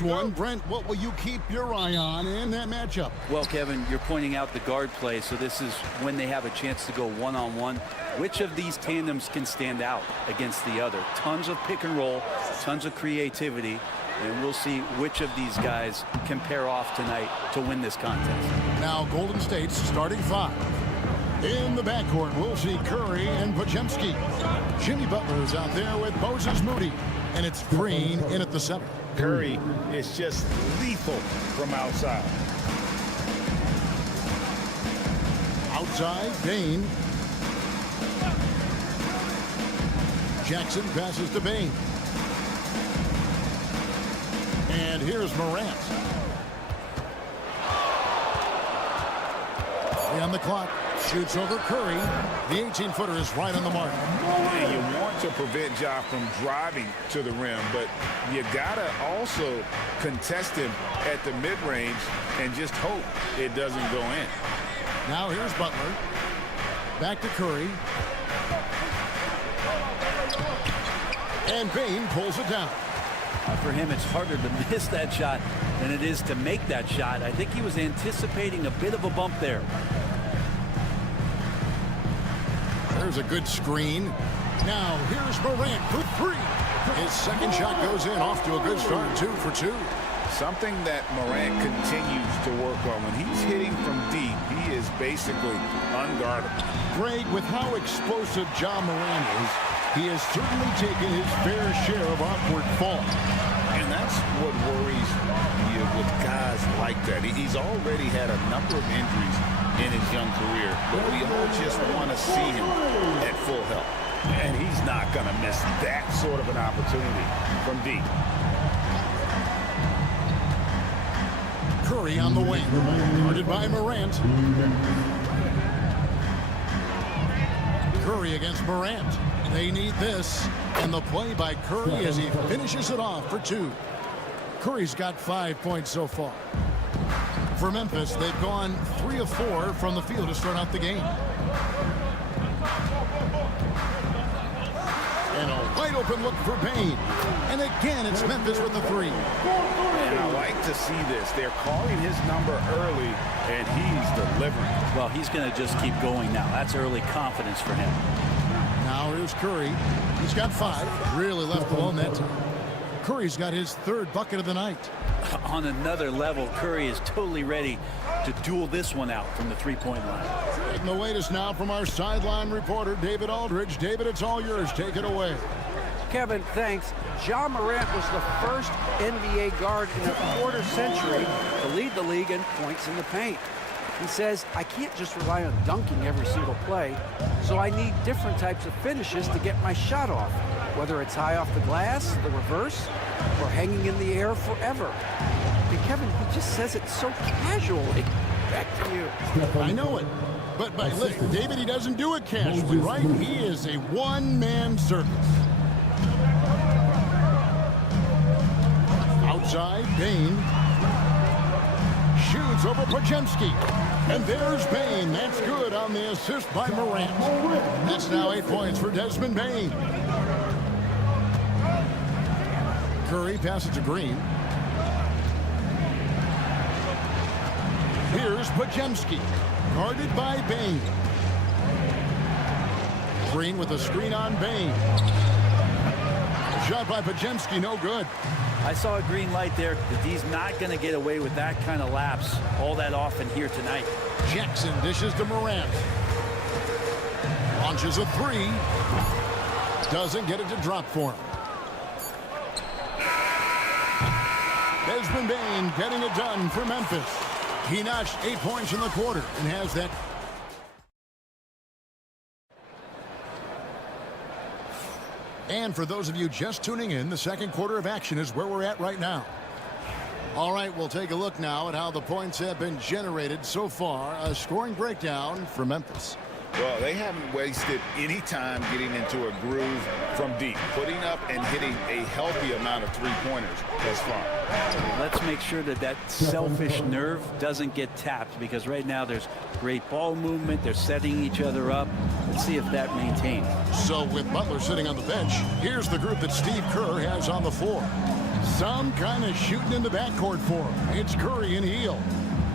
this one. Brent, what will you keep your eye on in that matchup? Well, Kevin, you're pointing out the guard play, so this is when they have a chance to go one-on-one. Which of these tandems can stand out against the other? Tons of pick and roll, tons of creativity, and we'll see which of these guys can pair off tonight to win this contest. Now Golden State's starting five. In the backcourt, we'll see Curry and Podziemski. Jimmy Butler's out there with Moses Moody. And it's Green in at the center. Curry is just lethal from outside. Outside, Bane. Jackson passes to Bane. And here's Morant. On the clock. Shoots over Curry. The 18-footer is right on the mark. And you want to prevent Ja from driving to the rim, but you gotta also contest him at the mid-range and just hope it doesn't go in. Now here's Butler. Back to Curry. And Bane pulls it down. For him, it's harder to miss that shot than it is to make that shot. I think he was anticipating a bit of a bump there. There's a good screen. Now here's Morant for three. His second shot goes in, off to a good start, 2 for 2. Something that Morant continues to work on. When he's hitting from deep, he is basically unguardable. Greg, with how explosive Ja Morant is, he has certainly taken his fair share of awkward falls. And that's what worries you with guys like that. He's already had a number of injuries in his young career, but we all just want to see him at full health. And he's not going to miss that sort of an opportunity from deep. Curry on the wing, guarded by Morant. Curry against Morant. They need this. And the play by Curry as he finishes it off for 2. Curry's got 5 points so far. For Memphis, they've gone 3 of 4 from the field to start out the game. And a wide open look for Bane. And again, it's Memphis with the 3. And I like to see this. They're calling his number early, and he's delivering. Well, he's going to just keep going now. That's early confidence for him. Now here's Curry. He's got 5. Really left alone that time. Curry's got his 3rd bucket of the night. On another level, Curry is totally ready to duel this one out from the three-point line. Taking the latest now from our sideline reporter, David Aldridge. David, it's all yours. Take it away. Kevin, thanks. Ja Morant was the first NBA guard in a quarter century to lead the league in points in the paint. He says, I can't just rely on dunking every single play, so I need different types of finishes to get my shot off, whether it's high off the glass, the reverse, or hanging in the air forever. And Kevin, he just says it so casually. Back to you. I know it. But listen, David, he doesn't do it casually, right? He is a one-man circus. Outside, Bane. Shoots over Podziemski. And there's Bane. That's good on the assist by Morant. That's now 8 points for Desmond Bane. Curry passes to Green. Here's Podziemski, guarded by Bane. Green with a screen on Bane. Shot by Podziemski, no good. I saw a green light there. He's not going to get away with that kind of lapse all that often here tonight. Jackson dishes to Morant. Launches a 3. Doesn't get it to drop for him. Desmond Bane getting it done for Memphis. He notched 8 points in the quarter and has that. And for those of you just tuning in, the second quarter of action is where we're at right now. All right, we'll take a look now at how the points have been generated so far. A scoring breakdown for Memphis. Well, they haven't wasted any time getting into a groove from deep, putting up and hitting a healthy amount of three-pointers thus far. Let's make sure that that selfish nerve doesn't get tapped, because right now there's great ball movement. They're setting each other up. Let's see if that maintains. So with Butler sitting on the bench, here's the group that Steve Kerr has on the floor. Some kind of shooting in the backcourt for him. It's Curry and Heel.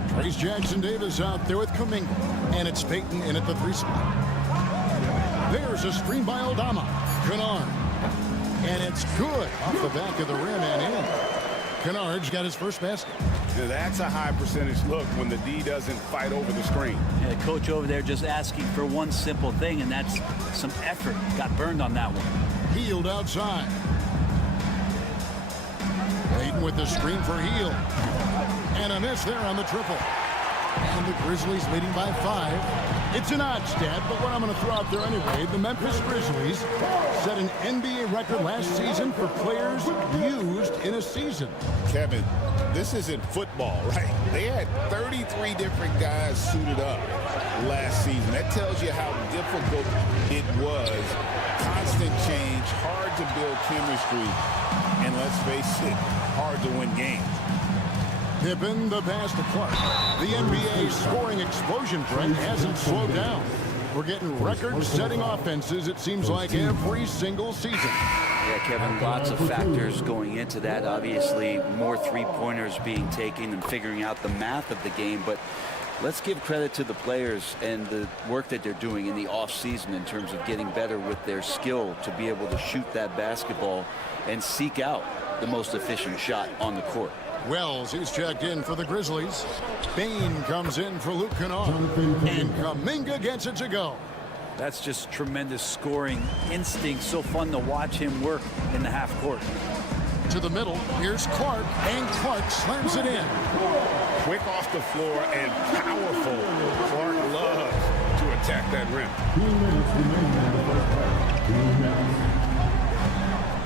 Trace Jackson-Davis out there with Kuminga. And it's Payton in at the 3 spot. There's a screen by Aldama. Kennard. And it's good off the back of the rim and in. Kennard's got his first basket. Now, that's a high percentage look when the D doesn't fight over the screen. Yeah, the coach over there just asking for one simple thing, and that's some effort. Got burned on that one. Healed outside. Payton with the screen for Heel. And a miss there on the triple. And the Grizzlies leading by 5. It's an odd stat, but what I'm going to throw out there anyway, the Memphis Grizzlies set an NBA record last season for players used in a season. Kevin, this isn't football, right? They had 33 different guys suited up last season. That tells you how difficult it was. Constant change, hard to build chemistry, and let's face it, hard to win games. Pippen the pass to Clark. The NBA scoring explosion, Brent, hasn't slowed down. We're getting record-setting offenses, it seems like, every single season. Yeah, Kevin, lots of factors going into that. Obviously, more three-pointers being taken and figuring out the math of the game. But let's give credit to the players and the work that they're doing in the off-season in terms of getting better with their skill to be able to shoot that basketball and seek out the most efficient shot on the court. Wells, he's checked in for the Grizzlies. Bain comes in for Luke Kennard. And Kuminga gets it to go. That's just tremendous scoring instinct. So fun to watch him work in the half court. To the middle, here's Clark, and Clark slams it in. Quick off the floor and powerful. Clark loves to attack that rim.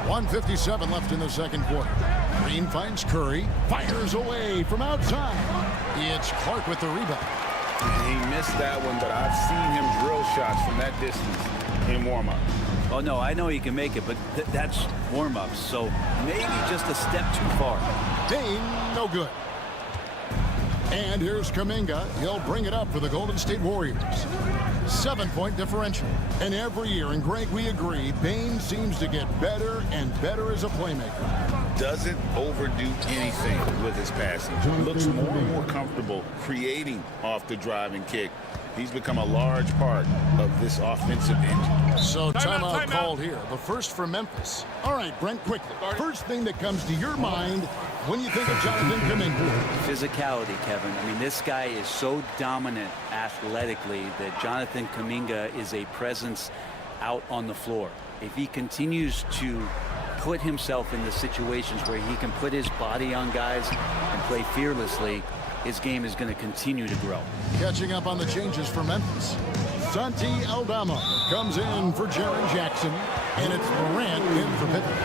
1:57 left in the second quarter. Green finds Curry, fires away from outside. It's Clark with the rebound. He missed that one, but I've seen him drill shots from that distance in warm-up. Oh, no, I know he can make it, but that's warm-ups, so maybe just a step too far. Bain, no good. And here's Kuminga. He'll bring it up for the Golden State Warriors. 7-point differential. And every year, and Greg, we agree, Bain seems to get better and better as a playmaker. Doesn't overdo anything with his passing. Looks more and more comfortable creating off the driving kick. He's become a large part of this offensive engine. So timeout called here. The first for Memphis. All right, Brent, quickly. First thing that comes to your mind when you think of Jonathan Kuminga. Physicality, Kevin. I mean, this guy is so dominant athletically that Jonathan Kuminga is a presence out on the floor. If he continues to put himself in the situations where he can put his body on guys and play fearlessly, his game is going to continue to grow. Catching up on the changes for Memphis. Santi Aldama comes in for Jaren Jackson, and it's Morant in for Pippen.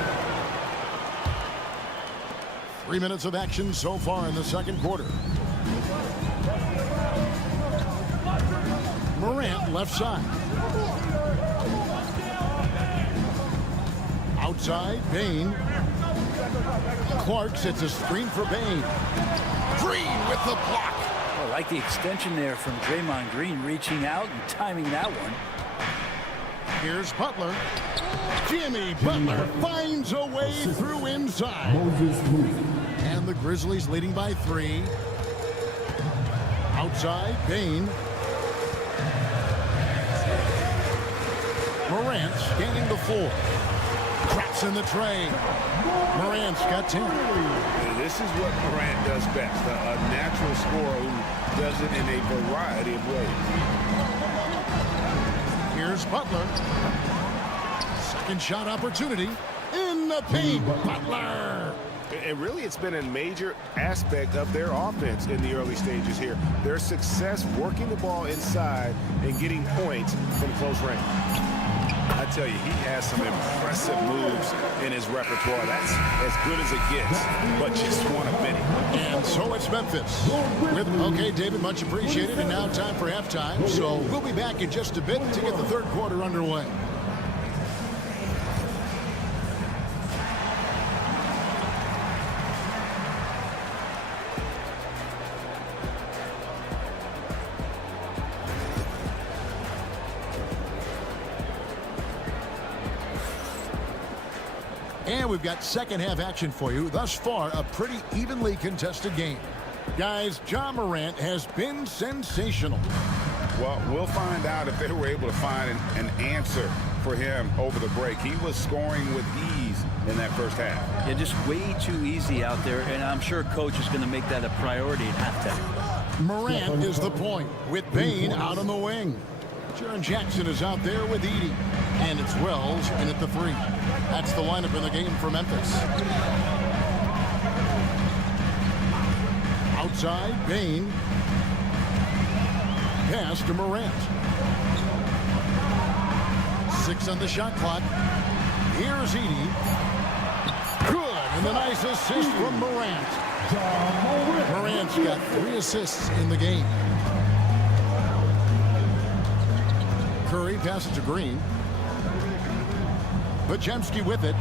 3 minutes of action so far in the second quarter. Morant left side. Outside, Bain. Clark sets a screen for Bain. Green with the block. I like the extension there from Draymond Green, reaching out and timing that one. Here's Butler. Jimmy Butler finds a way through inside. And the Grizzlies leading by 3. Outside, Bain. Morant scanning the floor. Traps in the tray. Morant's got 10. This is what Morant does best. A natural scorer who does it in a variety of ways. Here's Butler. Second shot opportunity. In the paint, Butler. And really, it's been a major aspect of their offense in the early stages here. Their success working the ball inside and getting points from close range. I tell you, he has some impressive moves in his repertoire. That's as good as it gets, but just one of many. And so it's Memphis. Okay, David, much appreciated. And now time for halftime. So we'll be back in just a bit to get the third quarter underway. And we've got second half action for you. Thus far, a pretty evenly contested game. Guys, Ja Morant has been sensational. Well, we'll find out if they were able to find an answer for him over the break. He was scoring with ease in that first half. Yeah, just way too easy out there, and I'm sure coach is going to make that a priority at halftime. Morant is the point with Bane out on the wing. Jaren Jackson is out there with Edey. And it's Wells in at the 3. That's the lineup in the game for Memphis. Outside, Bane. Pass to Morant. 6 on the shot clock. Here's Edey. Good, and a nice assist from Morant. Morant's got 3 assists in the game. Curry passes to Green. Bajemski with it.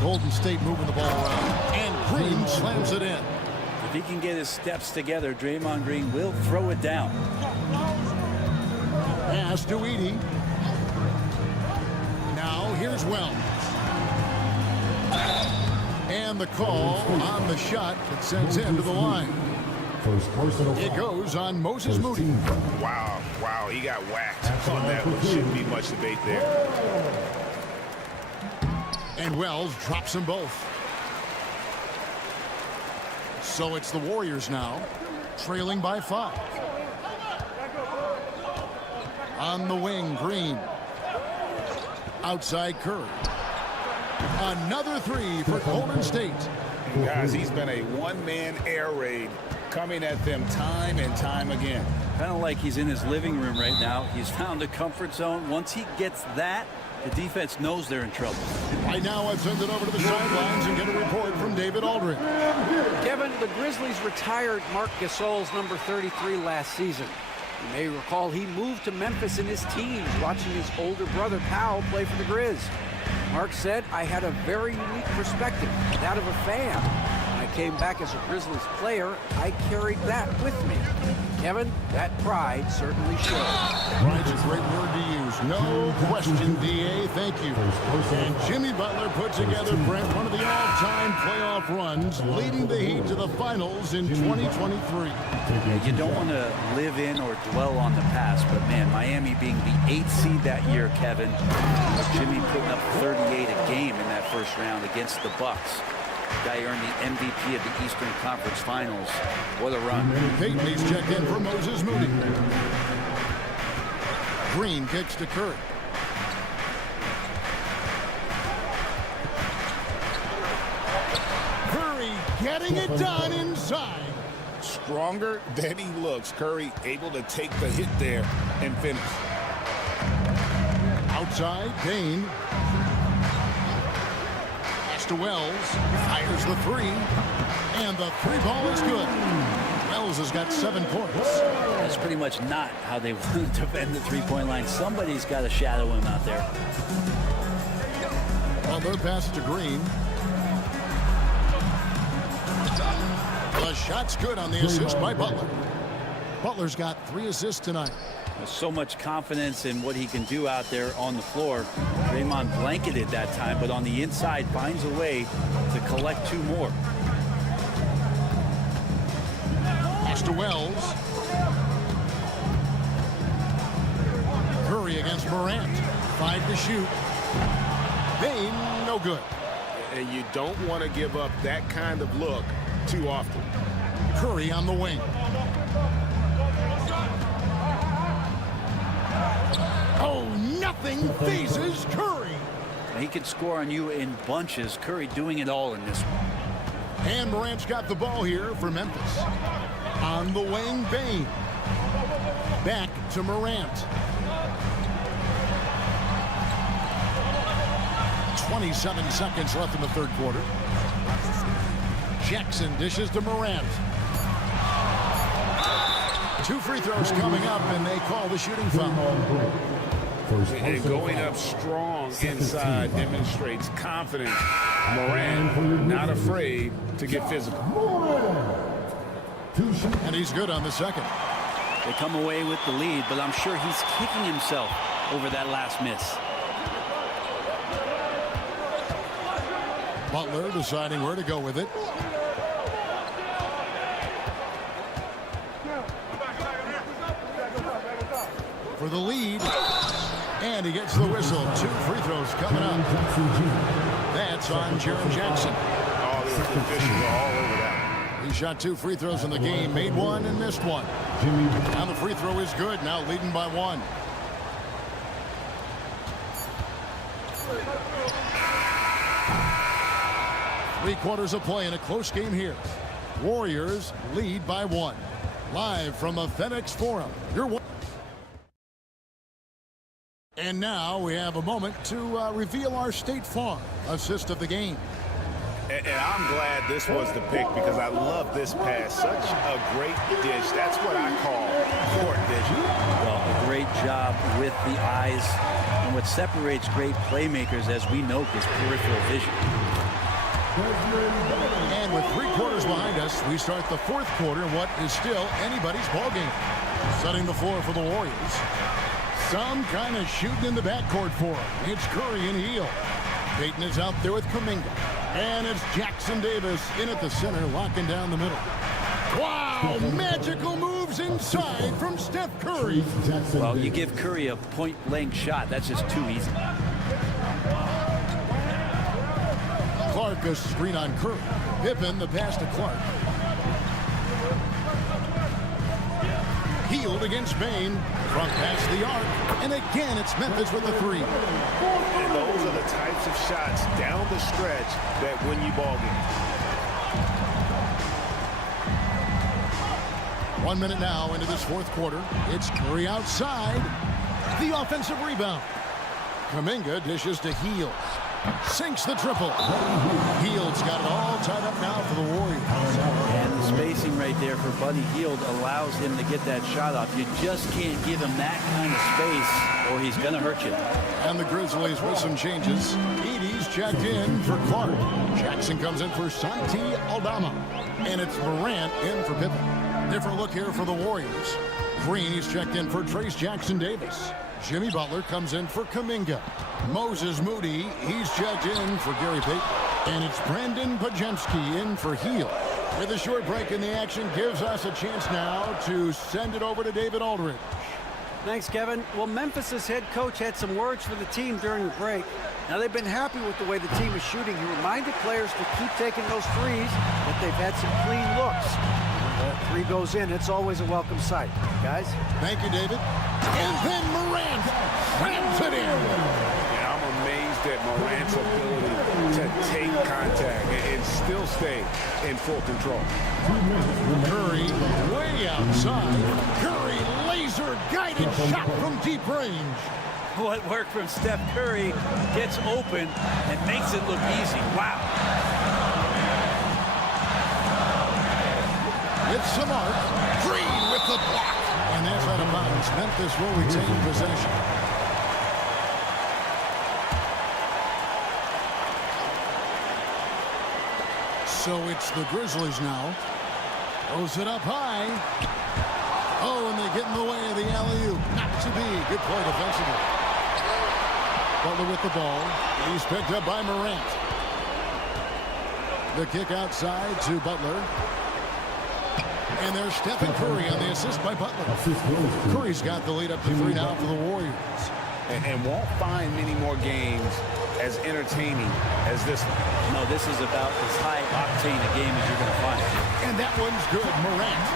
Golden State moving the ball around. And Green slams it in. If he can get his steps together, Draymond Green will throw it down. Pass to Edey. Now here's Wells. And the call on the shot that sends him to the line. It goes on Moses Moody. Wow, he got whacked on that one. Shouldn't be much debate there. And Wells drops them both. So it's the Warriors now, trailing by 5. On the wing, Green. Outside, Curry. Another 3 for Golden State. Guys, he's been a one-man air raid coming at them time and time again. Kind of like he's in his living room right now. He's found a comfort zone. Once he gets that, the defense knows they're in trouble. Right now, I've sent it over to the sidelines and get a report from David Aldridge. Kevin, the Grizzlies retired Marc Gasol's number 33 last season. You may recall he moved to Memphis in his teens, watching his older brother Powell play for the Grizz. Mark said, I had a very unique perspective, that of a fan. When I came back as a Grizzlies player, I carried that with me. Kevin, that pride certainly shows. Pride's a great word to use. No question, D.A. Thank you. And Jimmy Butler put together, Brent, one of the all-time playoff runs, leading the Heat to the finals in 2023. You don't want to live in or dwell on the past, but man, Miami being the 8th seed that year, Kevin, with Jimmy putting up 38 a game in that first round against the Bucks. Guy earned the MVP of the Eastern Conference Finals. What a run. Peyton, he's checked in for Moses Moody. Green kicks to Curry. Curry getting it done inside. Stronger than he looks. Curry able to take the hit there and finish. Outside, Bane. To Wells, fires the 3, and the 3 ball is good. Wells has got 7 points. That's pretty much not how they want to defend the three-point line. Somebody's got to shadow him out there. Butler pass to Green. The shot's good on the assist by Butler. Butler's got 3 assists tonight. There's so much confidence in what he can do out there on the floor. Draymond blanketed that time, but on the inside finds a way to collect 2 more. Pass to Wells. Curry against Morant. 5 to shoot. Bane, no good. And you don't want to give up that kind of look too often. Curry on the wing. Oh, nothing phases Curry. He can score on you in bunches. Curry doing it all in this one. And Morant's got the ball here for Memphis. On the wing, Bane. Back to Morant. 27 seconds left in the third quarter. Jackson dishes to Morant. 2 free throws coming up, and they call the shooting foul. And going up strong inside demonstrates confidence. Morant not afraid to get physical. And he's good on the second. They come away with the lead, but I'm sure he's kicking himself over that last miss. Butler deciding where to go with it. For the lead. And he gets the whistle. 2 free throws coming up. That's on Jaren Jackson. Oh, the officials are all over that. He shot 2 free throws in the game, made 1 and missed 1. Now the free throw is good, now leading by 1. Three-quarters of play in a close game here. Warriors lead by 1. Live from the FedEx Forum. And now we have a moment to reveal our State Farm assist of the game. And I'm glad this was the pick because I love this pass. Such a great dish. That's what I call court vision. Well, a great job with the eyes. And what separates great playmakers, as we know, is peripheral vision. And with 3 quarters behind us, we start the 4th quarter in what is still anybody's ball game. Setting the floor for the Warriors. Some kind of shooting in the backcourt for him. It's Curry and Hield. Payton is out there with Kuminga. And it's Jackson Davis in at the center, locking down the middle. Wow, magical moves inside from Steph Curry. Well, you give Curry a point-blank shot. That's just too easy. Clark a screen on Curry. Pippen the pass to Clark. Hield against Bain. Front past the arc. And again, it's Memphis with the 3. And those are the types of shots down the stretch that win you ball games. 1 minute now into this 4th quarter. It's Curry outside. The offensive rebound. Kuminga dishes to Hield. Sinks the triple. Hield's got it all tied up now for the Warriors. And the spacing right there for Buddy Hield allows him to get that shot off. You just can't give him that kind of space or he's going to hurt you. And the Grizzlies with some changes. Edey's checked in for Clark. Jackson comes in for Santi Aldama. And it's Morant in for Pippen. Different look here for the Warriors. Green, he's checked in for Trace Jackson Davis. Jimmy Butler comes in for Kuminga. Moses Moody, he's checked in for Gary Payton. And it's Brandon Pajemski in for Hield. With a short break in the action, gives us a chance now to send it over to David Aldridge. Thanks, Kevin. Well, Memphis's head coach had some words for the team during the break. Now, they've been happy with the way the team is shooting. He reminded players to keep taking those threes, but they've had some clean looks. When the 3 goes in, it's always a welcome sight. Guys? Thank you, David. And then Morant slams it in. Yeah, I'm amazed at Morant's ability to take contact and still stay in full control. Curry way outside. Curry laser-guided shot from deep range. What worked from Steph Curry gets open and makes it look easy. Wow. It's the mark. Green with the block. And that's out of bounds. Memphis will retain possession. So it's the Grizzlies now. Throws it up high. Oh, and they get in the way of the alley-oop. Not to be. Good play defensively. Butler with the ball. He's picked up by Morant. The kick outside to Butler. And there's Stephen Curry on the assist by Butler. Curry's got the lead up to 3 now for the Warriors. And won't find many more games as entertaining as this one. No, this is about as high octane a game as you're going to find. And that one's good. Morant.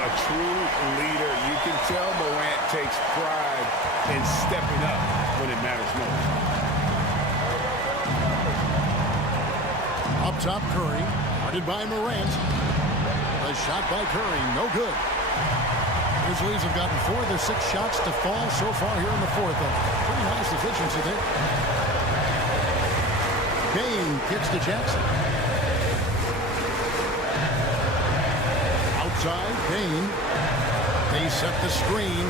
A true leader. You can tell Morant takes pride in stepping up when it matters most. Up top, Curry. Guarded by Morant. A shot by Curry. No good. Grizzlies have gotten 4 of their 6 shots to fall so far here in the 4th. Pretty nice efficiency there. Bain kicks to Jackson. Outside, Bain. They set the screen.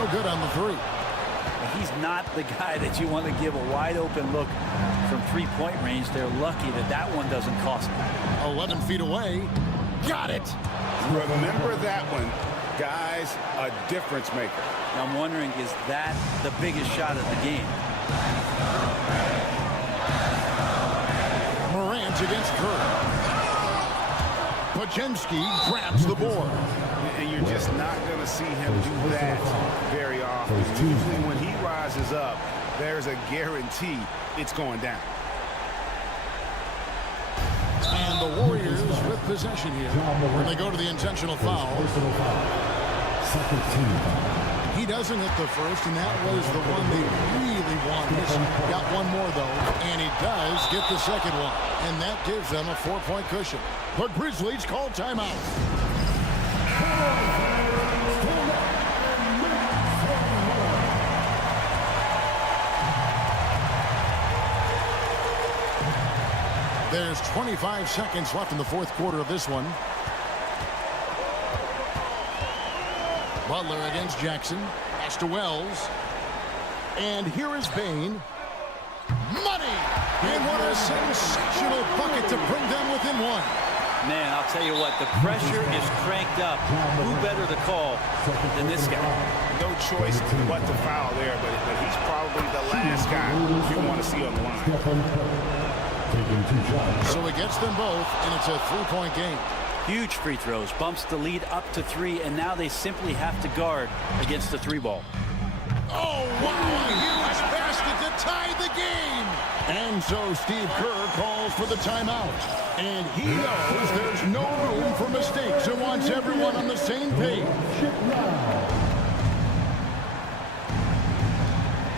No good on the 3. He's not the guy that you want to give a wide open look from 3-point range. They're lucky that that one doesn't cost them. 11 feet away. Got it. Remember that one, guys, a difference maker. Now I'm wondering, is that the biggest shot of the game? Warriors against Curry. Podziemski grabs the board. And you're just not going to see him do that very often. Usually when he rises up, there's a guarantee it's going down. And the Warriors with possession here when they go to the intentional foul. He doesn't hit the first, and that was the one they really wanted. He's got one more, though, and he does get the second one. And that gives them a 4-point cushion. The Grizzlies call timeout. There's 25 seconds left in the fourth quarter of this one. Butler against Jackson. Pass to Wells. And here is Bain. Money! And what a sensational bucket to bring them within one. Man, I'll tell you what, the pressure is cranked up. Who better to call than this guy? No choice but to foul there, but he's probably the last guy you want to see on the line. So he gets them both, and it's a 3-point game. Huge free throws, bumps the lead up to 3, and now they simply have to guard against the 3-ball. Oh, wow, a huge basket to tie the game. And so Steve Kerr calls for the timeout. And he knows there's no room for mistakes and wants everyone on the same page.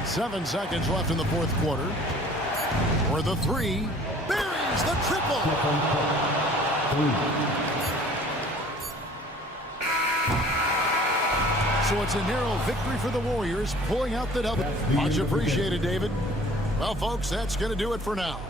7 seconds left in the fourth quarter. For the 3, buries the triple. So it's a narrow victory for the Warriors, pulling out the double. Much appreciated, David. Well, folks, that's going to do it for now.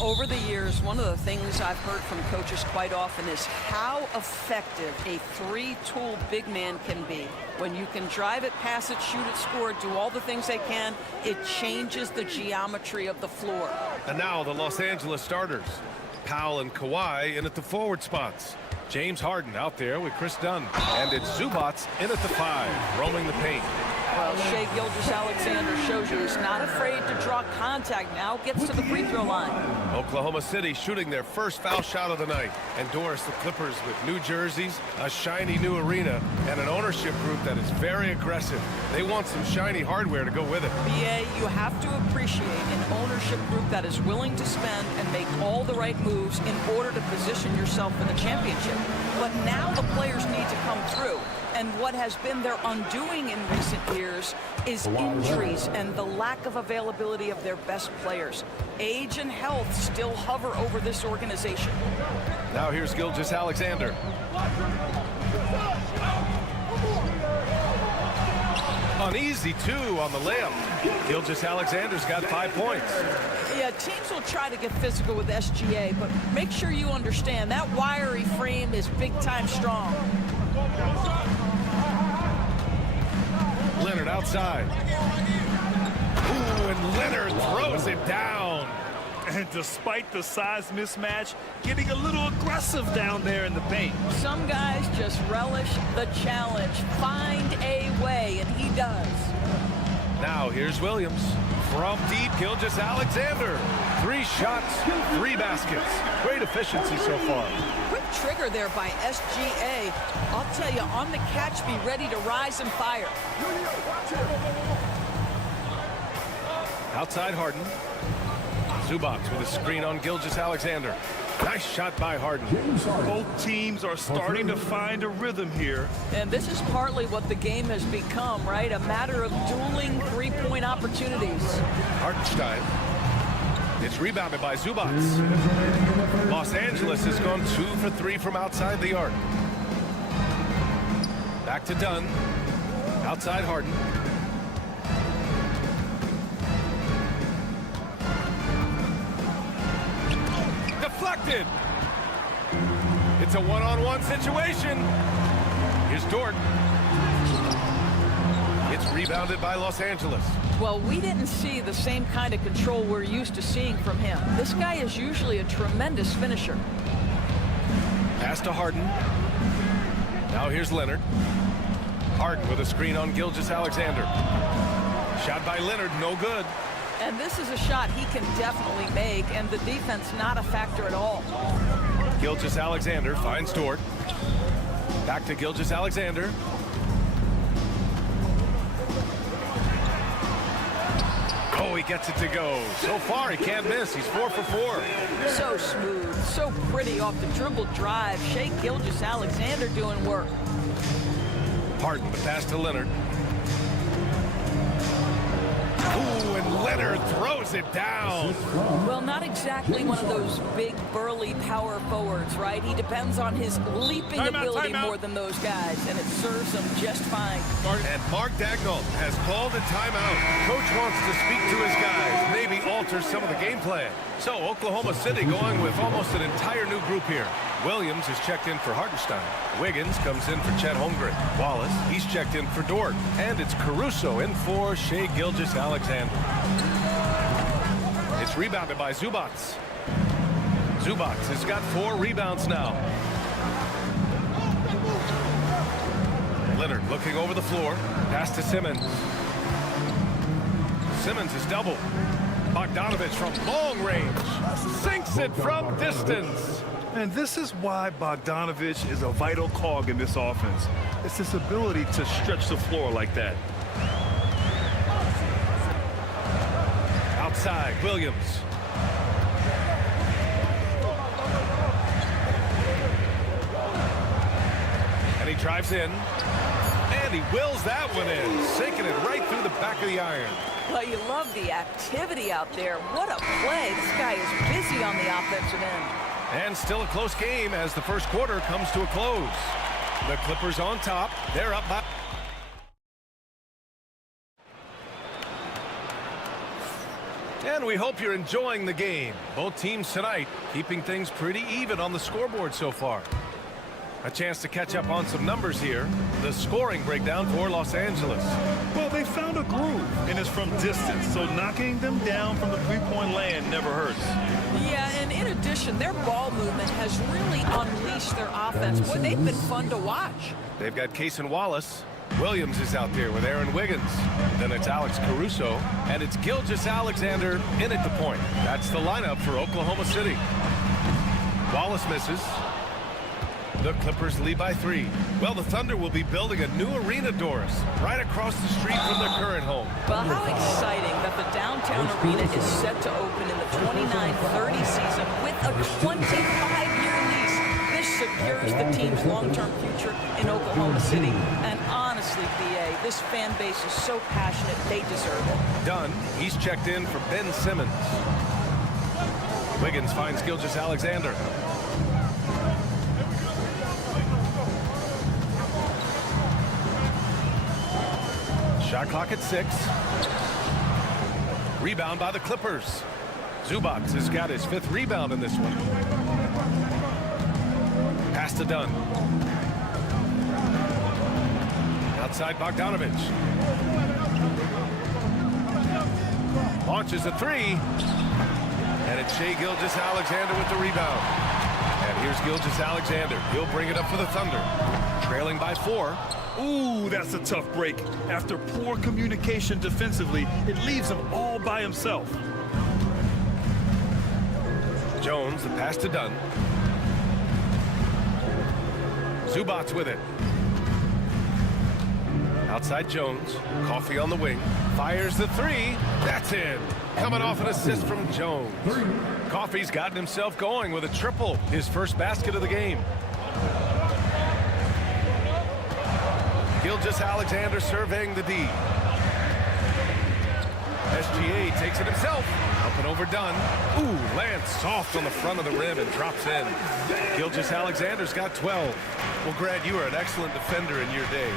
Over the years, one of the things I've heard from coaches quite often is how effective a three-tool big man can be. When you can drive it, pass it, shoot it, score it, do all the things they can, it changes the geometry of the floor. And now the Los Angeles starters. Powell and Kawhi in at the forward spots. James Harden out there with Chris Dunn. And it's Zubats in at the 5, roaming the paint. Well, Shai Gilgeous-Alexander shows you he's not afraid to draw contact. Now gets to the free throw line. Oklahoma City shooting their first foul shot of the night. And Doris, the Clippers with new jerseys, a shiny new arena, and an ownership group that is very aggressive. They want some shiny hardware to go with it. BA, you have to appreciate an ownership group that is willing to spend and make all the right moves in order to position yourself for the championship. But now the players need to come through. And what has been their undoing in recent years is injuries and the lack of availability of their best players. Age and health still hover over this organization. Now here's Gilgeous-Alexander. Uneasy, too, on the layup. Gilgeous-Alexander's got 5 points. Yeah, teams will try to get physical with SGA, but make sure you understand that wiry frame is big-time strong. Leonard outside. Ooh, and Leonard throws it down. And despite the size mismatch, getting a little aggressive down there in the paint. Some guys just relish the challenge. Find a way, and he does. Now here's Williams. From deep, Gilgeous-Alexander. 3 shots, 3 baskets. Great efficiency so far. Quick trigger there by SGA. I'll tell you, on the catch, be ready to rise and fire. Outside Harden. Zubats with a screen on Gilgeous-Alexander. Nice shot by Harden. Both teams are starting to find a rhythm here. And this is partly what the game has become, right? A matter of dueling three-point opportunities. Hartenstein. It's rebounded by Zubats. Los Angeles has gone 2 for 3 from outside the arc. Back to Dunn. Outside Harden. Deflected. It's a one-on-one situation. Here's Dort. It's rebounded by Los Angeles. Well, we didn't see the same kind of control we're used to seeing from him. This guy is usually a tremendous finisher. Pass to Harden. Now here's Leonard. Harden with a screen on Gilgeous-Alexander. Shot by Leonard, no good. And this is a shot he can definitely make, and the defense not a factor at all. Gilgeous-Alexander finds Dort. Back to Gilgeous-Alexander. Oh, he gets it to go. So far, he can't miss. He's 4 for 4. So smooth, so pretty off the dribble drive. Shai Gilgeous-Alexander doing work. Harden, the pass to Leonard. Ooh, and Leonard throws it down. Well, not exactly one of those big, burly power forwards, right? He depends on his leaping ability more than those guys, and it serves him just fine. And Mark Daigneault has called a timeout. Coach wants to speak to his guys, maybe alter some of the game plan. So Oklahoma City going with almost an entire new group here. Williams is checked in for Hartenstein. Wiggins comes in for Chet Holmgren. Wallace, he's checked in for Dort. And it's Caruso in for Shai Gilgeous-Alexander. It's rebounded by Zubac. Zubac has got 4 rebounds now. Leonard looking over the floor. Pass to Simmons. Simmons is double. Bogdanovich from long range. Sinks it from distance. And this is why Bogdanovich is a vital cog in this offense. It's his ability to stretch the floor like that. Outside, Williams. And he drives in. And he wills that one in, sinking it right through the back of the iron. Well, you love the activity out there. What a play. This guy is busy on the offensive end. And still a close game as the first quarter comes to a close. The Clippers on top. They're up by... And we hope you're enjoying the game. Both teams tonight keeping things pretty even on the scoreboard so far. A chance to catch up on some numbers here. The scoring breakdown for Los Angeles. Well, they found a groove, and it's from distance, so knocking them down from the three-point land never hurts. Yeah, and in addition, their ball movement has really unleashed their offense. Boy, they've been fun to watch. They've got Case and Wallace. Williams is out there with Aaron Wiggins. Then it's Alex Caruso, and it's Gilgeous-Alexander in at the point. That's the lineup for Oklahoma City. Wallace misses. The Clippers lead by 3. Well, the Thunder will be building a new arena, Doris, right across the street from their current home. Well, how exciting that the downtown arena is set to open in the 29-30 season with a 25-year lease. This secures the team's long-term future in Oklahoma City. And honestly, BA, this fan base is so passionate, they deserve it. Dunn, he's checked in for Ben Simmons. Wiggins finds Gilgeous-Alexander. Shot clock at 6. Rebound by the Clippers. Zubac has got his 5th rebound in this one. Pass to Dunn. Outside Bogdanovich. Launches a 3. And it's Shai Gilgeous-Alexander with the rebound. And here's Gilgeous-Alexander. He'll bring it up for the Thunder. Trailing by 4. Ooh, that's a tough break. After poor communication defensively, it leaves him all by himself. Jones, the pass to Dunn. Zubac with it. Outside Jones. Coffee on the wing. Fires the 3. That's in. Coming off an assist from Jones. Coffee's gotten himself going with a triple. His first basket of the game. Gilgeous-Alexander surveying the D. SGA takes it himself. Up and over Dunn. Ooh, lands soft on the front of the rim and drops in. Gilgeous-Alexander's got 12. Well, Grant, you were an excellent defender in your day.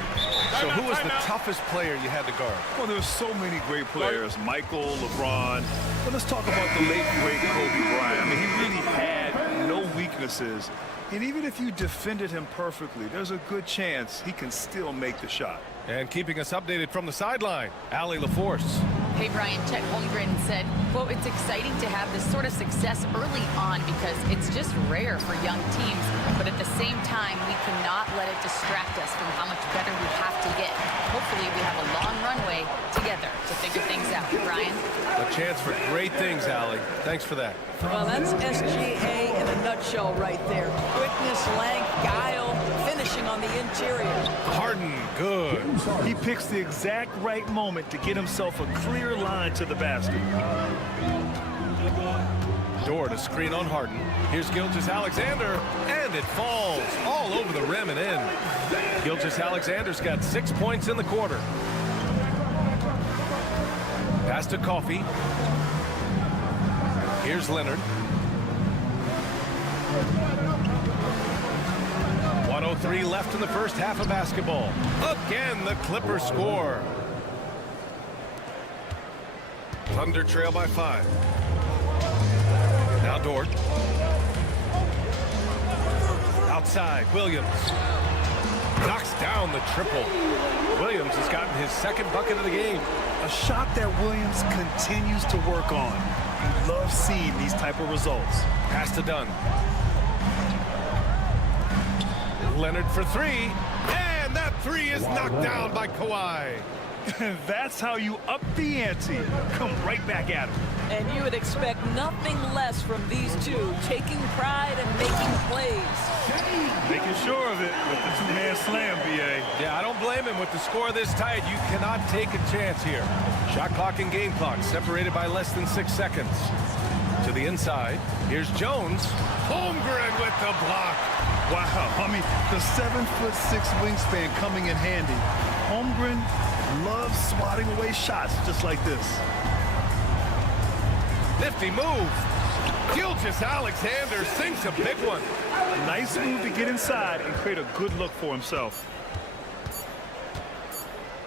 So who was the toughest player you had to guard? Well, there's so many great players. Michael, LeBron. But let's talk about the late, great Kobe Bryant. I mean, he really had no weaknesses. And even if you defended him perfectly, there's a good chance he can still make the shot. And keeping us updated from the sideline, Allie LaForce. Hey, Brian, Chet Holmgren said, quote, "It's exciting to have this sort of success early on because it's just rare for young teams. But at the same time, we cannot let it distract us from how much better we have to get. Hopefully, we have a long runway together to figure things out." Brian? A chance for great things, Allie. Thanks for that. Well, that's SGA in a nutshell right there. Quickness, length, guile, finishing on the interior. Harden, good. He picks the exact right moment to get himself a clear line to the basket. Dort, a screen on Harden. Here's Gilgeous-Alexander, and it falls all over the rim and in. Gilgeous-Alexander's got 6 points in the quarter. Pass to Coffey. Here's Leonard. 1:03 left in the first half of basketball. Again, the Clippers score. Thunder trail by 5. Now Dort. Outside, Williams. Knocks down the triple. Williams has gotten his second bucket of the game. A shot that Williams continues to work on. You love seeing these type of results. Pass to Dunn. Leonard for 3. And that 3 is knocked down by Kawhi. That's how you up the ante. Come right back at him. And you would expect nothing less from these two, taking pride and making plays. Making sure of it with the two-man slam, B.A. Yeah, I don't blame him. With the score this tight, you cannot take a chance here. Shot clock and game clock separated by less than 6 seconds. To the inside, here's Jones. Holmgren with the block. Wow, I mean, the 7'6" wingspan coming in handy. Holmgren loves swatting away shots just like this. Nifty move. Gilgeous-Alexander sinks a big one. A nice move to get inside and create a good look for himself.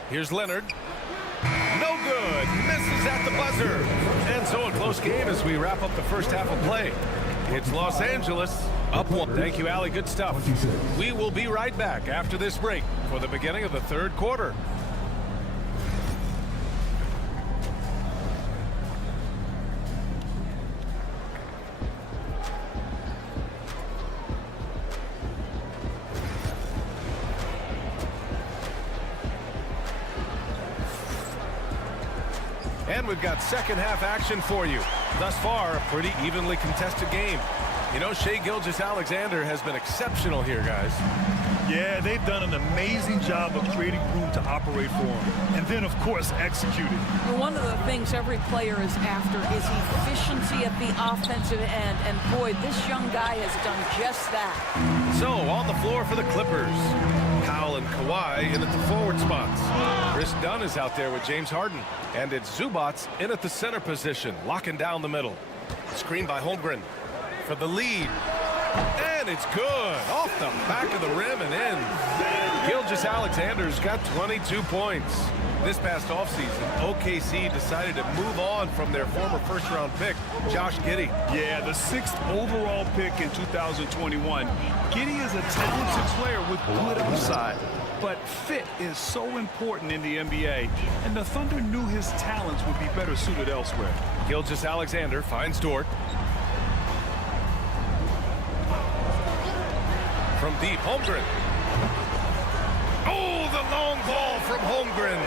Here's Leonard. No good. Misses at the buzzer. And so a close game as we wrap up the first half of play. It's Los Angeles up 1. Thank you, Allie. Good stuff. We will be right back after this break for the beginning of the third quarter. And we've got second half action for you. Thus far, a pretty evenly contested game. You know, Shai Gilgeous-Alexander has been exceptional here, guys. Yeah, they've done an amazing job of creating room to operate for him. And then, of course, executing. Well, one of the things every player is after is efficiency at the offensive end. And boy, this young guy has done just that. So, on the floor for the Clippers. Powell and Kawhi in at the forward spots. Chris Dunn is out there with James Harden. And it's Zubats in at the center position, locking down the middle. Screen by Holmgren for the lead. And it's good. Off the back of the rim and in. Gilgeous-Alexander's got 22 points. This past offseason, OKC decided to move on from their former first-round pick, Josh Giddey. Yeah, the 6th overall pick in 2021. Giddey is a talented player with good upside. But fit is so important in the NBA, and the Thunder knew his talents would be better suited elsewhere. Gilgeous-Alexander finds Dort. From deep, Holmgren. Oh, the long ball from Holmgren.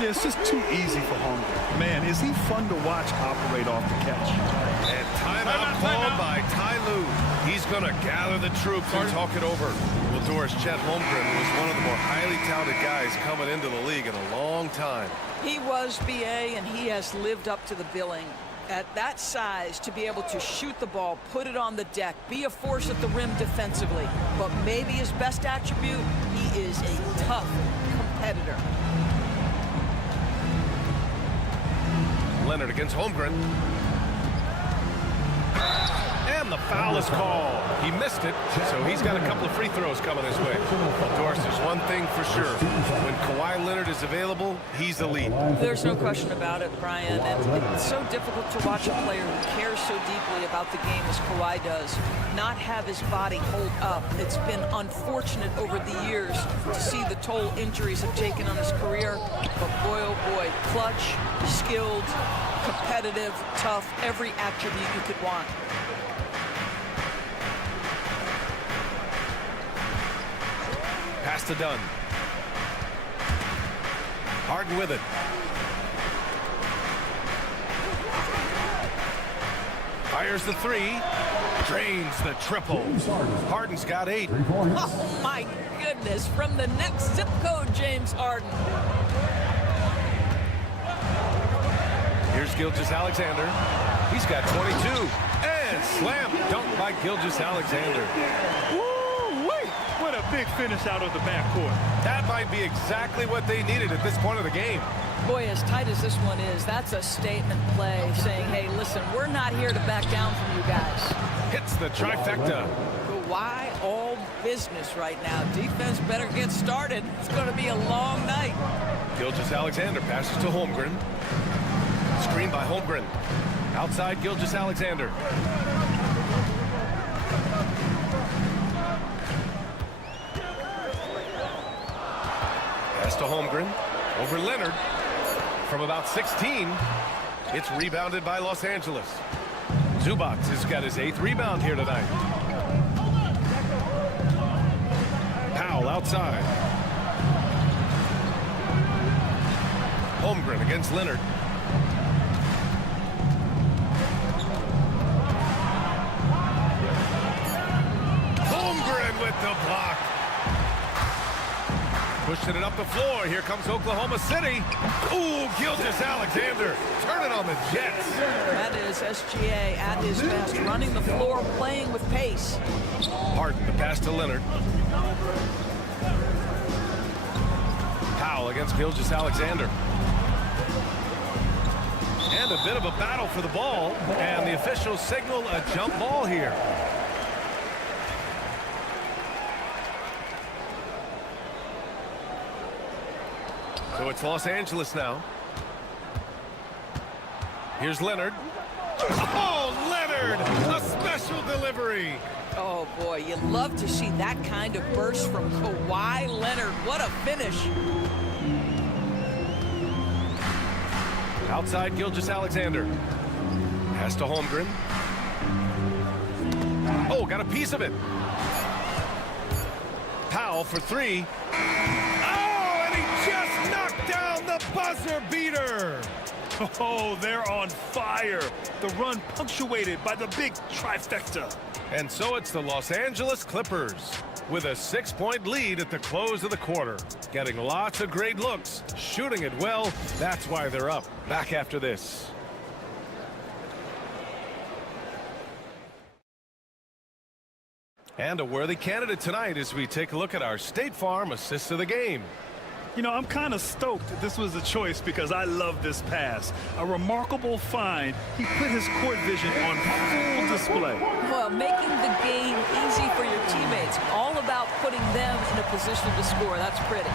Yeah, it's just too easy for Holmgren. Man, is he fun to watch operate off the catch. And timeout called by Ty Lue. He's going to gather the troops and talk it over. Well, Doris, Chet Holmgren was one of the more highly touted guys coming into the league in a long time. He was, BA, and he has lived up to the billing. At that size, to be able to shoot the ball, put it on the deck, be a force at the rim defensively. But maybe his best attribute, he is a tough competitor. Leonard against Holmgren. And the foul is called. He missed it, so he's got a couple of free throws coming his way. Doris, there's one one thing for sure. When Kawhi Leonard is available, he's elite. There's no question about it, Brian. And it's so difficult to watch a player who cares so deeply about the game as Kawhi does not have his body hold up. It's been unfortunate over the years to see the toll injuries have taken on his career. But boy, oh boy, clutch, skilled, competitive, tough, every attribute you could want. Pass to Dunn. Harden with it. Fires the three. Drains the triple. Harden's got 8. Oh my goodness, from the next zip code, James Harden. Here's Gilgeous-Alexander. He's got 22. And slam dunk by Gilgeous-Alexander. Woo-wee! What a big finish out of the backcourt. That might be exactly what they needed at this point of the game. Boy, as tight as this one is, that's a statement play saying, hey, listen, we're not here to back down from you guys. Hits the trifecta. Kawhi all business right now. Defense better get started. It's going to be a long night. Gilgeous-Alexander passes to Holmgren. Screen by Holmgren. Outside Gilgeous-Alexander. Pass to Holmgren. Over Leonard. From about 16. It's rebounded by Los Angeles. Zubac has got his 8th rebound here tonight. Powell outside. Holmgren against Leonard. Holmgren with the block. Pushing it up the floor. Here comes Oklahoma City. Ooh, Gilgeous-Alexander turning on the Jets. That is SGA at his best, running the floor, playing with pace. Harden, the pass to Leonard. Powell against Gilgeous-Alexander. And a bit of a battle for the ball. And the officials signal a jump ball here. So it's Los Angeles now. Here's Leonard. Oh, Leonard! A special delivery. Oh, boy, you love to see that kind of burst from Kawhi Leonard. What a finish. Outside Gilgeous-Alexander. Pass to Holmgren. Oh, got a piece of it. Powell for 3. Oh, and he just knocked down the buzzer beater. Oh, they're on fire. The run punctuated by the big trifecta. And so it's the Los Angeles Clippers with a 6-point lead at the close of the quarter. Getting lots of great looks, shooting it well. That's why they're up. Back after this. And a worthy candidate tonight as we take a look at our State Farm assists of the game. You know, I'm kind of stoked this was a choice because I love this pass. A remarkable find. He put his court vision on full display. Well, making the game easy for your teammates. All about putting them in a position to score. That's pretty.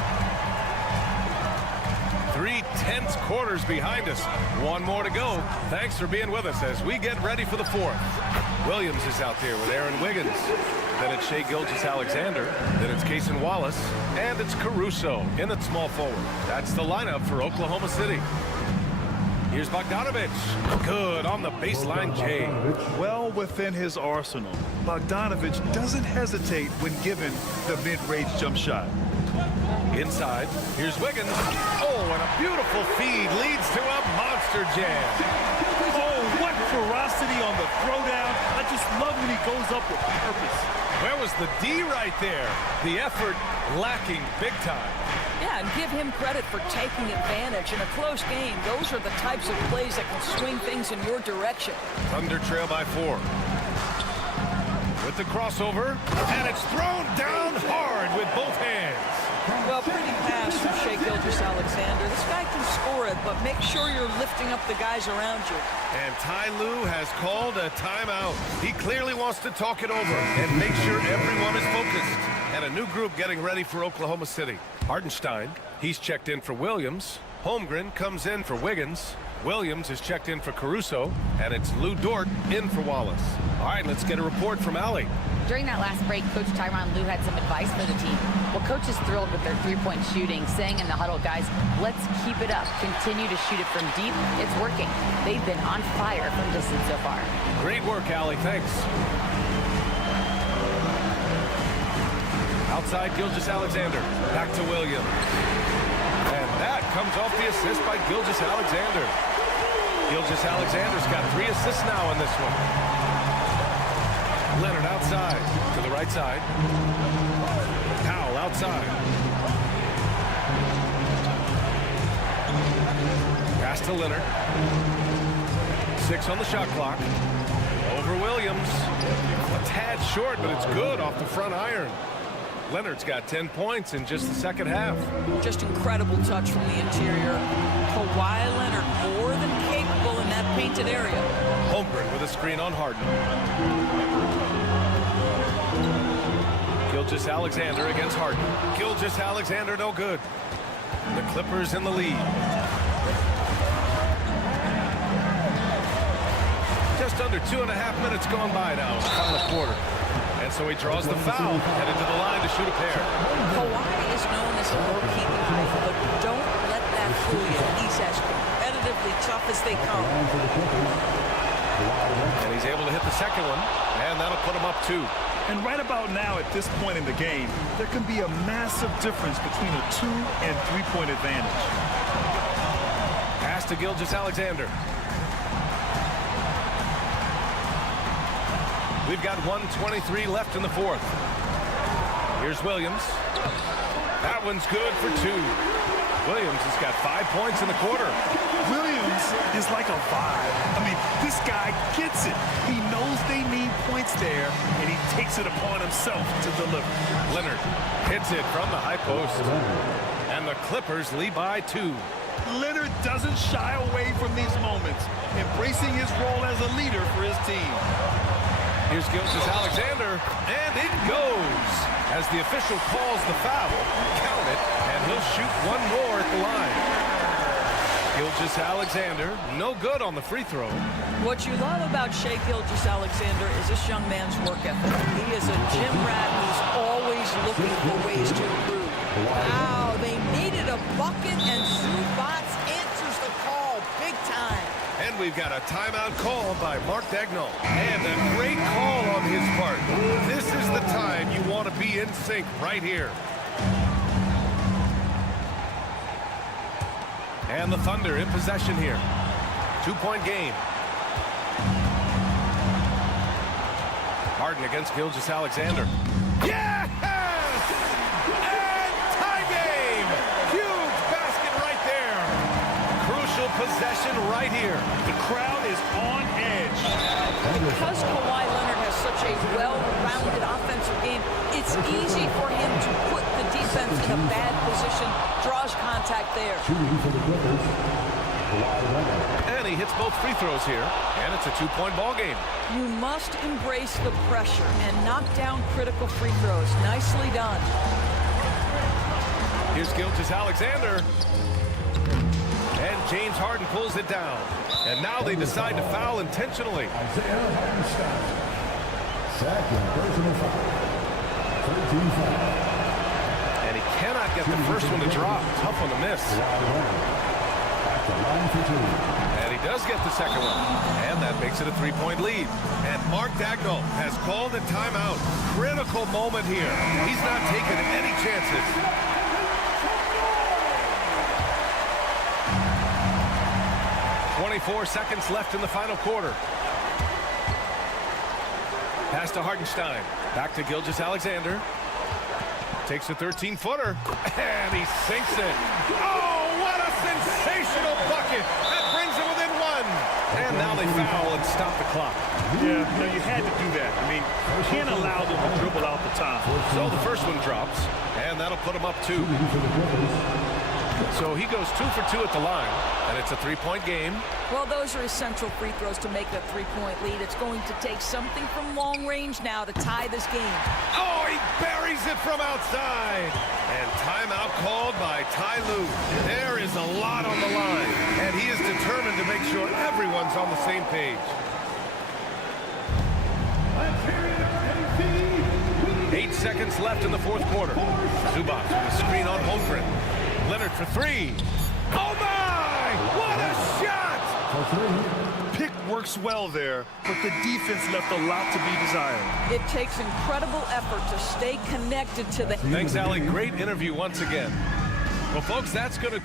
3 tense quarters behind us. One more to go. Thanks for being with us as we get ready for the 4th. Williams is out there with Aaron Wiggins. Then it's Shai Gilgeous-Alexander. Then it's Cason Wallace. And it's Caruso in at small forward. That's the lineup for Oklahoma City. Here's Bogdanovich. Good on the baseline, Jay. Well within his arsenal. Bogdanovich doesn't hesitate when given the mid-range jump shot. Inside, here's Wiggins. Oh, and a beautiful feed leads to a monster jam. Oh, what ferocity on the throwdown. I just love when he goes up with purpose. Where was the D right there? The effort lacking big time. Yeah, and give him credit for taking advantage in a close game. Those are the types of plays that can swing things in your direction. Thunder trail by 4. With the crossover, and it's thrown down hard with both hands. Well, pretty pass from Shai Gilgeous-Alexander. This guy can score it, but make sure you're lifting up the guys around you. And Ty Lue has called a timeout. He clearly wants to talk it over and make sure everyone is focused. And a new group getting ready for Oklahoma City. Hartenstein, he's checked in for Williams. Holmgren comes in for Wiggins. Williams is checked in for Caruso. And it's Lou Dort in for Wallace. All right, let's get a report from Allie. During that last break, Coach Tyronn Lue had some advice for the team. Well, Coach is thrilled with their three-point shooting, saying in the huddle, guys, let's keep it up. Continue to shoot it from deep. It's working. They've been on fire from distance so far. Great work, Allie. Thanks. Outside, Gilgeous-Alexander. Back to Williams. And that comes off the assist by Gilgeous-Alexander. Gilgeous-Alexander's got 3 assists now in this one. Leonard outside to the right side. Powell outside. Pass to Leonard. 6 on the shot clock. Over Williams. A tad short, but it's good off the front iron. Leonard's got 10 points in just the second half. Just incredible touch from the interior. Kawhi Leonard more than capable in that painted area. Holmgren with a screen on Harden. Gilgeous-Alexander against Harden. Gilgeous-Alexander no good. The Clippers in the lead. Just under 2.5 minutes gone by now in the final quarter. And so he draws the foul, headed to the line to shoot a pair. Kawhi is known as a low-key guy, but don't let that fool you. He's as competitively tough as they come. And he's able to hit the second one, and that'll put him up 2. And right about now, at this point in the game, there can be a massive difference between a 2- and 3-point advantage. Pass to Gilgeous-Alexander. We've got 1:23 left in the fourth. Here's Williams. That one's good for 2. Williams has got 5 points in the quarter. Williams is like a vibe. I mean, this guy gets it. He knows they need points there, and he takes it upon himself to deliver. Leonard hits it from the high post. And the Clippers lead by 2. Leonard doesn't shy away from these moments, embracing his role as a leader for his team. Here's Gilgeous-Alexander, and it goes. As the official calls the foul, count it, and he'll shoot one more at the line. Gilgeous-Alexander, no good on the free throw. What you love about Shai Gilgeous-Alexander is this young man's work ethic. He is a gym rat who's always looking for ways to improve. Wow, they needed a bucket, and Zubac answers the call big time. And we've got a timeout call by Mark Daigneault. And a great call on his part. This is the time you want to be in sync right here. And the Thunder in possession here. 2-point game. Harden against Gilgeous-Alexander. Yes! And tie game! Huge basket right there. Crucial possession right here. The crowd is on edge. Because Kawhi Leonard has such a well-rounded offensive game, it's easy for him to put the defense in a bad position, draws contact there. And he hits both free throws here, and it's a 2-point ball game. You must embrace the pressure and knock down critical free throws. Nicely done. Here's Gilgeous-Alexander. And James Harden pulls it down. And now they decide to foul intentionally. And he cannot get the first one to drop. Tough one to miss. And he does get the second one. And that makes it a 3-point lead. And Mark Daigneault has called a timeout. Critical moment here. He's not taking any chances. .4 seconds left in the final quarter. Pass to Hartenstein. Back to Gilgeous-Alexander. Takes a 13-footer. And he sinks it. Oh, what a sensational bucket. That brings him within 1. And now they foul and stop the clock. Yeah, no, you had to do that. I mean, you can't allow them to dribble out the top. So the first one drops. And that'll put him up 2. So he goes 2 for 2 at the line, and it's a three-point game. Well, those are essential free throws to make that three-point lead. It's going to take something from long range now to tie this game. Oh, he buries it from outside. And timeout called by Ty Lue. There is a lot on the line, and he is determined to make sure everyone's on the same page. 8 seconds left in the fourth quarter. Zubac with a screen on Holmgren. Leonard for three. Oh my! What a shot! Pick works well there, but the defense left a lot to be desired. It takes incredible effort to stay connected to the... Thanks, Allie. Great interview once again. Well, folks, that's going to...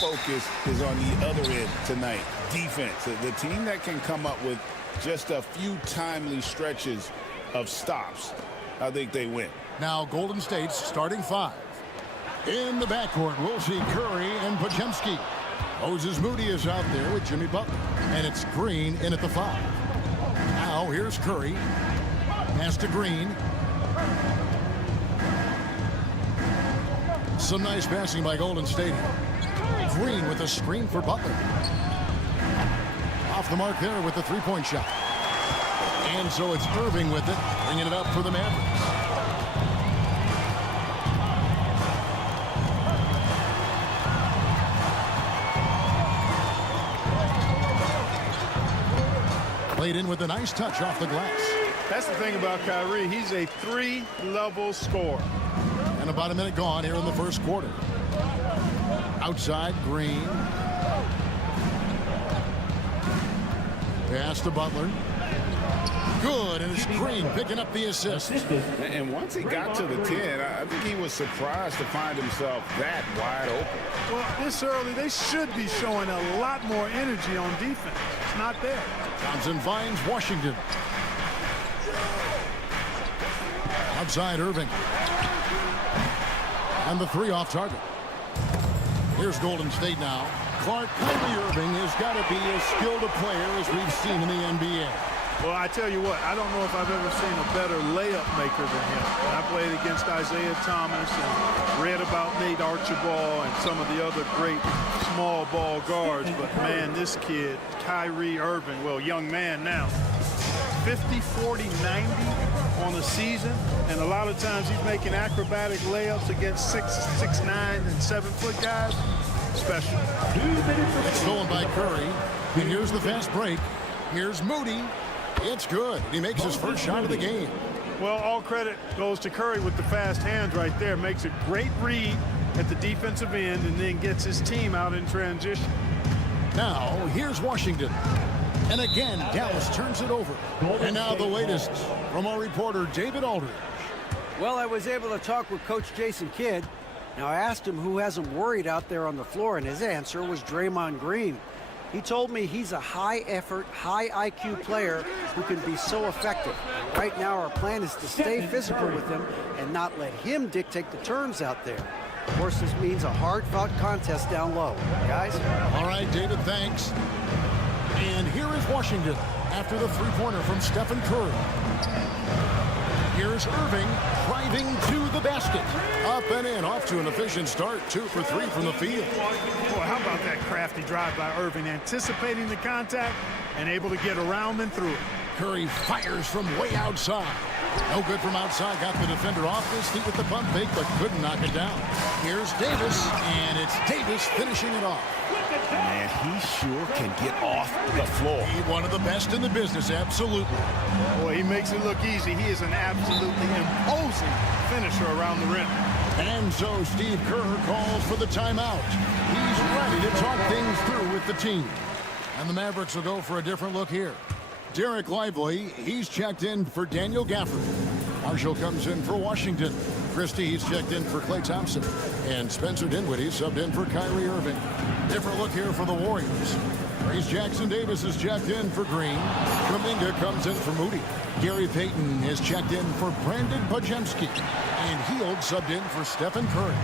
Focus is on the other end tonight. Defense. The team that can come up with just a few timely stretches of stops, I think they win. Now Golden State's starting five. In the backcourt, we'll see Curry and Podziemski. Moses Moody is out there with Jimmy Butler. And it's Green in at the five. Now here's Curry. Pass to Green. Some nice passing by Golden State. Green with a screen for Butler. Off the mark there with the three-point shot. And so it's Irving with it, bringing it up for the Mavericks. Played in with a nice touch off the glass. That's the thing about Kyrie. He's a three-level scorer. And about a minute gone here in the first quarter. Outside, Green. Pass to Butler. Good, and it's Green picking up the assist. And once he got to the 10, I think he was surprised to find himself that wide open. Well, this early, they should be showing a lot more energy on defense. It's not there. Thompson finds Washington. Outside, Irving. And the three off target. Here's Golden State now. Kyrie Irving has got to be as skilled a player as we've seen in the NBA. Well, I tell you what, I don't know if I've ever seen a better layup maker than him. I played against Isaiah Thomas and read about Nate Archibald and some of the other great small ball guards. But, man, this kid, Kyrie Irving, well, young man now, 50, 40, 90 on the season. And a lot of times he's making acrobatic layups against 6'9", and 7-foot guys. Special. It's stolen by Curry. And here's the fast break. Here's Moody. It's good. He makes his first shot of the game. Well, all credit goes to Curry with the fast hands right there. Makes a great read at the defensive end and then gets his team out in transition. Now, here's Washington. And again, Dallas turns it over. And now the latest from our reporter, David Aldridge. Well, I was able to talk with Coach Jason Kidd. Now, I asked him who has him worried out there on the floor, and his answer was Draymond Green. He told me he's a high-effort, high-IQ player who can be so effective. Right now, our plan is to stay physical with him and not let him dictate the terms out there. Of course, this means a hard-fought contest down low. Guys? All right, David, thanks. And here is Washington after the three-pointer from Stephen Curry. Here's Irving driving to the basket. Up and in, off to an efficient start. 2 for 3 from the field. Boy, how about that crafty drive by Irving, anticipating the contact and able to get around and through it. Curry fires from way outside. No good from outside. Got the defender off his feet with the pump fake, but couldn't knock it down. Here's Davis, and it's Davis finishing it off. Man, he sure can get off the floor. He's one of the best in the business, absolutely. Boy, he makes it look easy. He is an absolutely imposing finisher around the rim. And so Steve Kerr calls for the timeout. He's ready to talk things through with the team. And the Mavericks will go for a different look here. Derek Lively, he's checked in for Daniel Gafford. Marshall comes in for Washington. Christie, he's checked in for Klay Thompson. And Spencer Dinwiddie subbed in for Kyrie Irving. Different look here for the Warriors. Trace Jackson-Davis is checked in for Green. Kuminga comes in for Moody. Gary Payton is checked in for Brandon Podziemski. And Hield subbed in for Stephen Curry.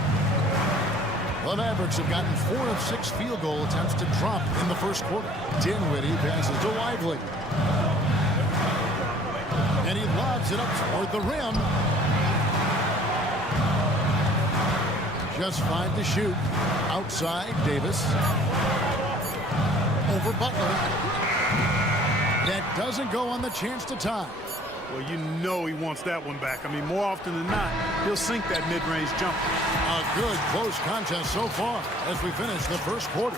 The Mavericks have gotten 4 of 6 field goal attempts to drop in the first quarter. Dinwiddie passes to Lively. And he lobs it up toward the rim. Just 5 to shoot. Outside, Davis. Over Butler. That doesn't go on the chance to tie. Well, you know he wants that one back. I mean, more often than not, he'll sink that mid-range jumper. A good close contest so far as we finish the first quarter.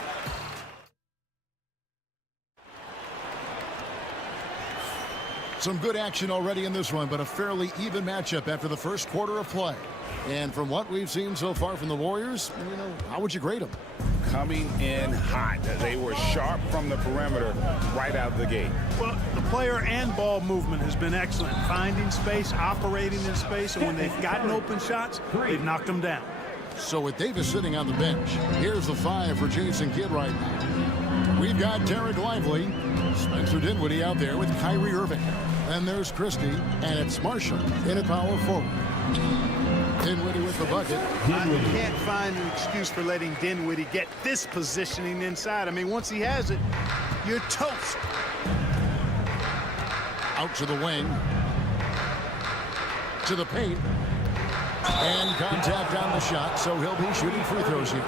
Some good action already in this one, but a fairly even matchup after the first quarter of play. And from what we've seen so far from the Warriors, how would you grade them? Coming in hot. They were sharp from the perimeter right out of the gate. Well, the player and ball movement has been excellent. Finding space, operating in space, and when they've gotten open shots, they've knocked them down. So with Davis sitting on the bench, here's the 5 for Jason Kidd right now. We've got Derek Lively, Spencer Dinwiddie out there with Kyrie Irving. And there's Christie, and it's Marshall in at power forward. Dinwiddie with the bucket. I can't find an excuse for letting Dinwiddie get this positioning inside. I mean, once he has it, you're toast. Out to the wing. To the paint. And contact on the shot, so he'll be shooting free throws here.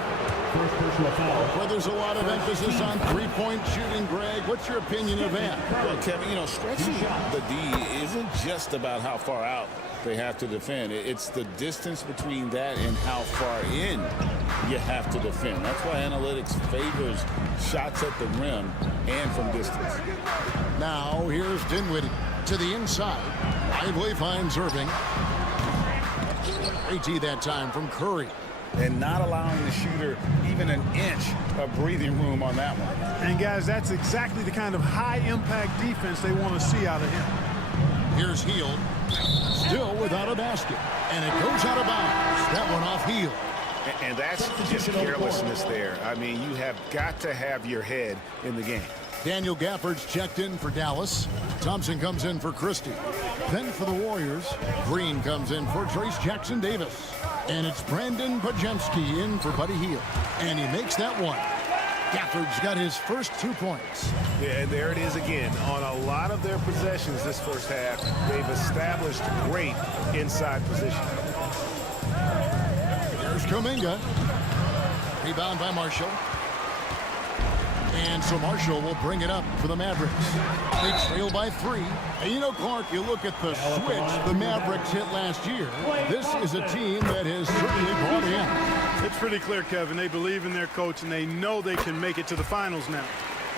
First personal foul. Well, there's a lot of emphasis on three-point shooting, Greg. What's your opinion of that? Well, Kevin, stretching the D isn't just about how far out they have to defend. It's the distance between that and how far in you have to defend. That's why analytics favors shots at the rim and from distance. Now, here's Dinwiddie to the inside. Lively finds Irving. AT that time from Curry. And not allowing the shooter even an inch of breathing room on that one. And, guys, that's exactly the kind of high-impact defense they want to see out of him. Here's Hield. Still without a basket. And it goes out of bounds. That one off Hield. And that's just carelessness there. I mean, you have got to have your head in the game. Daniel Gafford's checked in for Dallas. Thompson comes in for Christie. Then for the Warriors, Green comes in for Trace Jackson-Davis. And it's Brandon Podziemski in for Buddy Hield. And he makes that one. Gafford's got his first 2 points. Yeah, and there it is again. On a lot of their possessions this first half, they've established great inside position. There's Kuminga. Rebound by Marshall. And so Marshall will bring it up for the Mavericks. They trail by 3. And Clark, you look at the switch the Mavericks hit last year. This is a team that has certainly bought in. It's pretty clear, Kevin. They believe in their coach, and they know they can make it to the finals now.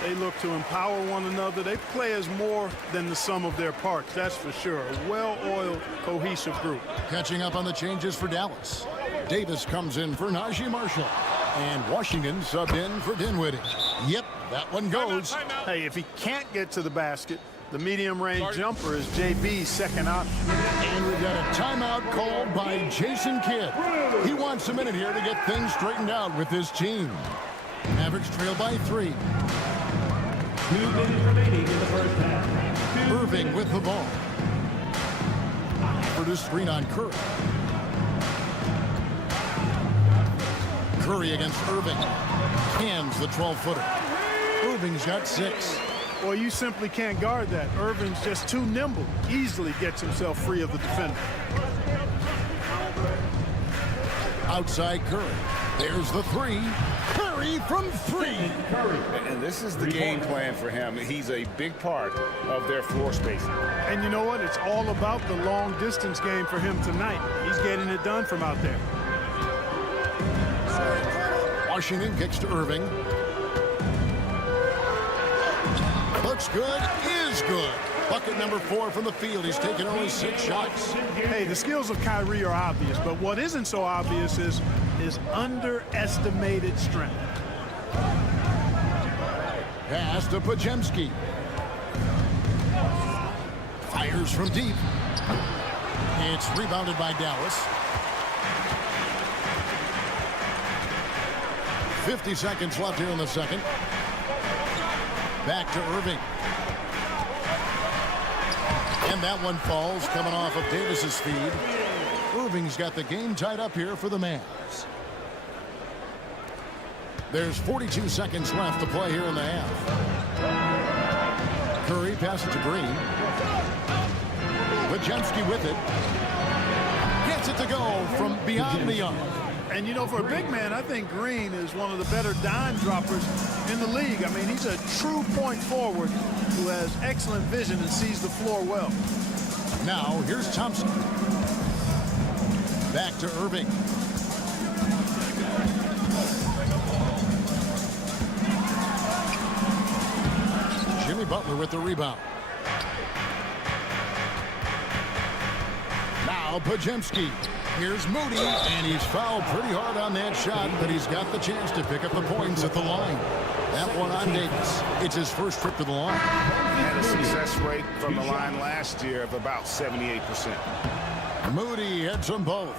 They look to empower one another. They play as more than the sum of their parts, that's for sure. A well-oiled, cohesive group. Catching up on the changes for Dallas. Davis comes in for Najee Marshall. And Washington subbed in for Dinwiddie. Yep, that one goes. Hey, if he can't get to the basket, the medium-range jumper is JB's second option. And we've got a timeout called by Jason Kidd. He wants a minute here to get things straightened out with his team. Mavericks trail by 3. 2 minutes remaining in the first half. Irving with the ball. For the screen on Curry. Curry against Irving. Hands the 12-footer. Irving's got 6. Well, you simply can't guard that. Irving's just too nimble. Easily gets himself free of the defender. Outside Curry. There's the 3. Curry from 3. And this is the game plan for him. He's a big part of their floor spacing. And you know what? It's all about the long-distance game for him tonight. He's getting it done from out there. Washington kicks to Irving. Looks good, is good. Bucket number 4 from the field. He's taken only 6 shots. Hey, the skills of Kyrie are obvious, but what isn't so obvious is his underestimated strength. Pass to Podziemski. Fires from deep. It's rebounded by Dallas. 50 seconds left here in the second. Back to Irving. And that one falls, coming off of Davis's feed. Irving's got the game tied up here for the Mavs. There's 42 seconds left to play here in the half. Curry passes to Green. Pajemski with it. Gets it to go from beyond the arc. And, you know, for a big man, I think Green is one of the better dime droppers in the league. I mean, he's a true point forward who has excellent vision and sees the floor well. Now, here's Thompson. Back to Irving. Jimmy Butler with the rebound. Now Pajemski. Here's Moody, and he's fouled pretty hard on that shot, but he's got the chance to pick up the points at the line. That one on Davis. It's his first trip to the line. Had a success rate from the line last year of about 78%. Moody hits them both.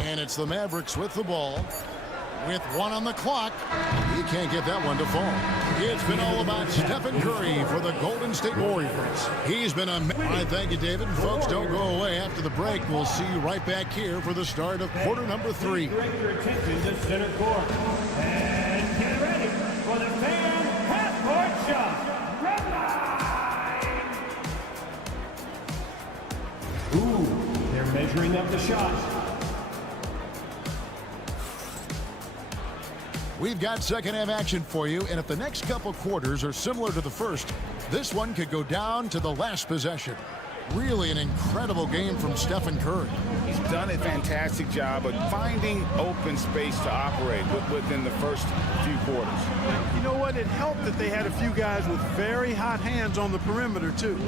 And it's the Mavericks with the ball. With one on the clock. He can't get that one to fall. It's been all about Stephen Curry for the Golden State Warriors. He's been a... I thank you, David. Folks, don't go away after the break. We'll see you right back here for the start of quarter number 3. Direct your attention to center court. And get ready for the fan half-court shot. Red line. Ooh, they're measuring up the shot. We've got second half action for you, and if the next couple quarters are similar to the first, this one could go down to the last possession. Really an incredible game from Stephen Curry. He's done a fantastic job of finding open space to operate within the first few quarters. You know what? It helped that they had a few guys with very hot hands on the perimeter, too.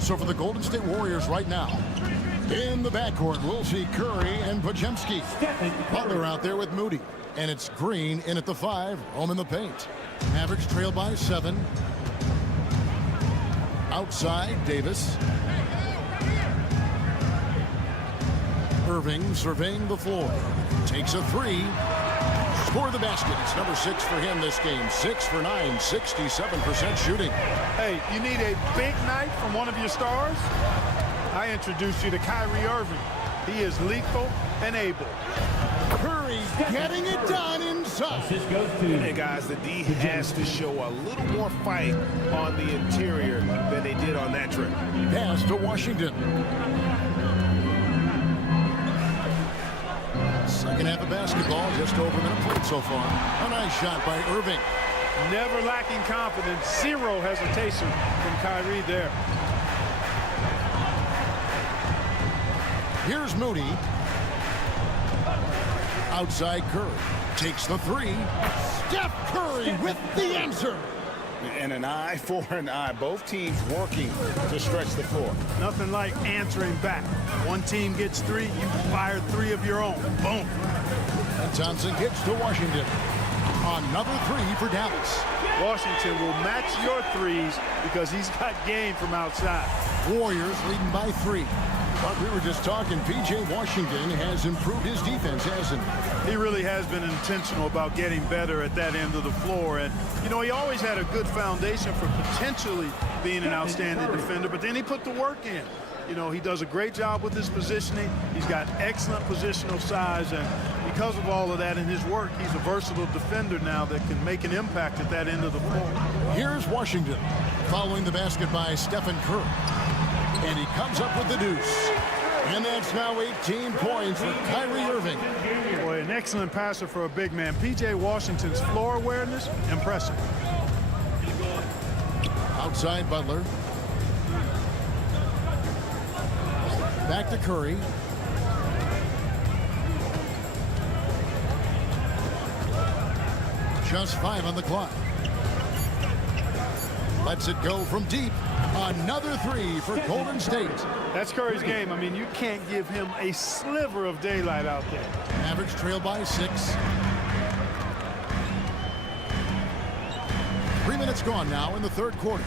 So for the Golden State Warriors right now, in the backcourt, we'll see Curry and Pajemski. Butler out there with Moody. And it's Green in at the 5, home in the paint. Mavericks trail by 7. Outside, Davis. Irving surveying the floor. Takes a 3. Score the basket. It's number 6 for him this game. 6 for 9, 67% shooting. Hey, you need a big night from one of your stars? I introduced you to Kyrie Irving. He is lethal and able. Curry getting it done inside. Hey, guys, the D has to show a little more fight on the interior than they did on that trip. Pass to Washington. Second half of basketball, just over a minute played so far. A nice shot by Irving. Never lacking confidence. Zero hesitation from Kyrie there. Here's Moody. Outside Curry. Takes the 3. Steph Curry with the answer. And an eye for an eye. Both teams working to stretch the floor. Nothing like answering back. One team gets 3, you fire 3 of your own. Boom. And Thompson gets to Washington. Another 3 for Dallas. Washington will match your 3s because he's got game from outside. Warriors leading by 3. But we were just talking, P.J. Washington has improved his defense, hasn't he? He really has been intentional about getting better at that end of the floor. And, you know, he always had a good foundation for potentially being an outstanding defender, but then he put the work in. You know, he does a great job with his positioning. He's got excellent positional size, and because of all of that in his work, he's a versatile defender now that can make an impact at that end of the floor. Here's Washington following the basket by Stephen Curry. And he comes up with the deuce. And that's now 18 points for Kyrie Irving. Boy, an excellent passer for a big man. P.J. Washington's floor awareness, impressive. Outside Butler. Back to Curry. Just 5 on the clock. Lets it go from deep. Another 3 for Golden State. That's Curry's game. I mean, you can't give him a sliver of daylight out there. Mavericks trail by 6. 3 minutes gone now in the third quarter.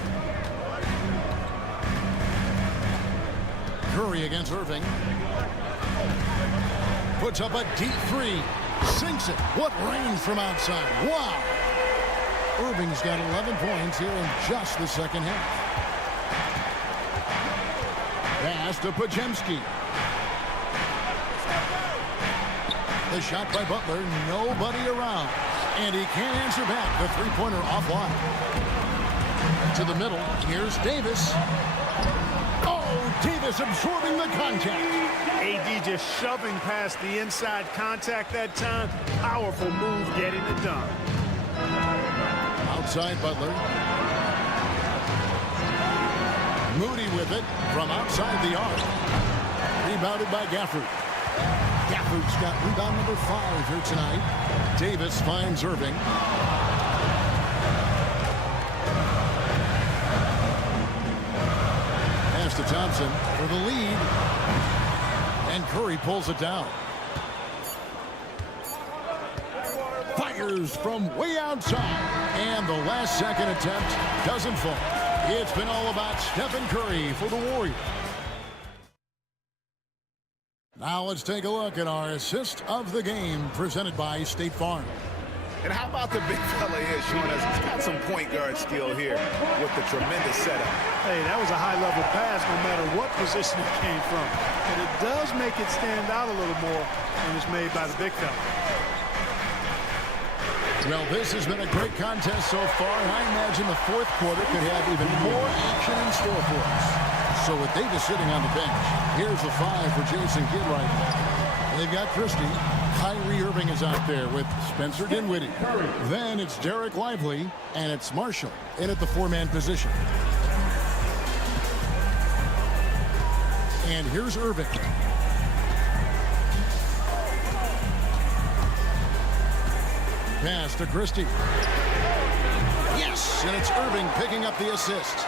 Curry against Irving. Puts up a deep 3. Sinks it. What range from outside. Wow. Irving's got 11 points here in just the second half. Pass to Podziemski. The shot by Butler. Nobody around. And he can't answer back. The three-pointer offline. To the middle. Here's Davis. Oh, Davis absorbing the contact. AD just shoving past the inside contact that time. Powerful move getting it done. Outside Butler. Moody with it from outside the arc. Rebounded by Gafford. Gafford's got rebound number 5 here tonight. Davis finds Irving. Pass to Thompson for the lead. And Curry pulls it down. Fires from way outside. And the last second attempt doesn't fall. It's been all about Stephen Curry for the Warriors. Now let's take a look at our assist of the game presented by State Farm. And how about the big fella here showing us he's got some point guard skill here with the tremendous setup. Hey, that was a high-level pass no matter what position it came from. And it does make it stand out a little more when it's made by the big fella. Well, this has been a great contest so far, and I imagine the fourth quarter could have even more action in store for us. So with Davis sitting on the bench, here's the 5 for Jason Kidd right now. They've got Christie. Kyrie Irving is out there with Spencer Dinwiddie. Then it's Derek Lively, and it's Marshall in at the 4-man position. And here's Irving. Pass to Christie. Yes, and it's Irving picking up the assist.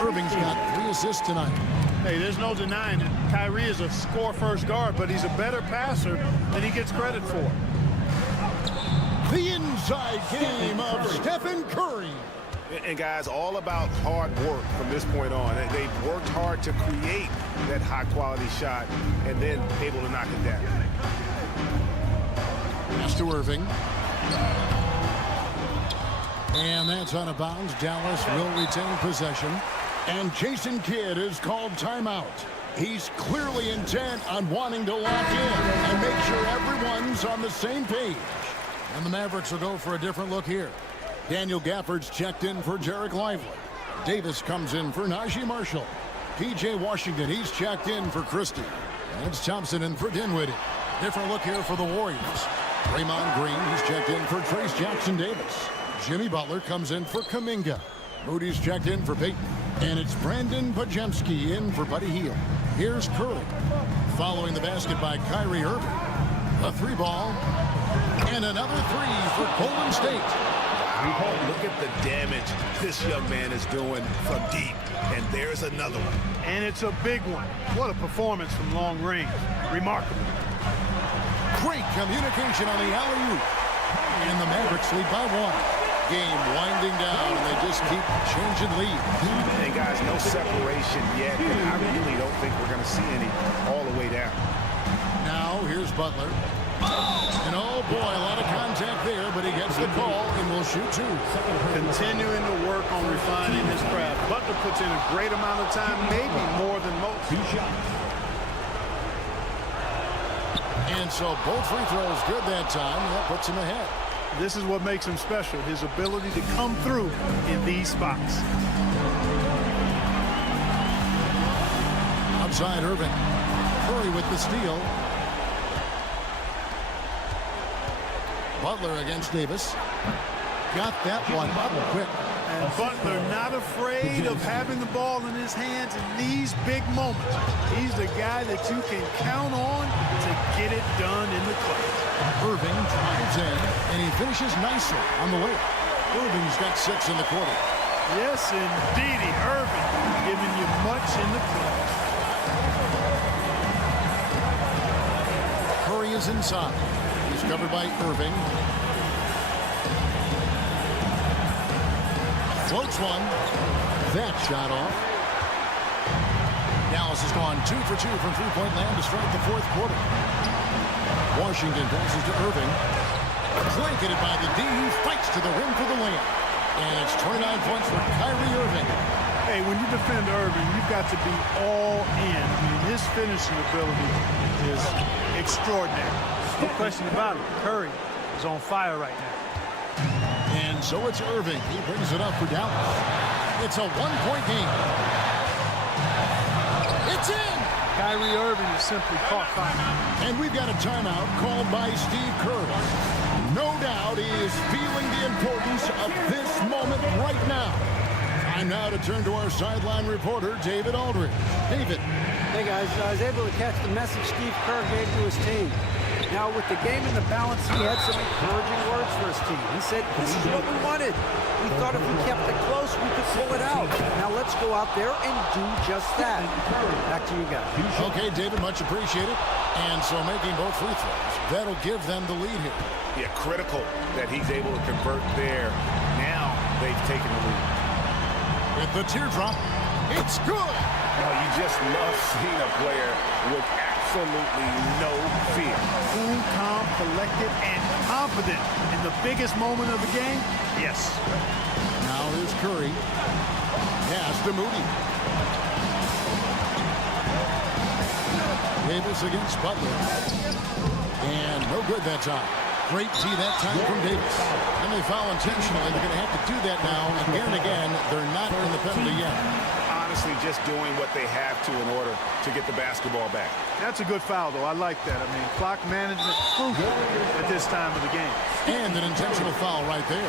Irving's got 3 assists tonight. Hey, there's no denying it. Kyrie is a score-first guard, but he's a better passer than he gets credit for. The inside game of Stephen Curry. And guys, all about hard work from this point on. They've worked hard to create that high-quality shot and then able to knock it down. Pass to Irving. And that's out of bounds. Dallas will retain possession. And Jason Kidd is called timeout. He's clearly intent on wanting to lock in and make sure everyone's on the same page. And the Mavericks will go for a different look here. Daniel Gafford's checked in for Derek Lively. Davis comes in for Najee Marshall. P.J. Washington, he's checked in for Christie. And it's Thompson in for Dinwiddie. Different look here for the Warriors. Draymond Green, he's checked in for Trace Jackson Davis. Jimmy Butler comes in for Kuminga. Moody's checked in for Peyton. And it's Brandon Podziemski in for Buddy Hield. Here's Curry. Following the basket by Kyrie Irving. A 3-ball. And another 3 for Golden State. Wow, look at the damage this young man is doing from deep. And there's another one. And it's a big one. What a performance from long range. Remarkable. Great communication on the alley-oop. And the Mavericks lead by 1. Game winding down, and they just keep changing leads. And guys, no separation yet. And I really don't think we're going to see any all the way down. Now, here's Butler. And oh boy, a lot of contact there, but he gets the call and will shoot 2. Continuing to work on refining his craft. Butler puts in a great amount of time, maybe more than most. And so both free throws good that time. That puts him ahead. This is what makes him special, his ability to come through in these spots. Outside Irving. Curry with the steal. Butler against Davis. Got that one up quick. And Butler not afraid of having the ball in his hands in these big moments. He's the guy that you can count on to get it done in the clutch. Irving drives in, and he finishes nicely on the layup. Irving's got 6 in the quarter. Yes, indeedy. Irving giving you much in the clutch. Curry is inside. He's covered by Irving. Floats one. That shot off. Dallas has gone 2 for 2 from three-point land to start the fourth quarter. Washington passes to Irving. Blanketed by the D. He fights to the rim for the layup. And it's 29 points for Kyrie Irving. Hey, when you defend Irving, you've got to be all in. I mean, his finishing ability is extraordinary. No question about it. Curry is on fire right now. And so it's Irving. He brings it up for Dallas. It's a one-point game. It's in! Kyrie Irving is simply caught fire. And we've got a timeout called by Steve Kerr. No doubt he is feeling the importance of this moment right now. Time now to turn to our sideline reporter, David Aldridge. David. Hey, guys. I was able to catch the message Steve Kerr gave to his team. Now, with the game in the balance, he had some encouraging words for his team. He said, this is what we wanted. We thought if we kept it close, we could pull it out. Now, let's go out there and do just that. Back to you guys. Okay, David, much appreciated. And so making both free throws, that'll give them the lead here. Yeah, critical that he's able to convert there. Now they've taken the lead. With the teardrop, it's good. Oh, you just love seeing a player with absolutely no fear. Cool, calm, collected, and confident in the biggest moment of the game. Yes. Now here's Curry. Pass to Moody. Davis against Butler. And no good that time. Great D that time from Davis. And they foul intentionally. They're going to have to do that now again and again. They're not in the penalty yet. Honestly, just doing what they have to in order to get the basketball back. That's a good foul, though. I like that. I mean, clock management crucial at this time of the game. And an intentional foul right there.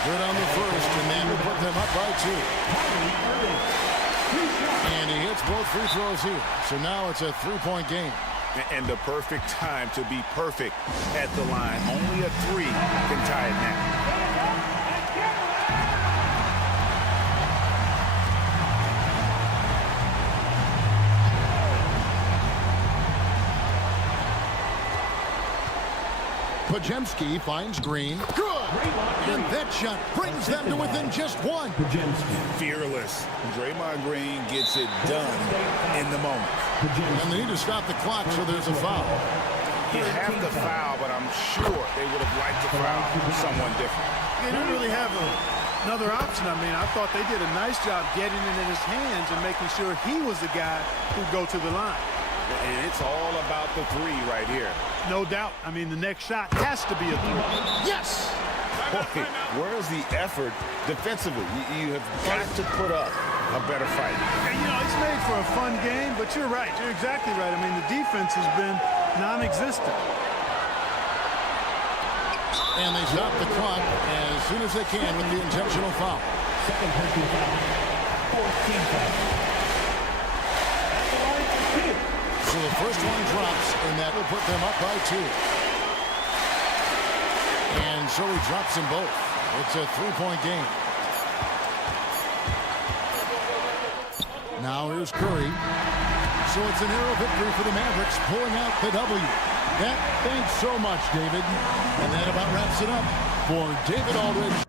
Good on the first, and then we put them up by 2. And he hits both free throws here. So now it's a three-point game. And the perfect time to be perfect at the line. Only a 3 can tie it now. Pajemski finds Green. Good! And that shot brings them to within just 1. Fearless. Draymond Green gets it done in the moment. And they need to stop the clock, so there's a foul. You have the foul, but I'm sure they would have liked to foul someone different. They didn't really have another option. I mean, I thought they did a nice job getting it in his hands and making sure he was the guy who'd go to the line. And it's all about the 3 right here. No doubt. I mean, the next shot has to be a 3. Yes! Boy, where's the effort defensively? You have got to put up a better fight. You know, it's made for a fun game, but you're right. You're exactly right. I mean, the defense has been non-existent. And they stop the clock as soon as they can with the intentional foul. Second personal foul. 14 foul. So the first one drops, and that will put them up by 2. And so he drops them both. It's a three-point game. Now here's Curry. So it's an arrow victory for the Mavericks, pulling out the W. Thanks so much, David. And that about wraps it up for David Aldridge.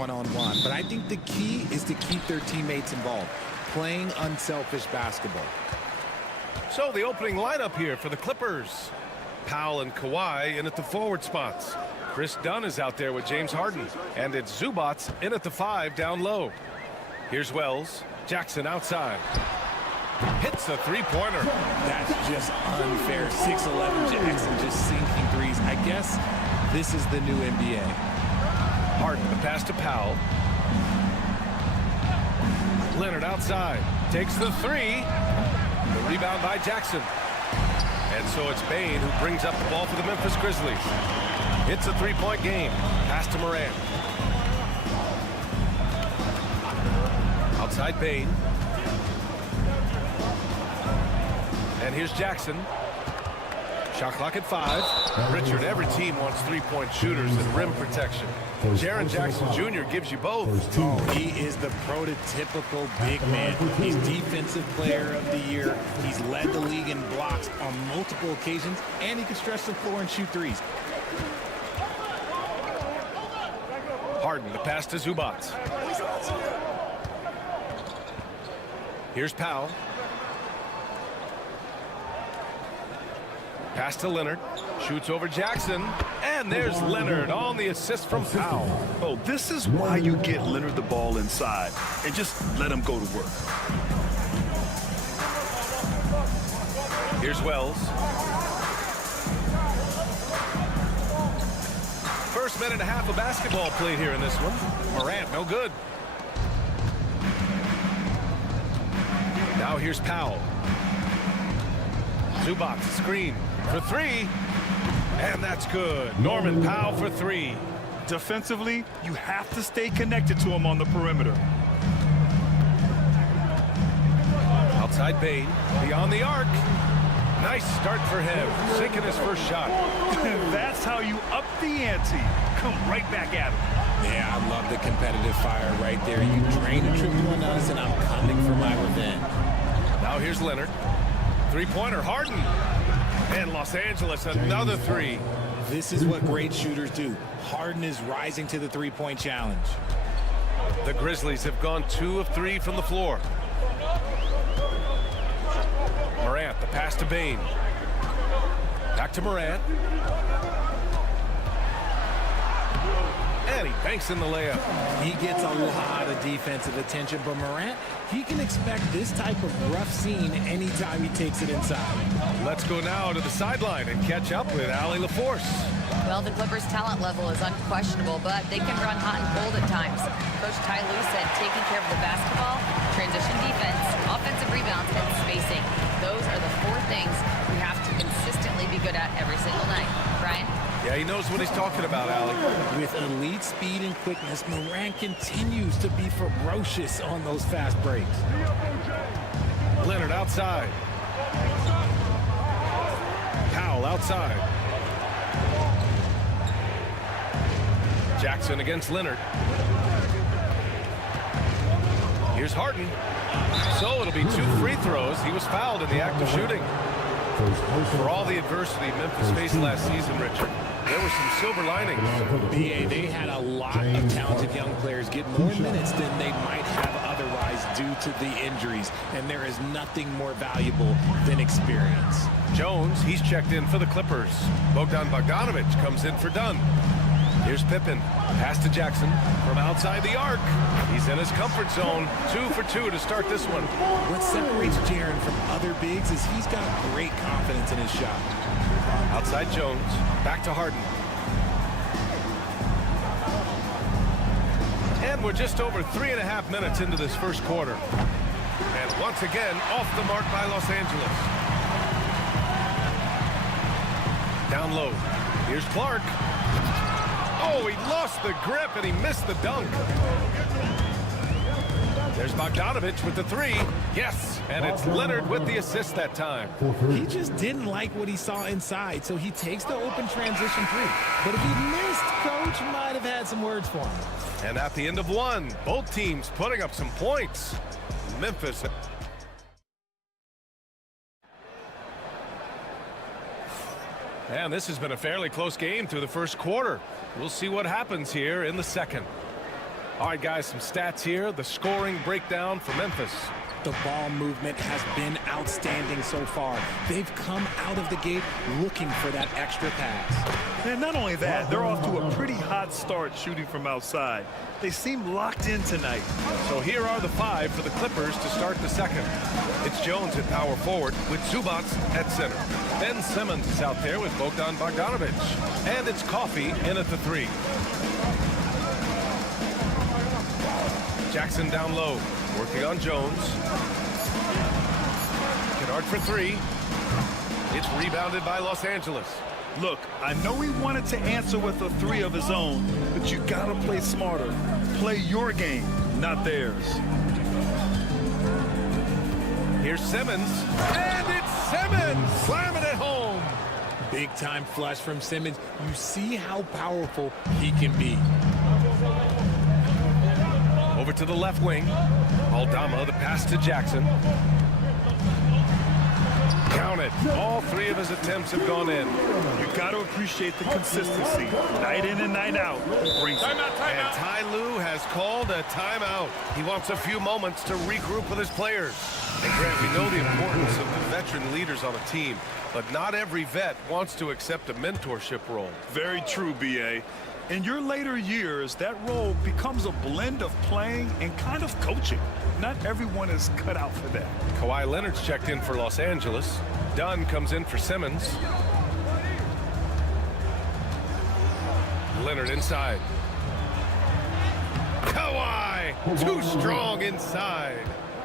one-on-one. But I think the key is to keep their teammates involved, playing unselfish basketball. So the opening lineup here for the Clippers. Powell and Kawhi in at the forward spots. Chris Dunn is out there with James Harden. And it's Zubats in at the 5 down low. Here's Wells. Jackson outside. Hits a three-pointer. That's just unfair. 6'11" Jackson just sinking threes. I guess this is the new NBA. Harden, the pass to Powell. Leonard outside. Takes the three. The rebound by Jackson. And so it's Bane who brings up the ball for the Memphis Grizzlies. It's a three-point game. Pass to Morant. Outside Bane. And here's Jackson. Shot clock at 5. Richard, every team wants three-point shooters and rim protection. Jaren Jackson Jr. gives you both. Oh, he is the prototypical big man. He's Defensive Player of the Year. He's led the league in blocks on multiple occasions, and he can stretch the floor and shoot threes. Harden, the pass to Zubac. Here's Powell. Pass to Leonard. Shoots over Jackson. And there's Leonard on the assist from Powell. Oh, this is why you get Leonard the ball inside and just let him go to work. Here's Wells. First minute and a half of basketball played here in this one. Morant, no good. Now here's Powell. Zubac, screen for three. And that's good. Norman Powell for three. Defensively, you have to stay connected to him on the perimeter. Outside Bane, beyond the arc. Nice start for him, sinking his first shot. That's how you up the ante. Come right back at him. Yeah, I love the competitive fire right there. You drain a triple on us, and I'm coming for my revenge. Now here's Leonard. Three-pointer, Harden. And Los Angeles, another three. This is what great shooters do. Harden is rising to the three-point challenge. The Grizzlies have gone 2 of 3 from the floor. Morant, the pass to Bane. Back to Morant. And he banks in the layup. He gets a lot of defensive attention, but Morant, he can expect this type of rough scene anytime he takes it inside. Let's go now to the sideline and catch up with Allie LaForce. Well, the Clippers' talent level is unquestionable, but they can run hot and cold at times. Coach Ty Lue said taking care of the basketball, transition defense, offensive rebounds, and spacing. Those are the 4 things we have to consistently be good at every single night. Brian? Yeah, he knows what he's talking about, Allie. With elite speed and quickness, Morant continues to be ferocious on those fast breaks. Leonard outside. Powell outside. Jackson against Leonard. Here's Harden. So it'll be 2 free throws. He was fouled in the act of shooting. For all the adversity Memphis faced last season, Richard, there were some silver linings. BA, they had a lot of talented young players get more minutes than they might have otherwise due to the injuries, and there is nothing more valuable than experience. Jones, he's checked in for the Clippers. Bogdan Bogdanovic comes in for Dunn. Here's Pippen. Pass to Jackson from outside the arc. He's in his comfort zone. 2 for 2 to start this one. What separates Jaren from other bigs is he's got great confidence in his shot. Outside Jones. Back to Harden. And we're just over 3.5 minutes into this first quarter. And once again, off the mark by Los Angeles. Down low. Here's Clark. Oh, he lost the grip and he missed the dunk. There's Bogdanovic with the 3. Yes, and it's Leonard with the assist that time. He just didn't like what he saw inside, so he takes the open transition 3. But if he missed, Coach might have had some words for him. And at the end of 1, both teams putting up some points. Memphis. And this has been a fairly close game through the first quarter. We'll see what happens here in the second. All right, guys, some stats here. The scoring breakdown for Memphis. The ball movement has been outstanding so far. They've come out of the gate looking for that extra pass. And not only that, they're off to a pretty hot start shooting from outside. They seem locked in tonight. So here are the 5 for the Clippers to start the second. It's Jones at power forward with Zubac at center. Ben Simmons is out there with Bogdanovich. And it's Coffee in at the 3. Jackson down low, working on Jones. Kennard for 3. It's rebounded by Los Angeles. Look, I know he wanted to answer with a 3 of his own, but you gotta play smarter. Play your game, not theirs. Here's Simmons, and it's Simmons slamming it home. Big time flush from Simmons. You see how powerful he can be. Over to the left wing. Aldama, the pass to Jackson. Count it. All 3 of his attempts have gone in. You got to appreciate the consistency. Night in and night out. Brings and Ty Lue has called a timeout. He wants a few moments to regroup with his players. And Grant, we know the importance of the veteran leaders on a team, but not every vet wants to accept a mentorship role. Very true, B.A. In your later years, that role becomes a blend of playing and kind of coaching. Not everyone is cut out for that. Kawhi Leonard's checked in for Los Angeles. Dunn comes in for Simmons. Leonard inside. Kawhi! Too strong inside.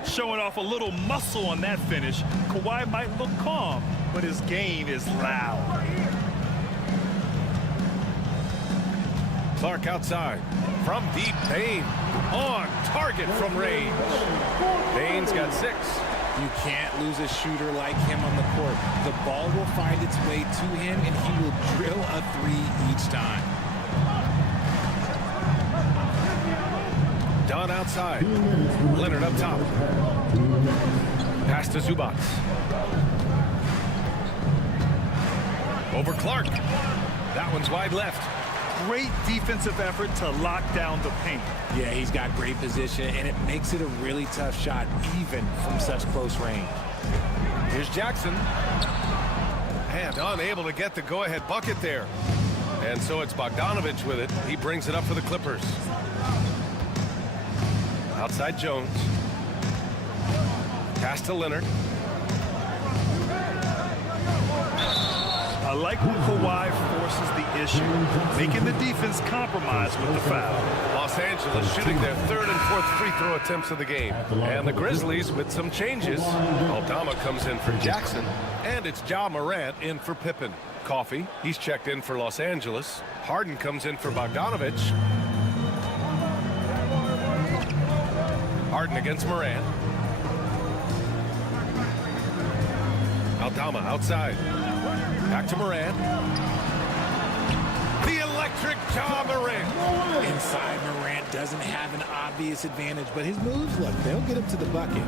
Showing off a little muscle on that finish. Kawhi might look calm, but his game is loud. Clark outside. From deep, Bain. On target from range. Bain's got 6. You can't lose a shooter like him on the court. The ball will find its way to him, and he will drill a 3 each time. Dunn outside. Leonard up top. Pass to Zubac. Over Clark. That one's wide left. Great defensive effort to lock down the paint. Yeah, he's got great position, and it makes it a really tough shot, even from such close range. Here's Jackson. And unable to get the go-ahead bucket there. And so it's Bogdanovich with it. He brings it up for the Clippers. Outside Jones. Pass to Leonard. I like when Kawhi forces the issue, making the defense compromise with the foul. Los Angeles shooting their 3rd and 4th free throw attempts of the game. And the Grizzlies with some changes. Aldama comes in for Jackson. And it's Ja Morant in for Pippen. Coffee, he's checked in for Los Angeles. Harden comes in for Bogdanovich. Harden against Morant. Aldama outside. Back to Morant. The electric Ja Morant. Inside, Morant doesn't have an obvious advantage, but his moves, look, they'll get him to the bucket.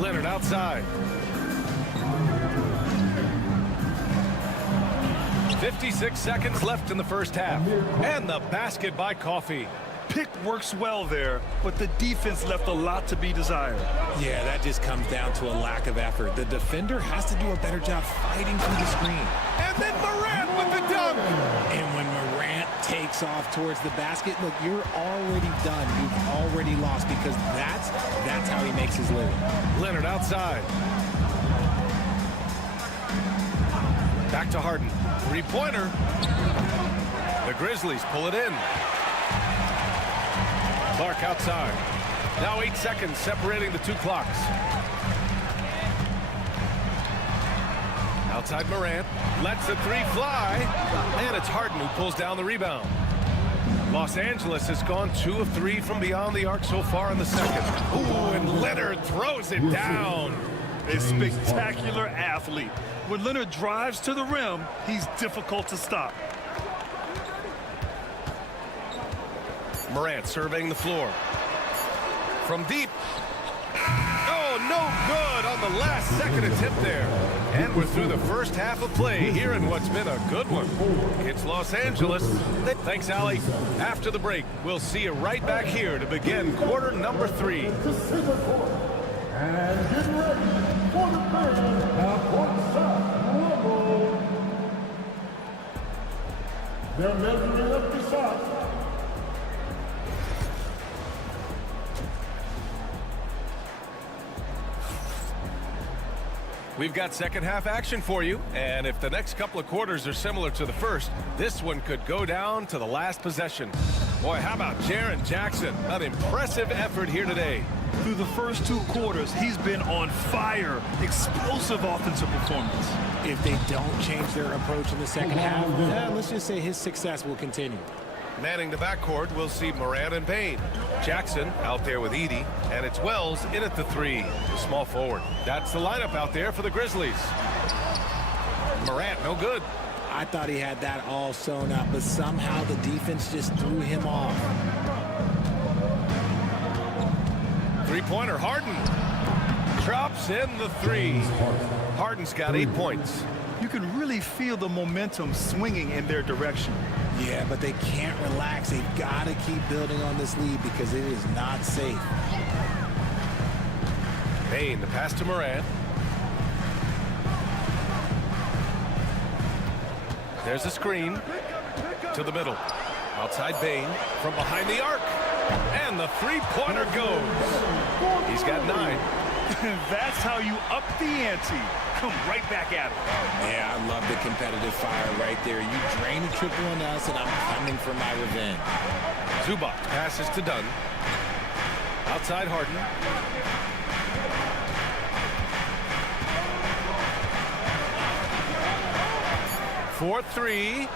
Leonard outside. 56 seconds left in the first half. And the basket by Coffee. Pick works well there, but the defense left a lot to be desired. Yeah, that just comes down to a lack of effort. The defender has to do a better job fighting through the screen. And then Morant with the dunk. And when Morant takes off towards the basket, look, you're already done. You've already lost because that's how he makes his living. Leonard outside. Back to Harden. 3-pointer. The Grizzlies pull it in. Clark outside. Now 8 seconds separating the 2 clocks. Outside Morant. Lets the 3 fly. And it's Harden who pulls down the rebound. Los Angeles has gone 2 of 3 from beyond the arc so far in the second. Ooh, and Leonard throws it down. A spectacular athlete. When Leonard drives to the rim, he's difficult to stop. Morant surveying the floor. From deep. Oh, no good on the last-second attempt there. And we're through the first half of play here in what's been a good one. It's Los Angeles. Thanks, Allie. After the break, we'll see you right back here to begin quarter number 3. And get ready for the band courtside rumble. They're measuring up the shots. We've got second half action for you, and if the next couple of quarters are similar to the first, this one could go down to the last possession. Boy, how about Jaren Jackson? An impressive effort here today. Through the first 2 quarters, he's been on fire. Explosive offensive performance. If they don't change their approach in the second half, let's just say his success will continue. Manning the backcourt, we'll see Morant and Payne. Jackson out there with Edey, and it's Wells in at the 3, the small forward. That's the lineup out there for the Grizzlies. Morant, no good. I thought he had that all sewn up, but somehow the defense just threw him off. Three-pointer, Harden. Drops in the 3. Harden's got 8 points. You can really feel the momentum swinging in their direction. Yeah, but they can't relax. They've got to keep building on this lead because it is not safe. Payne, the pass to Morant. There's a screen to the middle. Outside Payne from behind the arc. And the three-pointer goes. He's got 9. That's how you up the ante. Come right back at him. Yeah, I love the competitive fire right there. You drain a triple on us, and I'm coming for my revenge. Zubac passes to Dunn. Outside Harden. For 3.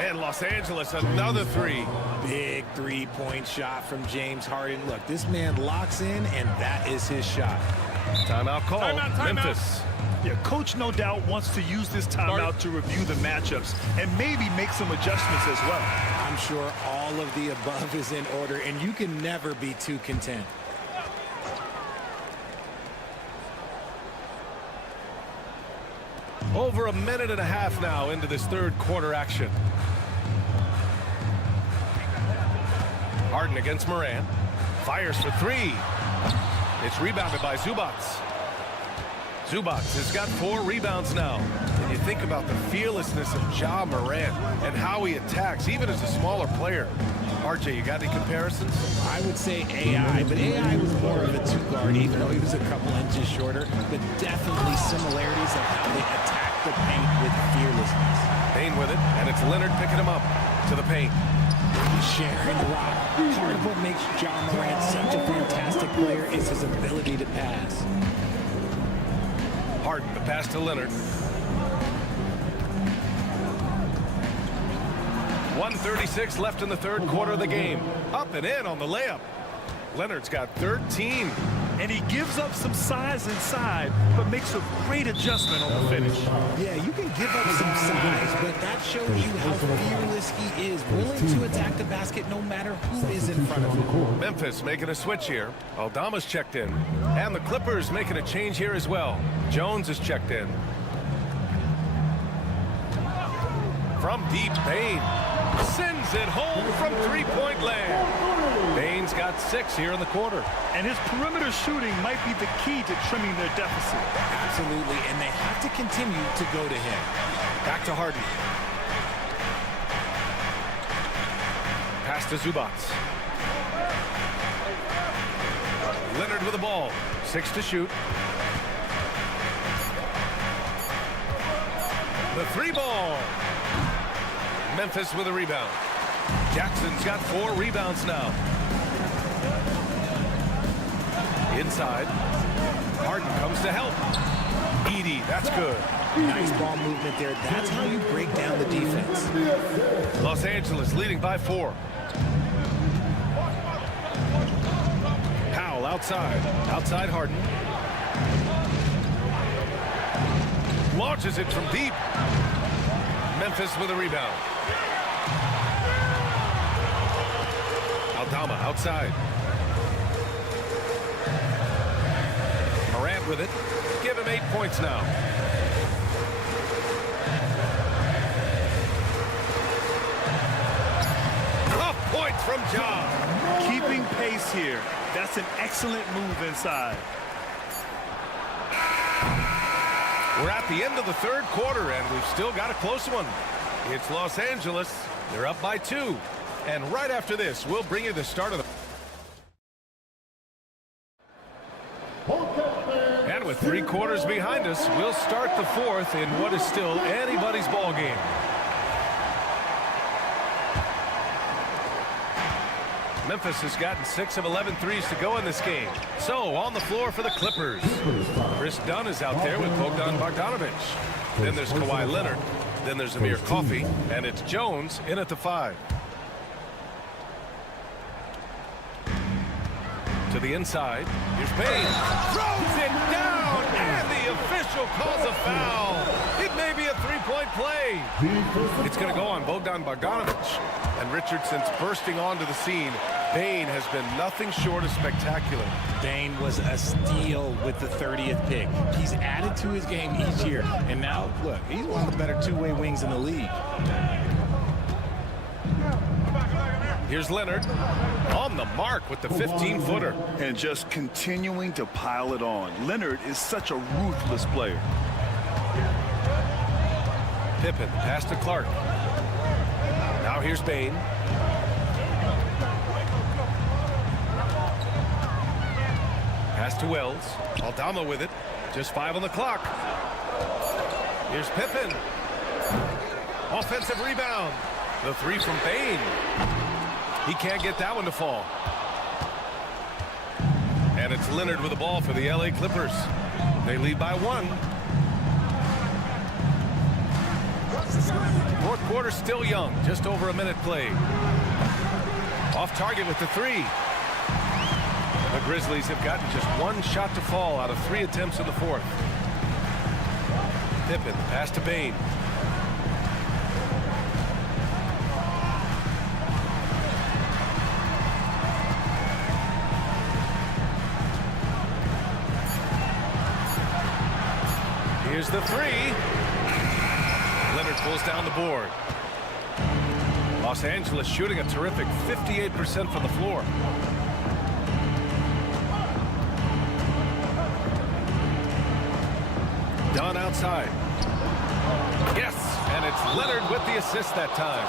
And Los Angeles, another 3. Big three-point shot from James Harden. Look, this man locks in, and that is his shot. Timeout call. Timeout. Memphis. Yeah, coach no doubt wants to use this timeout to review the matchups and maybe make some adjustments as well. I'm sure all of the above is in order, and you can never be too content. Over a minute and a half now into this third quarter action. Harden against Morant. Fires for 3. It's rebounded by Zubac. Zubac has got 4 rebounds now. And you think about the fearlessness of Ja Morant and how he attacks, even as a smaller player. RJ, you got any comparisons? I would say AI, but AI was more of a 2-guard, even though he was a couple inches shorter. But definitely similarities of how they attack the paint with fearlessness. Payne with it, and it's Leonard picking him up to the paint. Sharing the rock. Part of what makes Ja Morant such a fantastic player is his ability to pass. Harden, the pass to Leonard. 1:36 left in the third quarter of the game. Up and in on the layup. Leonard's got 13. And he gives up some size inside, but makes a great adjustment on the finish. Yeah, you can give up some size, but that shows you how fearless he is, willing to attack the basket no matter who is in front of him. Memphis making a switch here. Aldama's checked in. And the Clippers making a change here as well. Jones is checked in. From deep, Payne sends it home from three-point land. Payne's got 6 here in the quarter. And his perimeter shooting might be the key to trimming their deficit. Absolutely, and they have to continue to go to him. Back to Harden. Pass to Zubac. Leonard with the ball. 6 to shoot. The 3-ball. Memphis with a rebound. Jackson's got 4 rebounds now. Inside. Harden comes to help. Edey, that's good. Nice ball movement there. That's how you break down the defense. Los Angeles leading by 4. Powell outside. Outside Harden. Launches it from deep. Memphis with a rebound. Aldama outside. Morant Morant with it. Give him 8 points now. Tough points from Ja. Keeping pace here. That's an excellent move inside. We're at the end of the third quarter, and we've still got a close one. It's Los Angeles. They're up by 2. And right after this, we'll bring you the start of the... And with 3 quarters behind us, we'll start the fourth in what is still anybody's ball game. Memphis has gotten 6 of 11 threes to go in this game. So, on the floor for the Clippers. Chris Dunn is out there with Bogdan Bogdanovic. Then there's Kawhi Leonard. Then there's Amir Coffey. And it's Jones in at the 5. To the inside. Here's Payne. Throws it down. And the official calls a foul. It may be a 3-point play. It's going to go on Bogdan Bogdanovic. And Richardson's bursting onto the scene. Payne has been nothing short of spectacular. Payne was a steal with the 30th pick. He's added to his game each year. And now, look, he's one of the better two-way wings in the league. Here's Leonard on the mark with the 15-footer. And just continuing to pile it on. Leonard is such a ruthless player. Pippen pass to Clark. Now here's Payne. Pass to Wells. Aldama with it. Just 5 on the clock. Here's Pippen. Offensive rebound. The 3 from Payne. He can't get that one to fall. And it's Leonard with the ball for the LA Clippers. They lead by 1. Fourth quarter still young. Just over a minute played. Off target with the 3. The Grizzlies have gotten just 1 shot to fall out of 3 attempts in the fourth. Pippen, pass to Payne. Here's the 3. Leonard pulls down the board. Los Angeles shooting a terrific 58% from the floor. Dunn outside. Yes, and it's Leonard with the assist that time.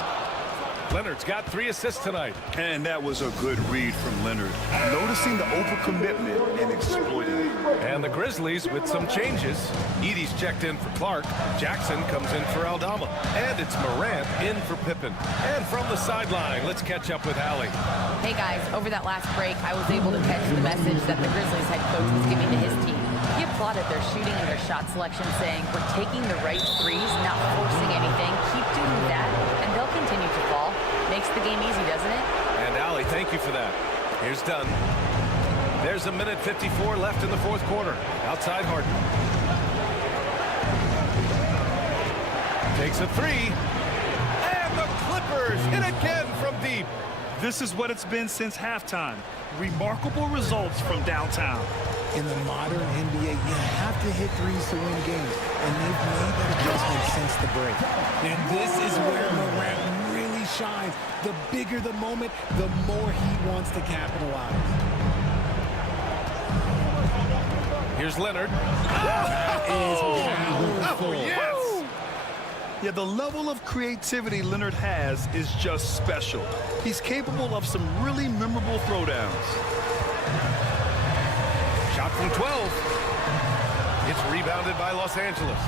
Leonard's got 3 assists tonight. And that was a good read from Leonard. Noticing the overcommitment and exploiting it. And the Grizzlies with some changes. Edey's checked in for Clark. Jackson comes in for Aldama. And it's Morant in for Pippen. And from the sideline, let's catch up with Allie. Hey guys, over that last break, I was able to catch the message that the Grizzlies head coach was giving to his team. He applauded their shooting and their shot selection, saying, "We're taking the right threes, not forcing anything. Keep doing that, and they'll continue to fall." Makes the game easy, doesn't it? And Allie, thank you for that. Here's Dunn. There's a minute 54 left in the fourth quarter. Outside Harden. Takes a 3. And the Clippers hit again from deep. This is what it's been since halftime. Remarkable results from downtown. In the modern NBA, you have to hit threes to win games. And they've made that adjustment since the break. And this is where Morant really shines. The bigger the moment, the more he wants to capitalize. Here's Leonard. That is powerful. Oh, yes. Yeah, the level of creativity Leonard has is just special. He's capable of some really memorable throwdowns. Shot from 12. It's rebounded by Los Angeles.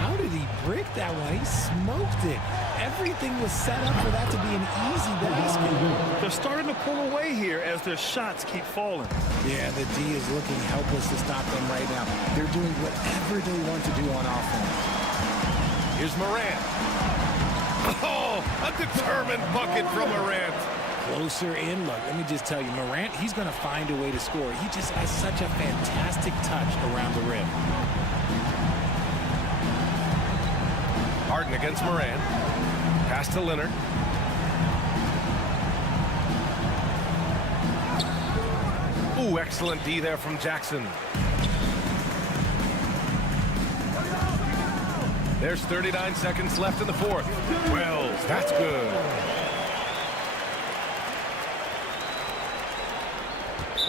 How did he break that one? He smoked it. Everything was set up for that to be an easy basket. They're starting to pull away here as their shots keep falling. Yeah, the D is looking helpless to stop them right now. They're doing whatever they want to do on offense. Here's Morant. Oh, a determined bucket from Morant. Closer in. Look, let me just tell you, Morant, he's going to find a way to score. He just has such a fantastic touch around the rim. Harden against Morant. Pass to Leonard. Ooh, excellent D there from Jackson. There's 39 seconds left in the fourth. Wells, that's good.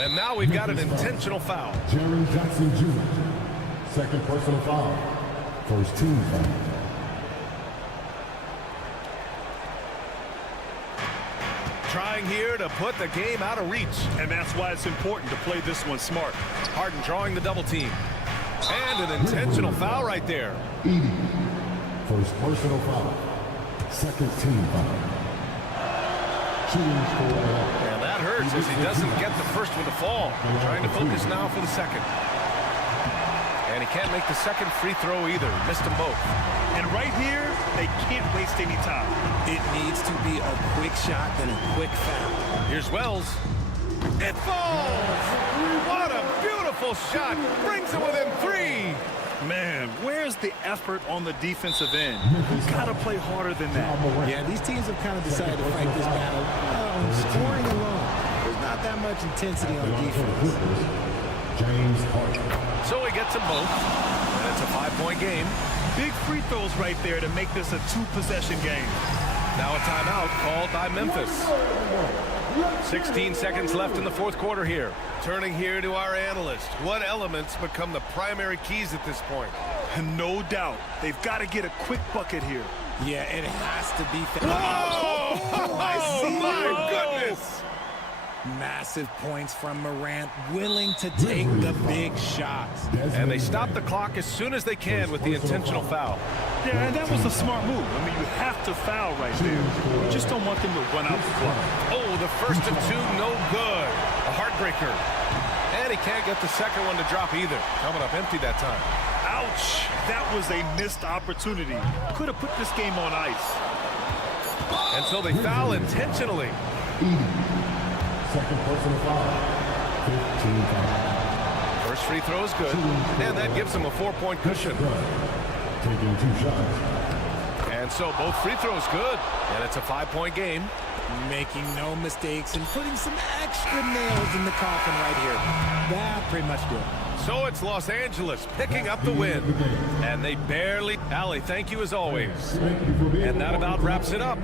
And now we've got an intentional foul. Jerry Jackson Jr. Second personal foul. First team foul. Trying here to put the game out of reach. And that's why it's important to play this one smart. Harden drawing the double team. And an intentional foul right there. Edie. First personal foul. Second team foul. Choose for And that hurts as he doesn't get the first one to fall. Trying to focus now for the second. And he can't make the second free throw either. Missed them both. And right here, they can't waste any time. It needs to be a quick shot, then a quick foul. Here's Wells. It falls! What a beautiful shot! Brings it within 3. Man, where's the effort on the defensive end? You gotta play harder than that. Yeah, these teams have kind of decided to fight this battle on scoring alone. There's not that much intensity on defense. James Harden. So he gets them both. And it's a 5-point game. Big free throws right there to make this a 2-possession game. Now a timeout called by Memphis. 16 seconds left in the fourth quarter here. Turning here to our analyst. What elements become the primary keys at this point? No doubt. They've got to get a quick bucket here. Yeah, it has to be. Oh, my goodness! Massive points from Morant, willing to take the big shots. And they stop the clock as soon as they can with the intentional foul. Yeah, and that was a smart move. I mean, you have to foul right there. You just don't want them to run out the clock. Oh, the first of 2, no good. A heartbreaker. And he can't get the second one to drop either. Coming up empty that time. Ouch! That was a missed opportunity. Could have put this game on ice. And so they foul intentionally. Second personal foul. 15 foul. First free throw is good. And that gives him a 4-point cushion. Taking 2 shots. And so both free throws good. And it's a 5-point game. Making no mistakes and putting some extra nails in the coffin right here. That pretty much do it. So it's Los Angeles picking up the win. And they barely... Allie, thank you as always. And that about wraps it up.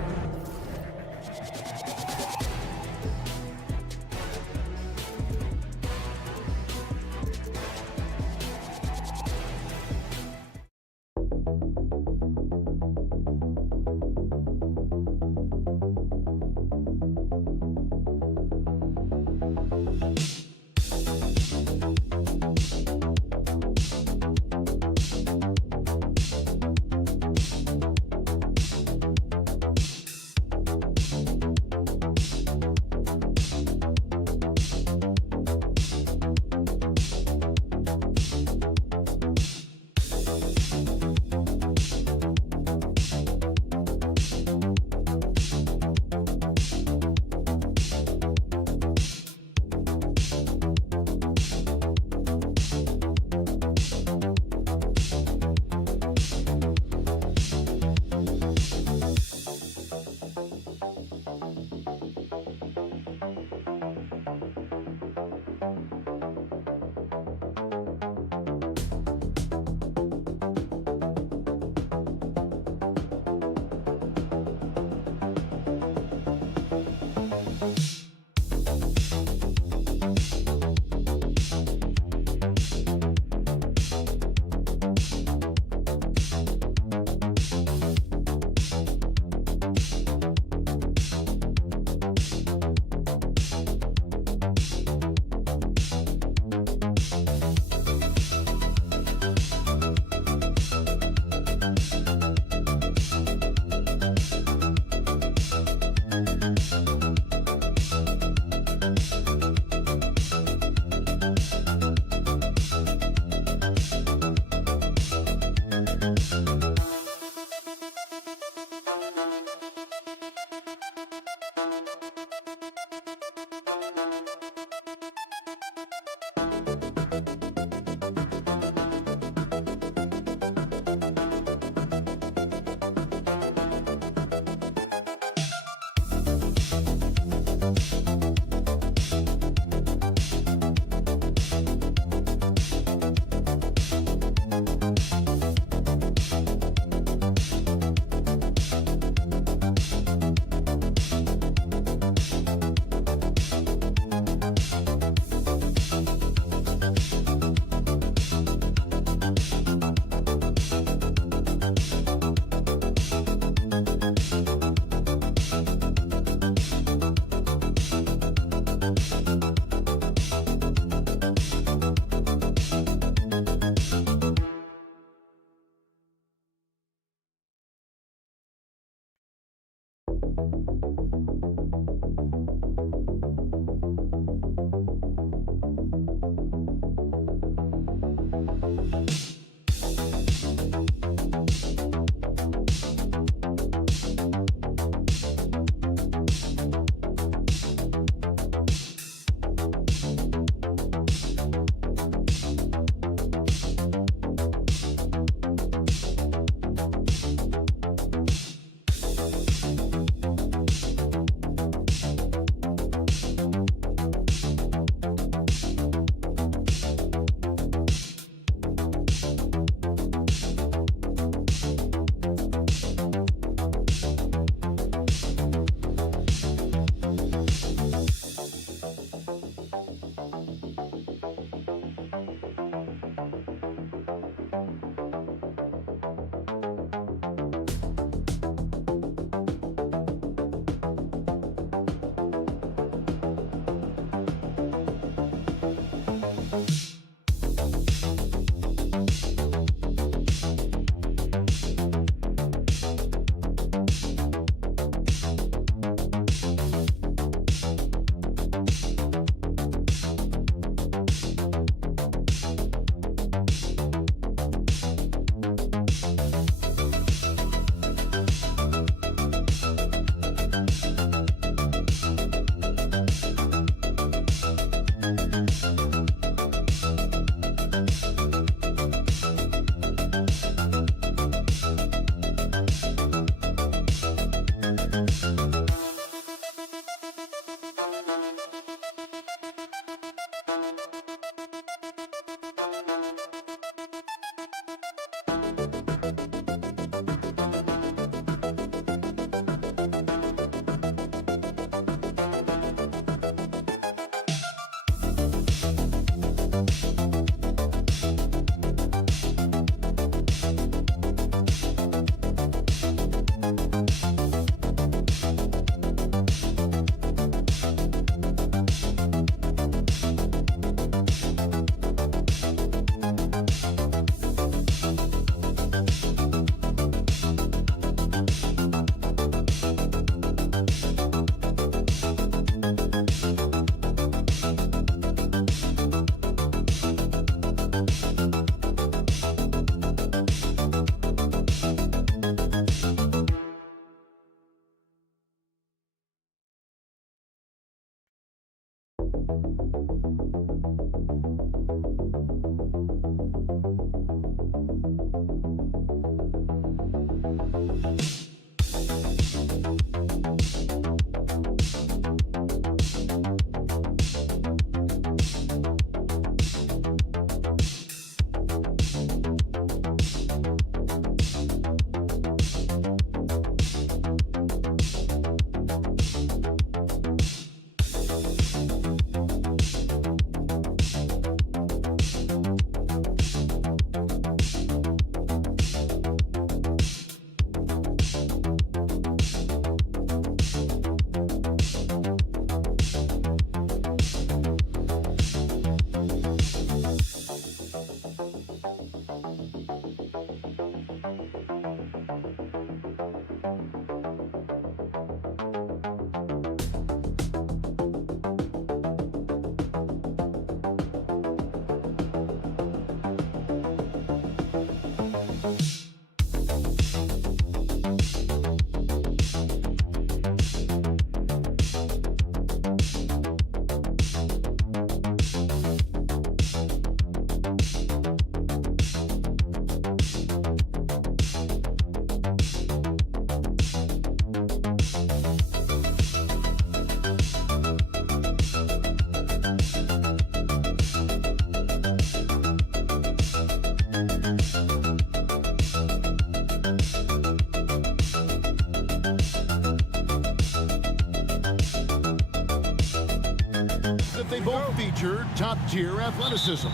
They both feature top-tier athleticism.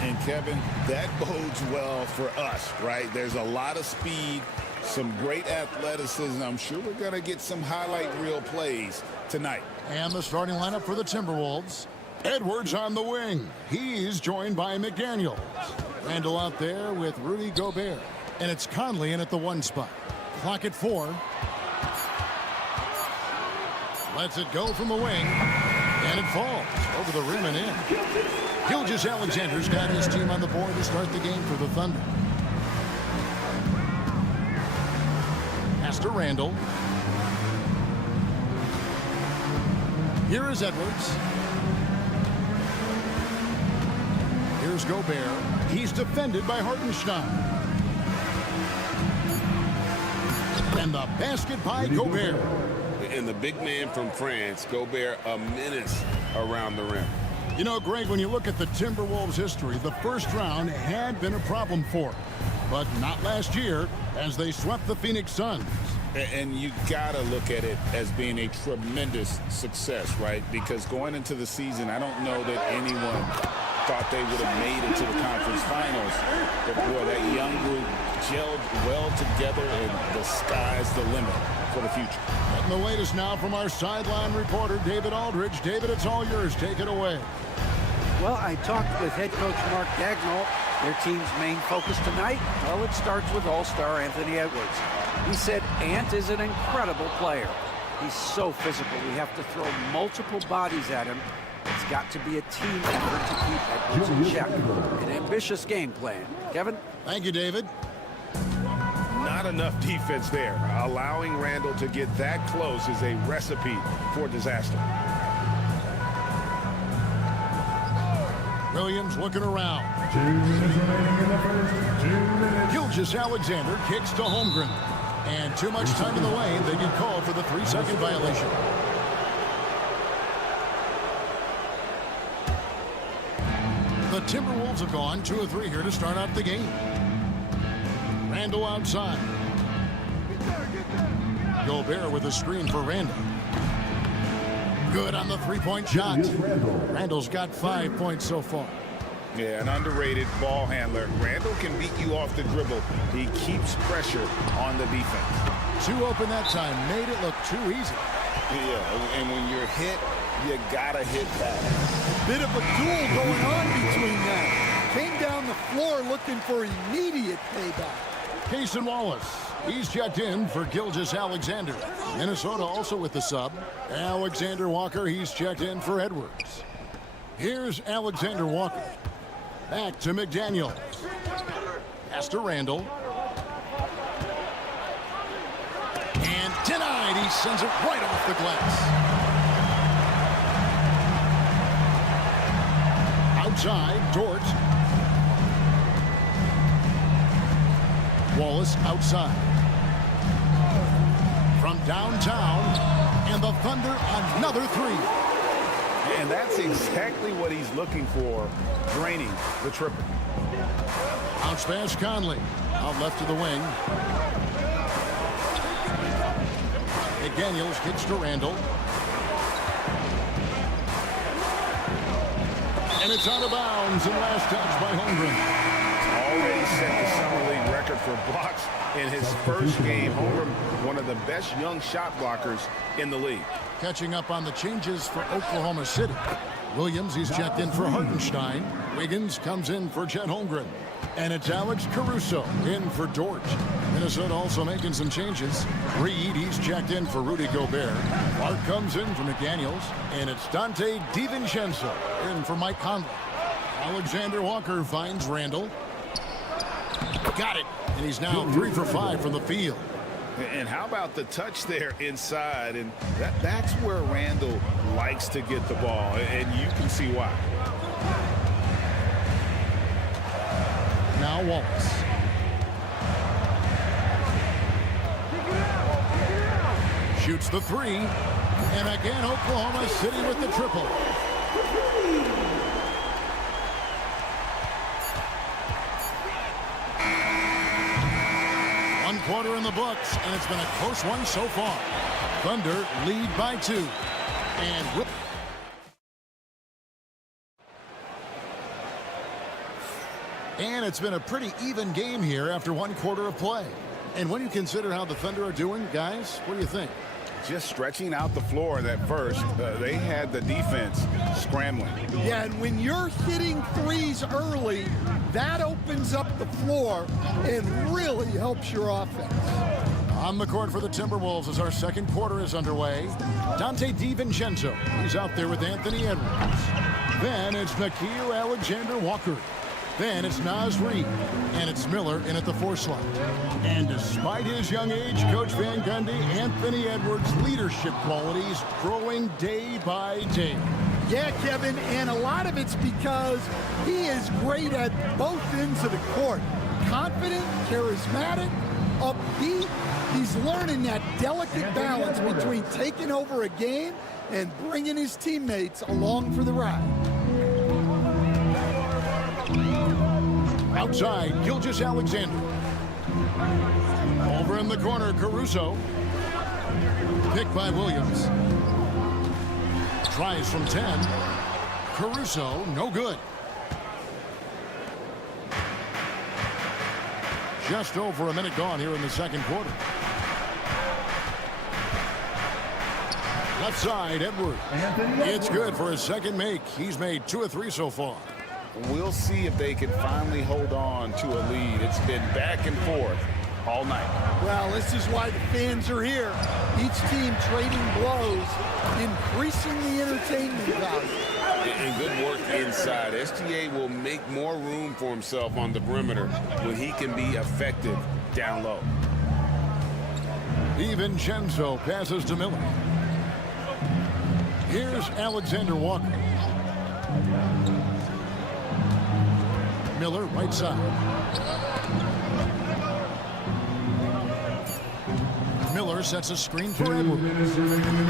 And, Kevin, that bodes well for us, right? There's a lot of speed, some great athleticism. I'm sure we're going to get some highlight reel plays tonight. And the starting lineup for the Timberwolves. Edwards on the wing. He's joined by McDaniels. Randall out there with Rudy Gobert. And it's Conley in at the 1 spot. Clock at 4. Lets it go from the wing. And it falls over the rim and in. Gilgeous-Alexander's got his team on the board to start the game for the Thunder. Pass to Randall. Here is Edwards. Here's Gobert. He's defended by Hartenstein. And the basket by Gobert. And the big man from France, Gobert, a menace around the rim. You know, Greg, when you look at the Timberwolves' history, the first round had been a problem for them. But not last year, as they swept the Phoenix Suns. And you got to look at it as being a tremendous success, right? Because going into the season, I don't know that anyone thought they would have made it to the conference finals. But, boy, that young group gelled well together, and the sky's the limit for the future. And the latest now from our sideline reporter, David Aldridge. David, it's all yours. Take it away. Well, I talked with head coach Mark Dagnall. Their team's main focus tonight, well, it starts with all-star Anthony Edwards. He said Ant is an incredible player. He's so physical. We have to throw multiple bodies at him. It's got to be a team effort to keep Edwards in check. An ambitious game plan. Kevin? Thank you, David. Not enough defense there. Allowing Randall to get that close is a recipe for disaster. Williams looking around. 2 minutes remaining in the first. 2 minutes. Gilgeous-Alexander kicks to Holmgren. And too much time in the lane. They get called for the 3-second violation. The Timberwolves have gone 2 of 3 here to start out the game. Randall outside. Gobert with a screen for Randall. Good on the three-point shot. Randall's got 5 points so far. Yeah, an underrated ball handler. Randall can beat you off the dribble. He keeps pressure on the defense. Too open that time. Made it look too easy. Yeah, and when you're hit, you gotta hit back. Bit of a duel going on between them. Came down the floor looking for immediate payback. Cason Wallace. He's checked in for Gilgeous-Alexander. Minnesota also with the sub. Alexander Walker, he's checked in for Edwards. Here's Alexander Walker. Back to McDaniels. Pass to Randall. And denied. He sends it right off the glass. Outside, Dort. Wallace outside. From downtown, and the Thunder another 3. And that's exactly what he's looking for, draining the triple. Bounce pass Conley. Out left to the wing. McDaniels kicks to Randall. And it's out of bounds and last touch by Holmgren. Already set the Summer League record for blocks in his first game. Holmgren, one of the best young shot blockers in the league. Catching up on the changes for Oklahoma City. Williams, he's checked in for Hartenstein. Wiggins comes in for Chet Holmgren. And it's Alex Caruso in for Dort. Minnesota also making some changes. Reed, he's checked in for Rudy Gobert. Clark comes in for McDaniels. And it's Dante DiVincenzo in for Mike Conley. Alexander Walker finds Randall. Got it. And he's now 3 for 5 from the field. And how about the touch there inside? And that's where Randall likes to get the ball, and you can see why. Now Wallace. Shoots the 3. And again, Oklahoma City with the triple. One quarter in the books, and it's been a close one so far. Thunder lead by 2. And it's been a pretty even game here after 1 quarter of play. And when you consider how the Thunder are doing, guys, what do you think? Just stretching out the floor at first. They had the defense scrambling. Yeah, and when you're hitting threes early, that opens up the floor and really helps your offense. On the court for the Timberwolves as our second quarter is underway. Dante DiVincenzo. He's out there with Anthony Edwards. Then it's Nickeil Alexander-Walker. Then it's Naz Reid. And it's Miller in at the 4 slot. And despite his young age, Coach Van Gundy, Anthony Edwards' leadership qualities growing day by day. Yeah, Kevin, and a lot of it's because he is great at both ends of the court. Confident, charismatic, upbeat. He's learning that delicate balance between taking over a game and bringing his teammates along for the ride. Outside, Gilgeous-Alexander. Over in the corner, Caruso. Picked by Williams. Tries from 10. Caruso, no good. Just over a minute gone here in the second quarter. Left side, Edwards. It's good for his second make. He's made 2 of 3 so far. We'll see if they can finally hold on to a lead. It's been back and forth all night. Well, this is why the fans are here. Each team trading blows, increasing the entertainment value. And good work inside. SGA will make more room for himself on the perimeter when he can be effective down low. DiVincenzo passes to Miller. Here's Alexander-Walker. Miller, right side. Miller sets a screen for Edwards.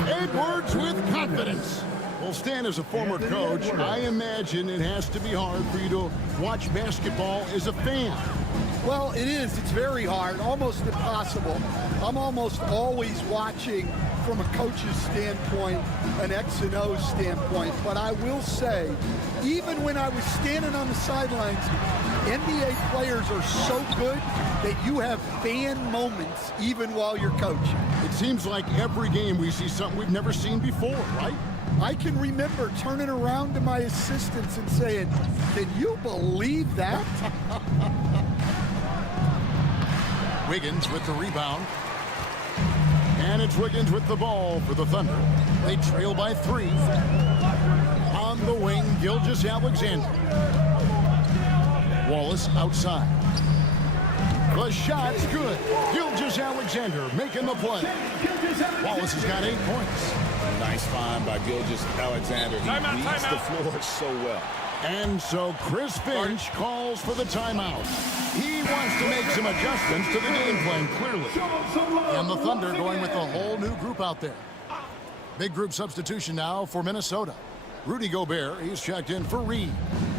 Edwards with confidence. Well, Stan, as a former coach, I imagine it has to be hard for you to watch basketball as a fan. Well, it is. It's very hard, almost impossible. I'm almost always watching from a coach's standpoint, an X and O standpoint. But I will say, even when I was standing on the sidelines, NBA players are so good that you have fan moments even while you're coaching. It seems like every game we see something we've never seen before, right? I can remember turning around to my assistants and saying, can you believe that? Wiggins with the rebound. And it's Wiggins with the ball for the Thunder. They trail by 3. On the wing, Gilgeous-Alexander. Wallace outside. The shot's good. Gilgeous-Alexander making the play. Wallace has got 8 points. Nice find by Gilgeous-Alexander. He reads the floor so well. And so Chris Finch calls for the timeout. He wants to make some adjustments to the game plan, clearly. And the Thunder going with a whole new group out there. Big group substitution now for Minnesota. Rudy Gobert, he's checked in for Reed.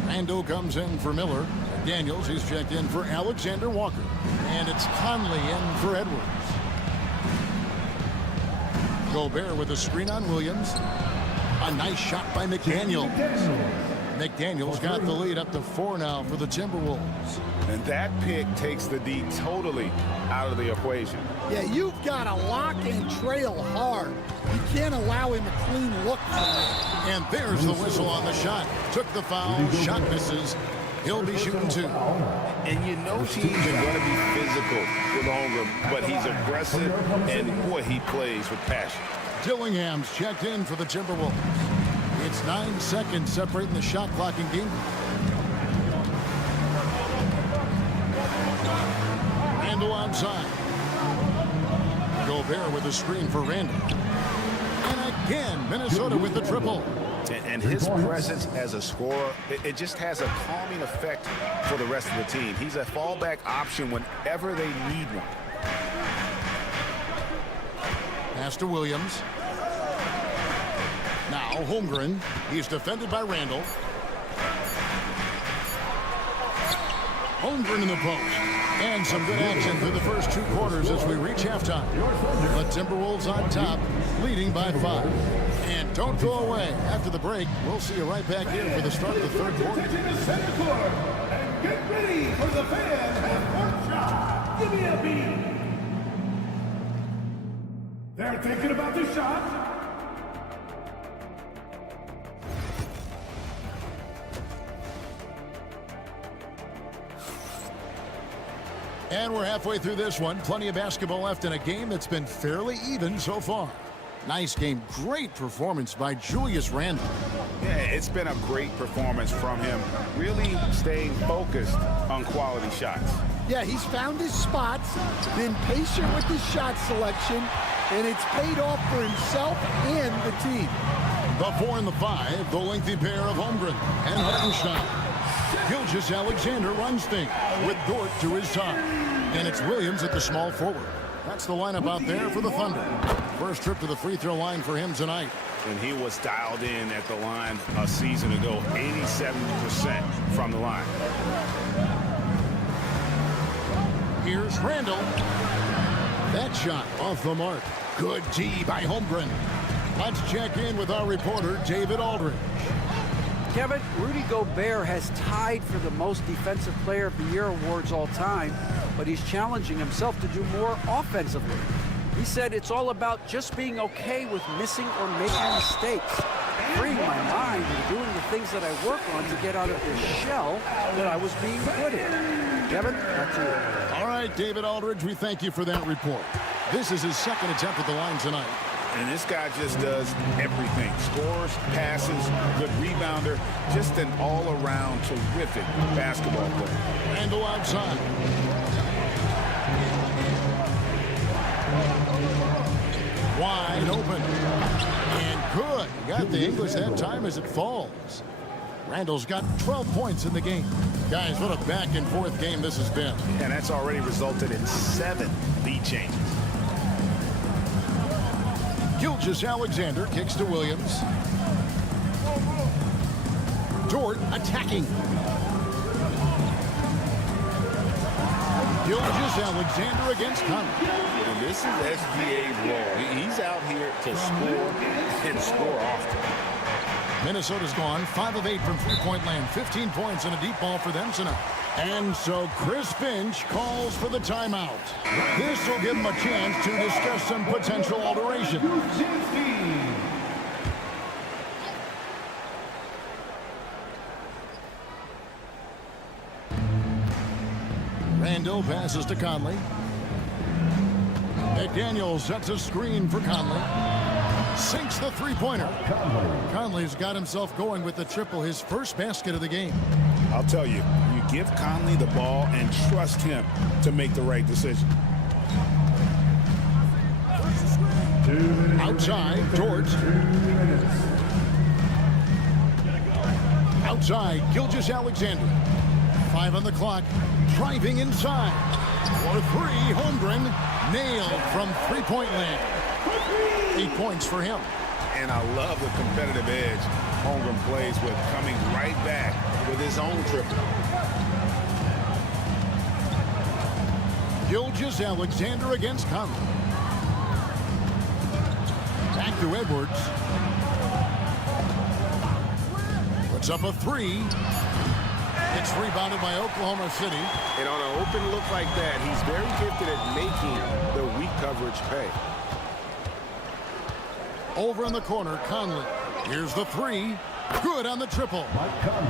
Randall comes in for Miller. Daniels, he's checked in for Alexander-Walker. And it's Conley in for Edwards. Gobert with a screen on Williams. A nice shot by McDaniel. McDaniel's got the lead up to 4 now for the Timberwolves. And that pick takes the D totally out of the equation. Yeah, you've got to lock and trail hard. You can't allow him a clean look. And there's the whistle on the shot. Took the foul, shot misses. He'll be shooting 2. And you know teams are going to be physical with Holmgren, but he's aggressive, and boy, he plays with passion. Dillingham's checked in for the Timberwolves. It's 9 seconds separating the shot clock and game. Randall outside. Gobert with a screen for Randall. And again, Minnesota with the triple. And his presence as a scorer, it just has a calming effect for the rest of the team. He's a fallback option whenever they need one. Pass to Williams. Now Holmgren. He's defended by Randall. Holmgren in the post. And some good action through the first 2 quarters as we reach halftime. The Timberwolves on top, leading by 5. And don't go away. After the break, we'll see you right back here for the start of the third quarter. And get ready for the fan half-court shot. Give me a beat. They're thinking about the shot. And we're halfway through this one. Plenty of basketball left in a game that's been fairly even so far. Nice game. Great performance by Julius Randle. Yeah, it's been a great performance from him. Really staying focused on quality shots. Yeah, he's found his spots, been patient with his shot selection, and it's paid off for himself and the team. The 4 and the 5, the lengthy pair of Holmgren and Hartenstein. Gilgeous-Alexander runs things with Dort to his side. And it's Williams at the small forward. That's the lineup out there for the Thunder. First trip to the free throw line for him tonight. And he was dialed in at the line a season ago, 87% from the line. Here's Randle. That shot off the mark. Good D by Holmgren. Let's check in with our reporter, David Aldridge. Kevin, Rudy Gobert has tied for the most Defensive Player of the Year awards all time, but he's challenging himself to do more offensively. He said it's all about just being okay with missing or making mistakes, freeing my mind and doing the things that I work on to get out of this shell that I was being put in. Kevin, back to you. All right, David Aldridge, we thank you for that report. This is his second attempt at the line tonight. And this guy just does everything. Scores, passes, good rebounder. Just an all-around terrific basketball player. Randle outside. Wide open. And good. He got the English that time as it falls. Randle's got 12 points in the game. Guys, what a back-and-forth game this has been. And that's already resulted in 7 lead changes. Gilgeous-Alexander kicks to Williams. Dort attacking. Gilgeous-Alexander against Conley. And this is SGA's role. He's out here to score and score often. Minnesota's gone 5 of 8 from three-point land. 15 points and a deep ball for them tonight. And so Chris Finch calls for the timeout. This will give him a chance to discuss some potential alterations. Randle passes to Conley. McDaniel sets a screen for Conley. Sinks the three-pointer. Conley's got himself going with the triple, his first basket of the game. I'll tell you, you give Conley the ball and trust him to make the right decision. Outside, Dort. Outside, Gilgeous-Alexander. 5 on the clock. Driving inside. For 3, Holmgren. Nailed from three-point land. 8 points for him. And I love the competitive edge Holmgren plays with, coming right back with his own triple. Gilgeous-Alexander against Conley. Back to Edwards. Puts up a 3. It's rebounded by Oklahoma City. And on an open look like that, he's very gifted at making the weak coverage pay. Over in the corner, Conley. Here's the 3. Good on the triple.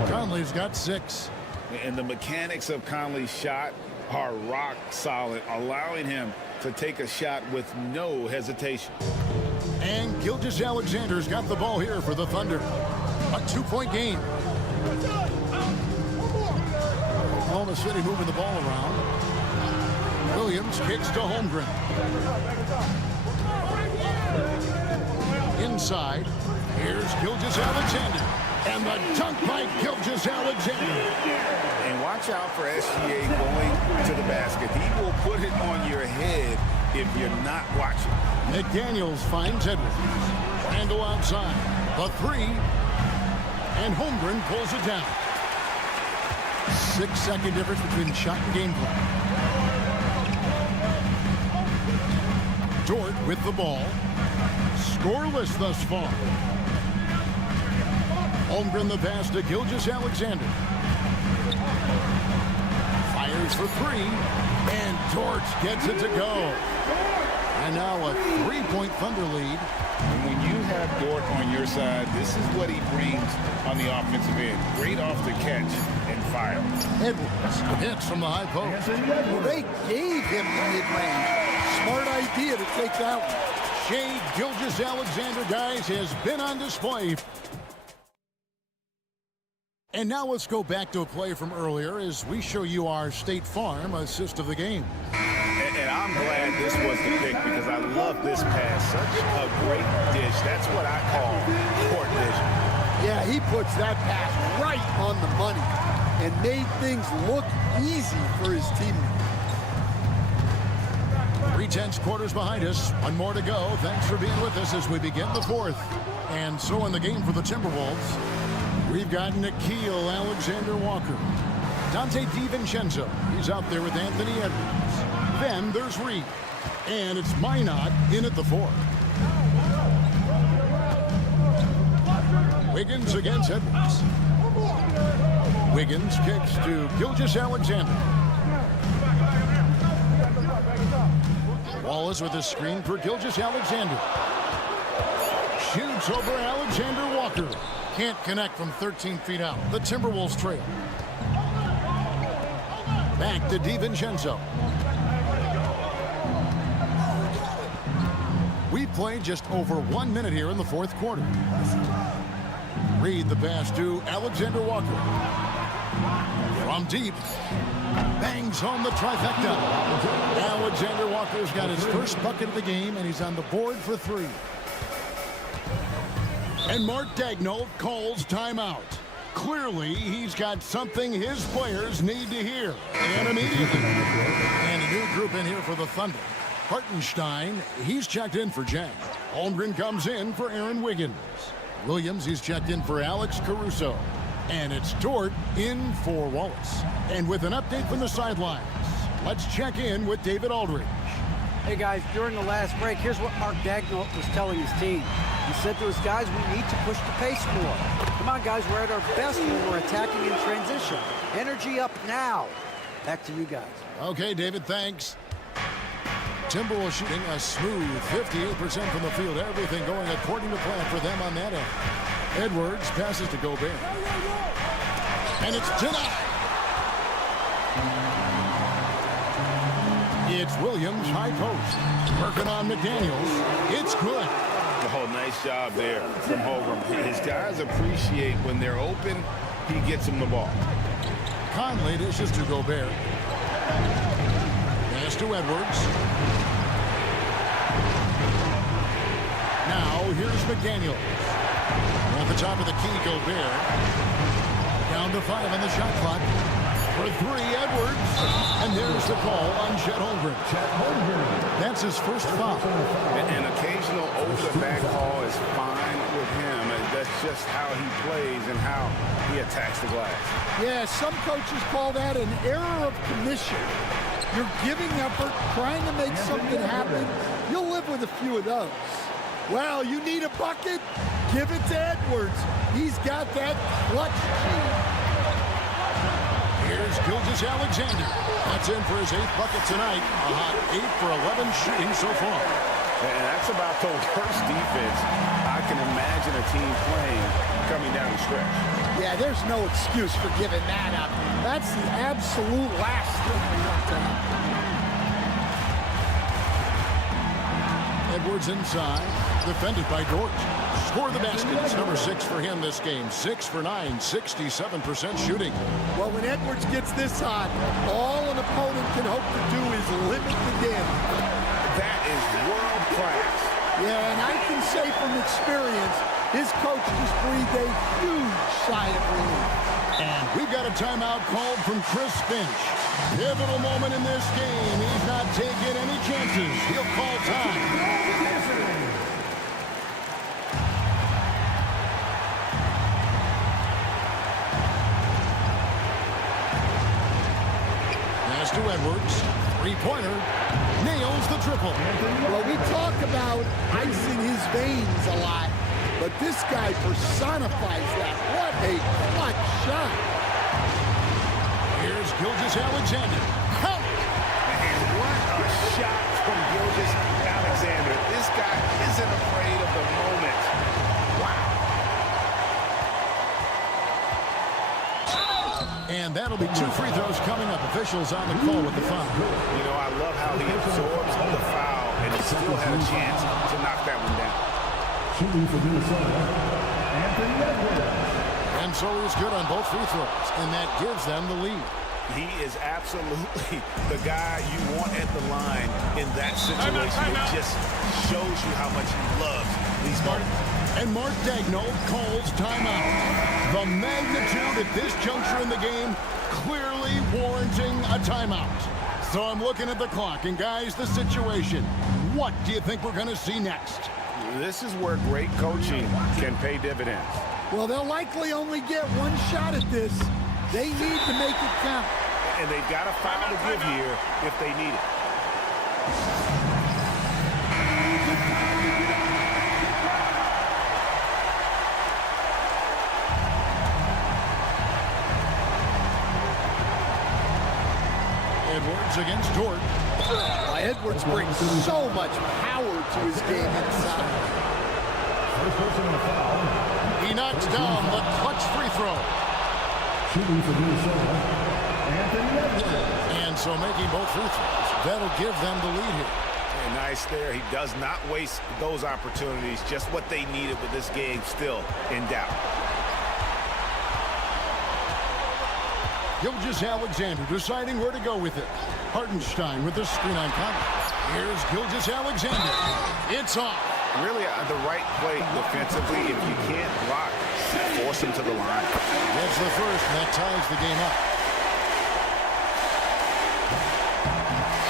Conley's got 6. And the mechanics of Conley's shot are rock solid, allowing him to take a shot with no hesitation. And Gilgeous-Alexander's got the ball here for the Thunder. A 2-point game. Oklahoma City moving the ball around. Williams kicks to Holmgren. Inside, here's Gilgeous-Alexander. And the dunk by Gilgeous-Alexander. And watch out for SGA going to the basket. He will put it on your head if you're not watching. McDaniels finds Edwards. Randle outside. The 3. And Holmgren pulls it down. 6-second difference between shot and game clock. Dort with the ball. Scoreless thus far. Holmgren the pass to Gilgeous-Alexander. Fires for 3. And Dort gets it to go. And now a 3-point Thunder lead. And when you have Dort on your side, this is what he brings on the offensive end. Great off the catch and fire. Edwards hits from the high post. Well, they gave him the mid-range. Smart idea to take that one. Shea Gilgeous-Alexander, guys, has been on display. And now let's go back to a play from earlier as we show you our State Farm assist of the game. And I'm glad this was the pick because I love this pass. Such a great dish. That's what I call court vision. Yeah, he puts that pass right on the money and made things look easy for his teammates. 3/10 quarters behind us. One more to go. Thanks for being with us as we begin the fourth. And so in the game for the Timberwolves, we've got Nikhil Alexander-Walker. Dante DiVincenzo. He's out there with Anthony Edwards. Then there's Reed. And it's Minot in at the 4. Wiggins against Edwards. Wiggins kicks to Gilgeous-Alexander. Wallace with a screen for Gilgeous-Alexander. Shoots over Alexander-Walker. Can't connect from 13 feet out. The Timberwolves trail. Back to DiVincenzo. We played just over 1 minute here in the fourth quarter. Reed the pass to Alexander-Walker. From deep. Bangs home the trifecta. Alexander-Walker's got his first bucket of the game, and he's on the board for 3. And Mark Daigneault calls timeout. Clearly, he's got something his players need to hear. And immediately. And a new group in here for the Thunder. Hartenstein, he's checked in for Jack. Holmgren comes in for Aaron Wiggins. Williams, he's checked in for Alex Caruso. And it's Dort in for Wallace. And with an update from the sidelines, let's check in with David Aldridge. Hey guys, during the last break, here's what Mark Daigneault was telling his team. He said to his guys, we need to push the pace more. Come on guys, we're at our best when we're attacking in transition. Energy up now. Back to you guys. Okay, David, thanks. Timberwolves shooting a smooth 58% from the field. Everything going according to plan for them on that end. Edwards passes to Gobert. And it's denied. It's Williams, high post. Working on McDaniels. It's good. Oh, nice job there from Holmgren. His guys appreciate when they're open, he gets them the ball. Conley dishes to Gobert. Pass to Edwards. Now, here's McDaniels. At the top of the key, Gobert. Down to 5 on the shot clock. For 3, Edwards. And there's the call on Chet Holmgren. That's his first foul. An occasional over-the-back call is fine with him. And that's just how he plays and how he attacks the glass. Yeah, some coaches call that an error of commission. You're giving effort, trying to make something happen. You'll live with a few of those. Well, you need a bucket? Give it to Edwards. He's got that clutch gene. Here's Gilgeous-Alexander. That's in for his 8th bucket tonight. A hot 8 for 11 shooting so far. And that's about the worst defense I can imagine a team playing coming down the stretch. Yeah, there's no excuse for giving that up. That's the absolute last thing we want to happen. Edwards inside. Defended by Dort. Score the basket. It's number 6 for him this game. 6 for 9, 67% shooting. Well, when Edwards gets this hot, all an opponent can hope to do is limit the damage. That is world class. Yeah, and I can say from experience, his coach just breathed a huge sigh of relief. And we've got a timeout called from Chris Finch. Pivotal moment in this game. He's not taking any chances. He'll call time. To Edwards, 3-pointer, nails the triple. Well, we talk about ice in his veins a lot, but this guy personifies that. What a clutch shot. Here's Gilgeous-Alexander. And what a shot from Gilgeous-Alexander. This guy isn't afraid of the moment. Wow. And that'll free throws coming up. Officials on the call with the foul. You know, I love how he absorbs the foul and he still had a chance to knock that one down. Shooting for Minnesota, Anthony Edwards. And so he's good on both free throws, and that gives them the lead. He is absolutely the guy you want at the line in that situation. It just shows you how much he loves these moments. And Mark Daigneault calls timeout. The magnitude at this juncture in the game clearly warranting a timeout. So I'm looking at the clock, and guys, the situation. What do you think we're going to see next? This is where great coaching can pay dividends. Well, they'll likely only get one shot at this. They need to make it count. And they've got a foul to give here if they need it. Edwards against Dort. Edwards brings so much power to his game inside. First person on the foul. He knocks down the clutch free throw. Shooting for Minnesota, Anthony Edwards. And so making both free throws. That'll give them the lead here. And nice there. He does not waste those opportunities. Just what they needed with this game still in doubt. Gilgeous-Alexander deciding where to go with it. Hartenstein with the screen on Conley. Here's Gilgeous-Alexander. It's off. Really the right play defensively. If you can't block, force him to the line. That's the first, and that ties the game up.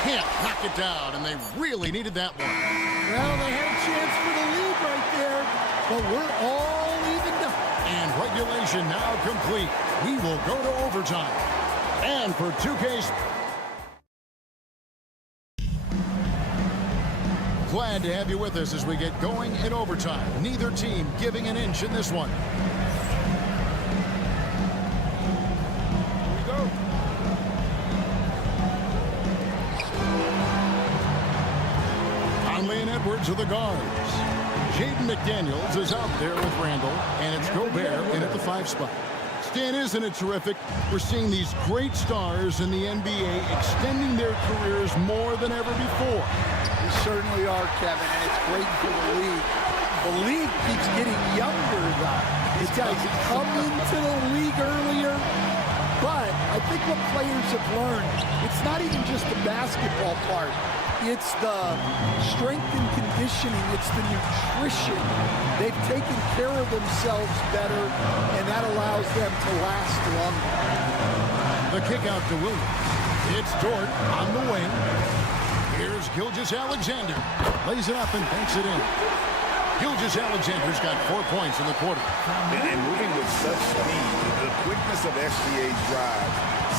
Can't knock it down, and they really needed that one. Well, they had a chance for the lead right there, but we're all evened up. And regulation now complete. We will go to overtime. And for 2K... Glad to have you with us as we get going in overtime. Neither team giving an inch in this one. Here we go. Conley and Edwards are the guards. Jaden McDaniels is out there with Randall, and it's Gobert in at the 5 spot. Stan, isn't it terrific? We're seeing these great stars in the NBA extending their careers more than ever before. We certainly are, Kevin, and it's great for the league. The league keeps getting younger, though. These guys come into the league earlier, but I think what players have learned, it's not even just the basketball part. It's the strength and conditioning. It's the nutrition. They've taken care of themselves better, and that allows them to last longer. The kick out to Williams. It's Dort on the wing. Here's Gilgeous-Alexander. Lays it up and banks it in. Gilgeous-Alexander's got 4 points in the quarter. And moving with such speed, the quickness of SGA's drive,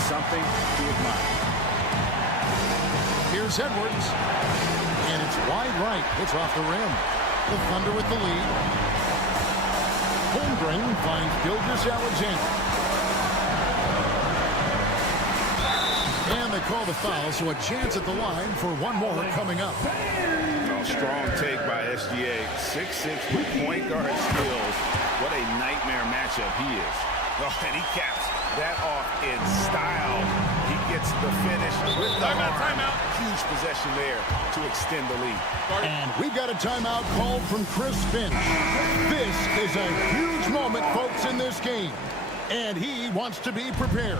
something to admire. Here's Edwards. And it's wide right. It's off the rim. The Thunder with the lead. Holmgren finds Gilgeous-Alexander. And they call the foul, so a chance at the line for one more coming up. Strong take by SGA. 6'6" with point guard skills. What a nightmare matchup he is. Oh, and he caps that off in style. He gets the finish with the arm. Huge possession there to extend the lead. And we've got a timeout called from Chris Finch. This is a huge moment, folks, in this game. And he wants to be prepared.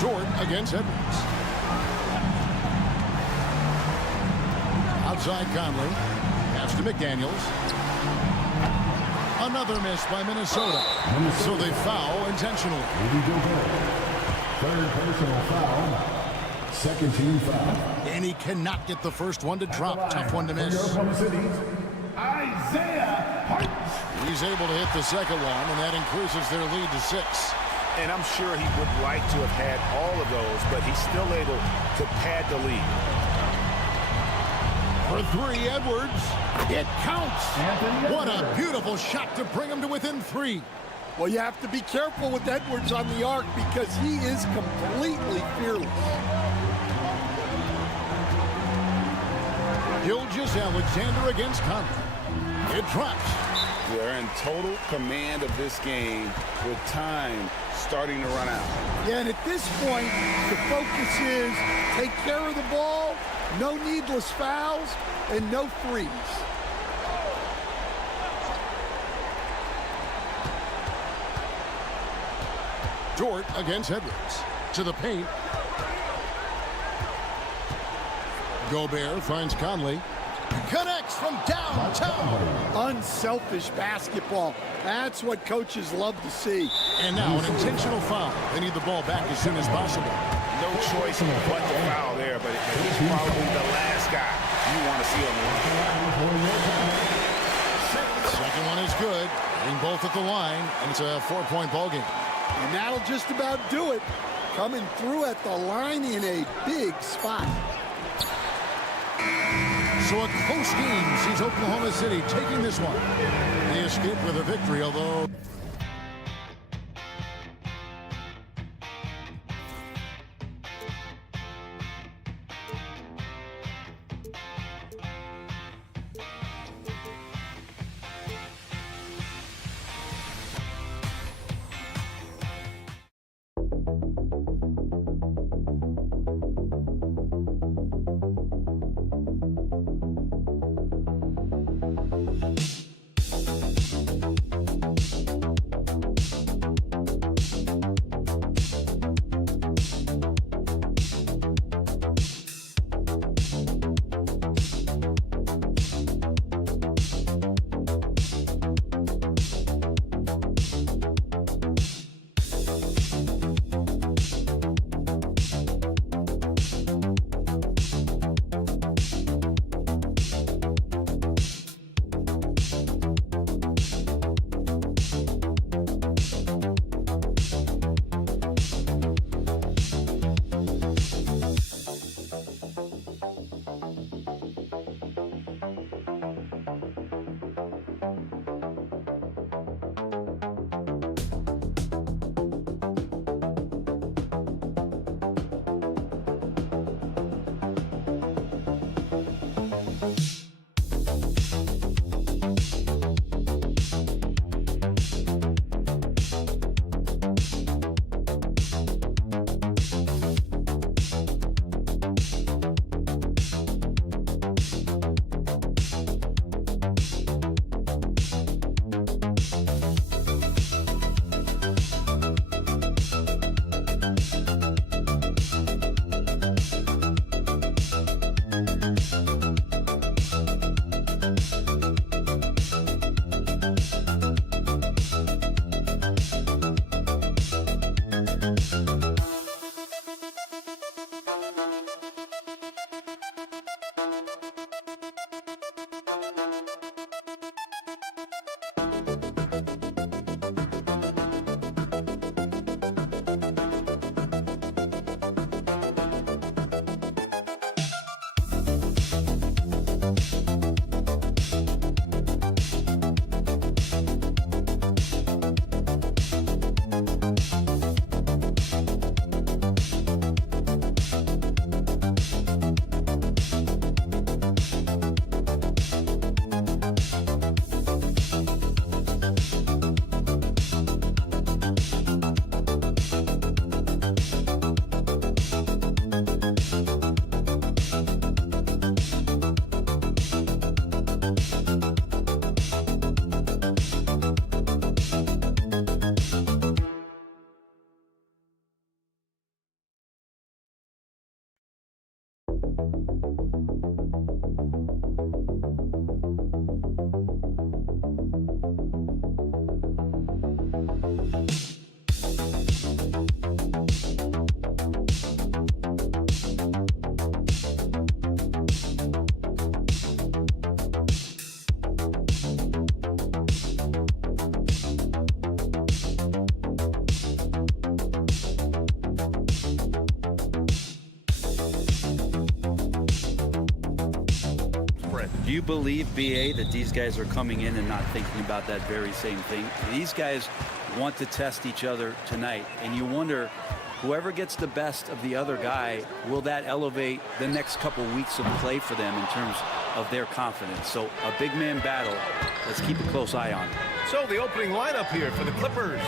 Jordan against Edwards. Outside Conley. Pass to McDaniels. Another miss by Minnesota. So they foul intentionally. Third personal foul. Second team foul. And he cannot get the first one to drop. Tough one to miss. Isaiah Hart. He's able to hit the second one, and that increases their lead to 6. And I'm sure he would like to have had all of those, but he's still able to pad the lead. For 3, Edwards. It counts. What a beautiful shot to bring him to within 3. Well, you have to be careful with Edwards on the arc because he is completely fearless. Gilgeous-Alexander against Conley. It drops. They're in total command of this game with time starting to run out. Yeah, and at this point, the focus is take care of the ball, no needless fouls, and no threes. Dort against Edwards. To the paint. Gobert finds Conley. Connects from downtown. Unselfish basketball. That's what coaches love to see. And now an intentional foul. They need the ball back as soon as possible. No choice but to foul there, but he's probably the last guy you want to see on the line. Second one is good. Getting both at the line, and it's a 4-point ball game. And that'll just about do it. Coming through at the line in a big spot. So a close game sees Oklahoma City taking this one. They escape with a victory, although... Do you believe, BA, that these guys are coming in and not thinking about that very same thing? These guys want to test each other tonight, and you wonder, whoever gets the best of the other guy, will that elevate the next couple weeks of play for them in terms of their confidence. So a big man battle. Let's keep a close eye on it. So the opening lineup here for the Clippers.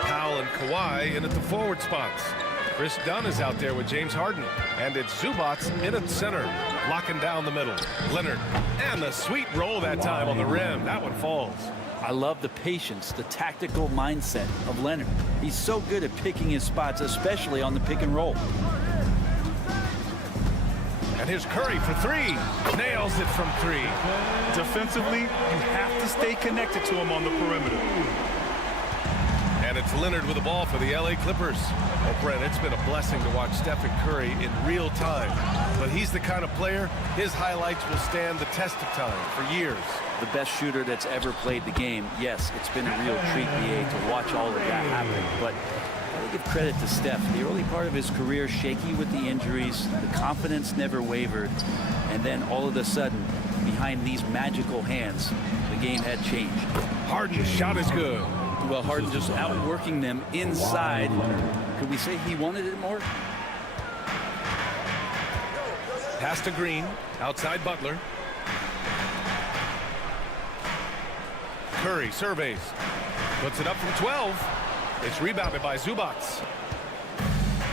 Powell and Kawhi in at the forward spots. Chris Dunn is out there with James Harden. And it's Zubats in at center, locking down the middle. Leonard, and the sweet roll that time on the rim. That one falls. I love the patience, the tactical mindset of Leonard. He's so good at picking his spots, especially on the pick and roll. And here's Curry for three. Nails it from three. Defensively, you have to stay connected to him on the perimeter. And it's Leonard with the ball for the LA Clippers. Well, Brent, it's been a blessing to watch Stephen Curry in real time. But he's the kind of player, his highlights will stand the test of time for years. The best shooter that's ever played the game. Yes, it's been a real treat, BA, to watch all of that happen. But I give credit to Steph. The early part of his career, shaky with the injuries, the confidence never wavered. And then all of a sudden, behind these magical hands, the game had changed. Harden's shot is good. Well, Harden just outworking them inside. Could we say he wanted it more? Pass to Green, outside Butler. Curry surveys, puts it up from 12. It's rebounded by Zubats.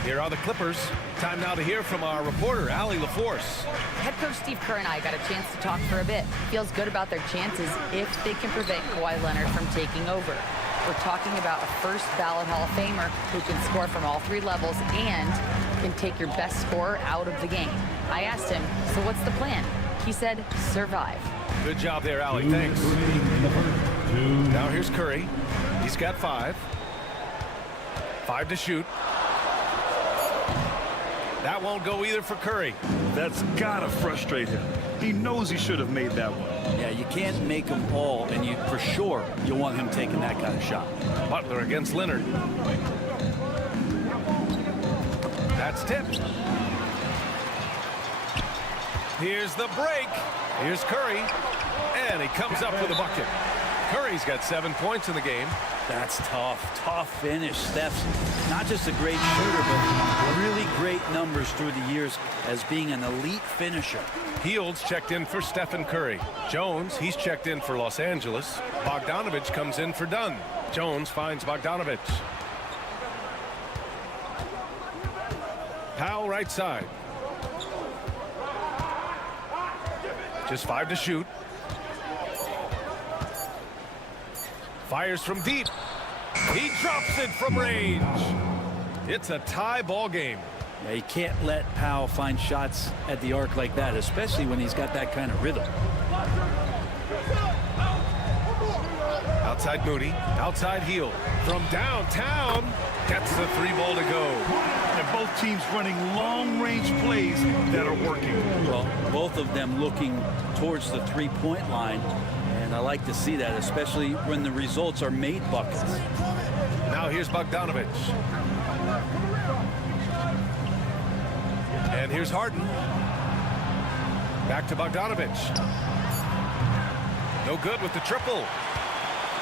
Here are the Clippers. Time now to hear from our reporter, Allie LaForce. Head coach Steve Kerr and I got a chance to talk for a bit. Feels good about their chances if they can prevent Kawhi Leonard from taking over. We're talking about a first ballot Hall of Famer who can score from all three levels and can take your best scorer out of the game. I asked him, so what's the plan? He said, survive. Good job there, Allie. Thanks. Now here's Curry. He's got 5. 5 to shoot. That won't go either for Curry. That's gotta frustrate him. He knows he should have made that one. Yeah, you can't make them all, and you for sure you want him taking that kind of shot. Butler against Leonard. That's tipped. Here's the break. Here's Curry. And he comes up with a bucket. Curry's got 7 points in the game. That's tough. Tough finish. Steph's not just a great shooter, but really great numbers through the years as being an elite finisher. Fields checked in for Stephen Curry. Jones, he's checked in for Los Angeles. Bogdanovich comes in for Dunn. Jones finds Bogdanovich. Powell right side. Just 5 to shoot. Fires from deep. He drops it from range. It's a tie ball game. Yeah, you can't let Powell find shots at the arc like that, especially when he's got that kind of rhythm. Outside Moody, outside Heel. From downtown, gets the 3 ball to go. And both teams running long-range plays that are working. Well, both of them looking towards the three-point line. And I like to see that, especially when the results are made buckets. Now here's Bogdanovich. And here's Harden. Back to Bogdanovich. No good with the triple.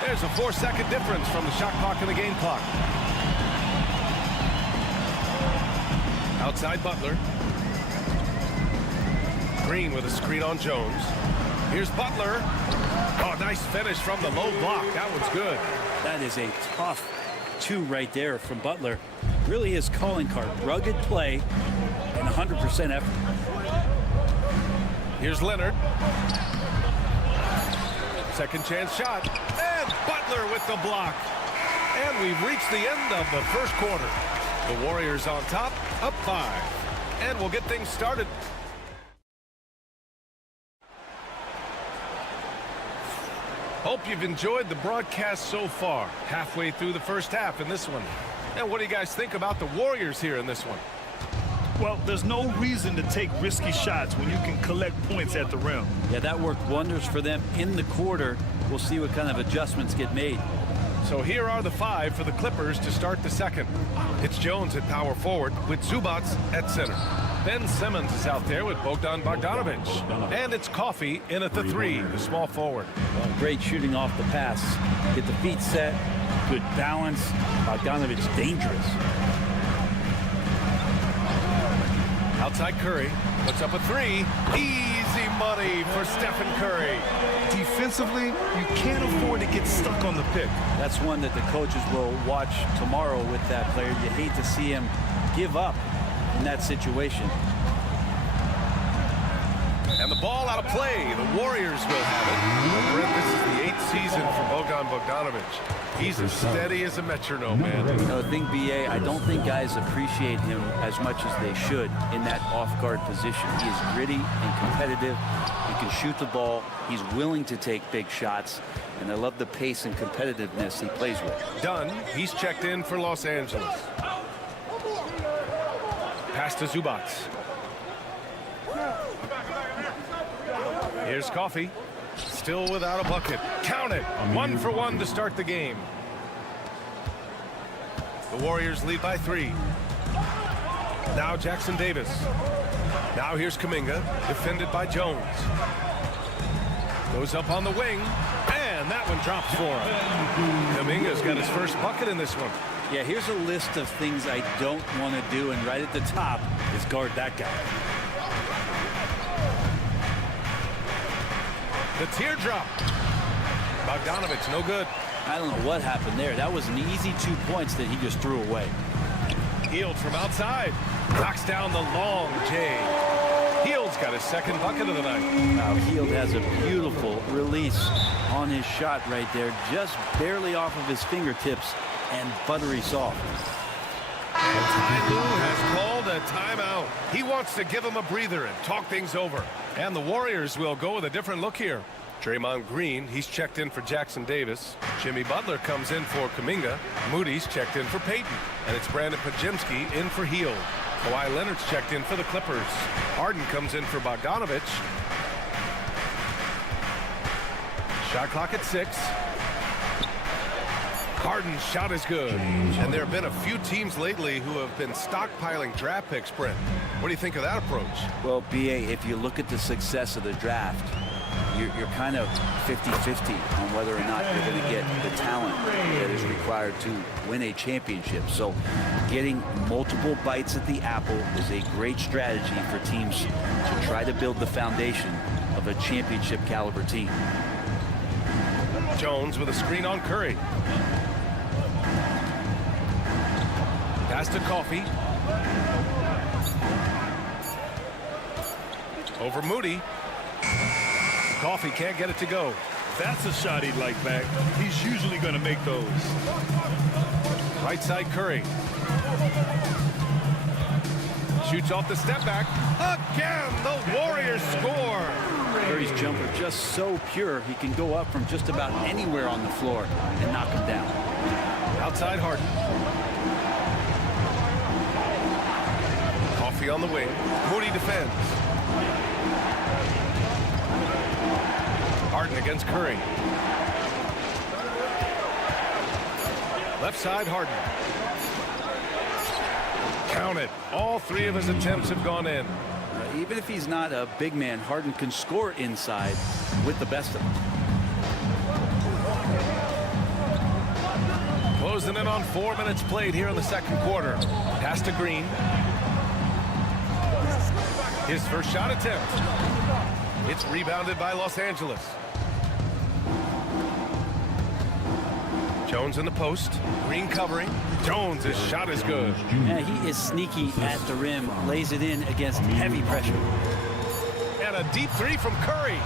There's a 4-second difference from the shot clock and the game clock. Outside Butler. Green with a screen on Jones. Here's Butler. Oh, nice finish from the low block. That one's good. That is a tough 2 right there from Butler. Really his calling card. Rugged play and 100% effort. Here's Leonard. Second chance shot. And Butler with the block. And we've reached the end of the first quarter. The Warriors on top, up 5. And we'll get things started. Hope you've enjoyed the broadcast so far. Halfway through the first half in this one. And what do you guys think about the Warriors here in this one? Well, there's no reason to take risky shots when you can collect points at the rim. Yeah, that worked wonders for them in the quarter. We'll see what kind of adjustments get made. So here are the 5 for the Clippers to start the second. It's Jones at power forward with Zubats at center. Ben Simmons is out there with Bogdan Bogdanovich. And it's Coffey in at the 3, the small forward. Well, great shooting off the pass. Get the feet set, good balance. Bogdanovich dangerous. Outside Curry, puts up a 3. Easy money for Stephen Curry. Defensively, you can't afford to get stuck on the pick. That's one that the coaches will watch tomorrow with that player. You hate to see him give up in that situation. And the ball out of play. The Warriors will have it. Brent, this is the 8th season for Bogdan Bogdanović. He's as steady as a metronome, man. I think, B.A., I don't think guys appreciate him as much as they should in that off-guard position. He is gritty and competitive. He can shoot the ball. He's willing to take big shots. And I love the pace and competitiveness he plays with. Dunn, he's checked in for Los Angeles. Pass to Zubac. Here's Coffey. Still without a bucket. Count it. 1 for 1 to start the game. The Warriors lead by 3. Now Jackson Davis. Now here's Kuminga, defended by Jones. Goes up on the wing, and that one drops for him. Kuminga's got his first bucket in this one. Yeah, here's a list of things I don't want to do, and right at the top is guard that guy. The teardrop. Bogdanović, no good. I don't know what happened there. That was an easy 2 points that he just threw away. Hield from outside. Knocks down the long J. Hield's got his second bucket of the night. Now, Hield has a beautiful release on his shot right there. Just barely off of his fingertips and buttery soft. And Ty Lue has called a timeout. He wants to give him a breather and talk things over. And the Warriors will go with a different look here. Draymond Green, he's checked in for Jackson Davis. Jimmy Butler comes in for Kuminga. Moody's checked in for Payton. And it's Brandon Podziemski in for Hield. Kawhi Leonard's checked in for the Clippers. Harden comes in for Bogdanović. Shot clock at 6. Harden's shot is good. And there have been a few teams lately who have been stockpiling draft picks, Brent. What do you think of that approach? Well, B.A., if you look at the success of the draft, you're kind of 50-50 on whether or not you're going to get the talent that is required to win a championship. So getting multiple bites at the apple is a great strategy for teams to try to build the foundation of a championship caliber team. Jones with a screen on Curry. Pass to Coffey. Over Moody. Coffey can't get it to go. That's a shot he'd like back. He's usually going to make those. Right side Curry. Shoots off the step back. Again, the Warriors score. Curry's jumper just so pure, he can go up from just about anywhere on the floor and knock him down. Outside Harden. Coffey on the wing. Moody defends. Harden against Curry. Left side Harden. Count it. All 3 of his attempts have gone in. Even if he's not a big man, Harden can score inside with the best of them. Closing in on 4 minutes played here in the second quarter. Pass to Green. His first shot attempt. It's rebounded by Los Angeles. Jones in the post. Green covering. Jones, his shot is good. Yeah, he is sneaky at the rim. Lays it in against heavy pressure. And a deep 3 from Curry.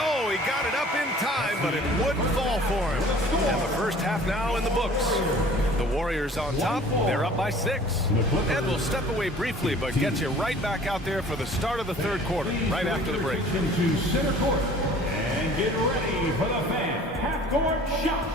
Oh, he got it up in time, but it wouldn't fall for him. And the first half now in the books. The Warriors on top. They're up by 6. And we'll step away briefly, but get you right back out there for the start of the third quarter, right after the break. Into center court. And get ready for the fan half-court shot.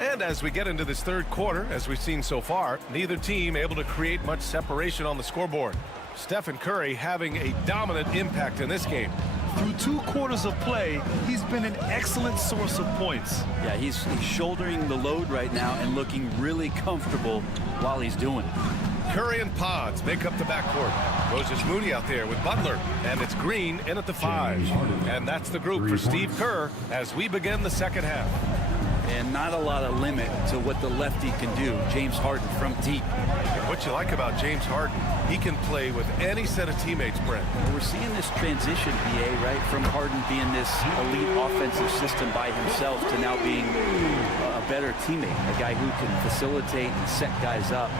And as we get into this third quarter, as we've seen so far, neither team able to create much separation on the scoreboard. Stephen Curry having a dominant impact in this game. Through 2 quarters of play, he's been an excellent source of points. Yeah, he's shouldering the load right now and looking really comfortable while he's doing it. Curry and Pods make up the backcourt. Moses Moody out there with Butler, and it's Green in at the 5. And that's the group for Steve Kerr as we begin the second half. And and not a lot of limit to what the lefty can do. James Harden from deep. What you like about James Harden, he can play with any set of teammates, Brent. We're seeing this transition, BA, right, from Harden being this elite offensive system by himself to now being a better teammate, a guy who can facilitate and set guys up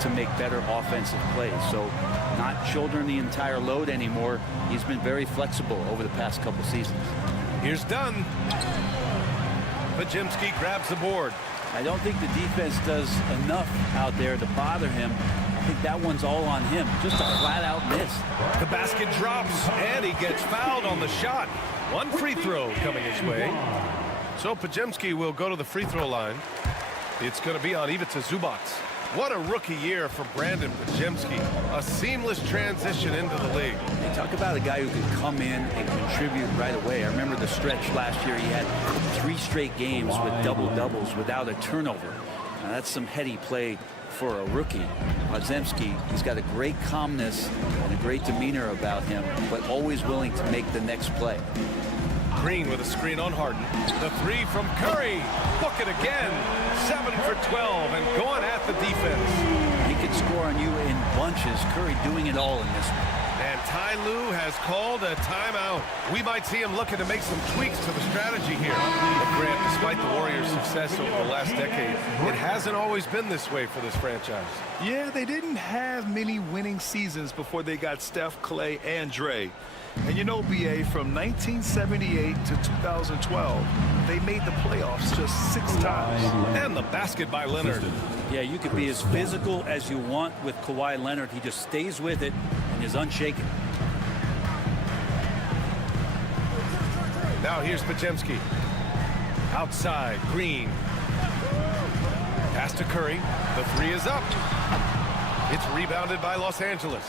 to make better offensive plays. So not shouldering the entire load anymore. He's been very flexible over the past couple seasons. Here's Dunn. Pajemski grabs the board. I don't think the defense does enough out there to bother him. I think that one's all on him. Just a flat-out miss. The basket drops, and he gets fouled on the shot. One free throw coming his way. So Pajemski will go to the free throw line. It's going to be on Ivica Zubac. What a rookie year for Brandon Pajemski. A seamless transition into the league. They talk about a guy who can come in and contribute right away. I remember the stretch last year. He had 3 straight games with double-doubles without a turnover. Now, that's some heady play for a rookie. Pajemski, he's got a great calmness and a great demeanor about him, but always willing to make the next play. Green with a screen on Harden. The 3 from Curry. Book it again. 7 for 12 and going at the defense. He can score on you in bunches. Curry doing it all in this one. And Ty Lue has called a timeout. We might see him looking to make some tweaks to the strategy here. But Grant, despite the Warriors' success over the last decade, it hasn't always been this way for this franchise. Yeah, they didn't have many winning seasons before they got Steph, Clay, and Dre. And you know, BA, from 1978 to 2012, they made the playoffs just 6 times. And the basket by Leonard. Yeah, you could be as physical as you want with Kawhi Leonard. He just stays with it and is unshaken. Now here's Pajemski. Outside, Green. Pass to Curry. The 3 is up. It's rebounded by Los Angeles.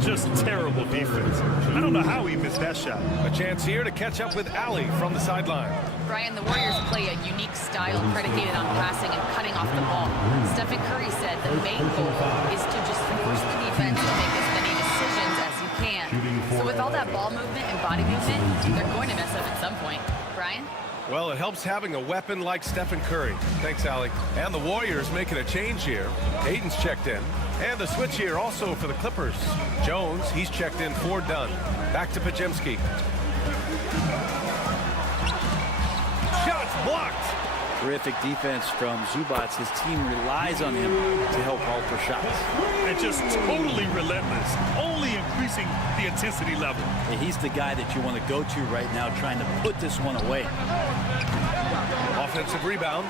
Just terrible defense. I don't know how he missed that shot. A chance here to catch up with Allie from the sideline. Brian, the Warriors play a unique style predicated on passing and cutting off the ball. Stephen Curry said the main goal is to just force the defense to make as many decisions as you can. So with all that ball movement and body movement, they're going to mess up at some point. Brian? Well, it helps having a weapon like Stephen Curry. Thanks, Allie. And the Warriors making a change here. Aiden's checked in. And the switch here also for the Clippers. Jones, he's checked in for Dunn. Back to Pajemski. Shots blocked. Terrific defense from Zubac. His team relies on him to help alter shots. And just totally relentless, only increasing the intensity level. And he's the guy that you want to go to right now, trying to put this one away. Offensive rebound.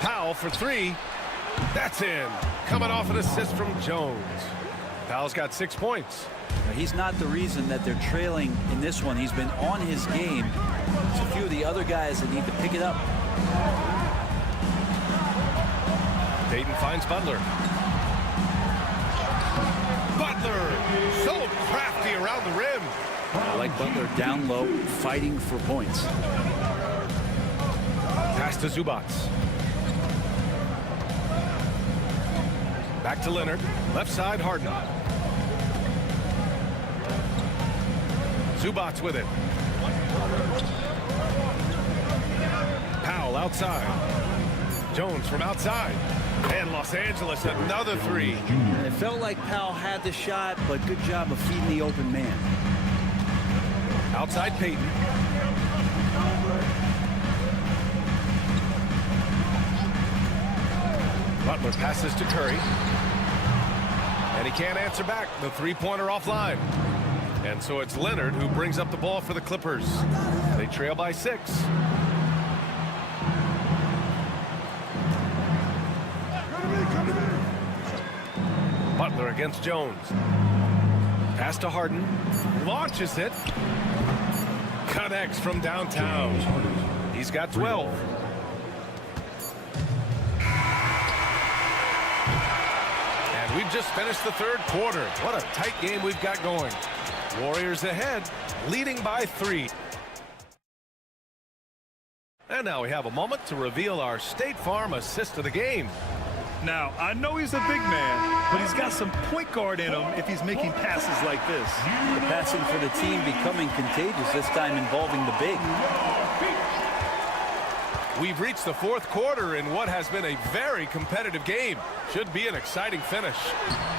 Powell for 3. That's in. Coming off an assist from Jones. Powell's got 6 points. Now, he's not the reason that they're trailing in this one. He's been on his game. It's a few of the other guys that need to pick it up. Dayton finds Butler. Butler, so crafty around the rim. I like Butler down low, fighting for points. Pass to Zubac. Back to Leonard. Left side, Harden. Zubac with it. Powell outside. Jones from outside. And Los Angeles, another 3. It felt like Powell had the shot, but good job of feeding the open man. Outside Payton. Butler passes to Curry. And he can't answer back. The 3-pointer offline. And so it's Leonard who brings up the ball for the Clippers. They trail by 6. Butler against Jones. Pass to Harden. Launches it. Connects from downtown. He's got 12. And we've just finished the 3rd quarter. What a tight game we've got going. Warriors ahead, leading by 3. And now we have a moment to reveal our State Farm assist of the game. Now, I know he's a big man, but he's got some point guard in him if he's making passes like this. The passing for the team becoming contagious, this time involving the big. We've reached the fourth quarter in what has been a very competitive game. Should be an exciting finish.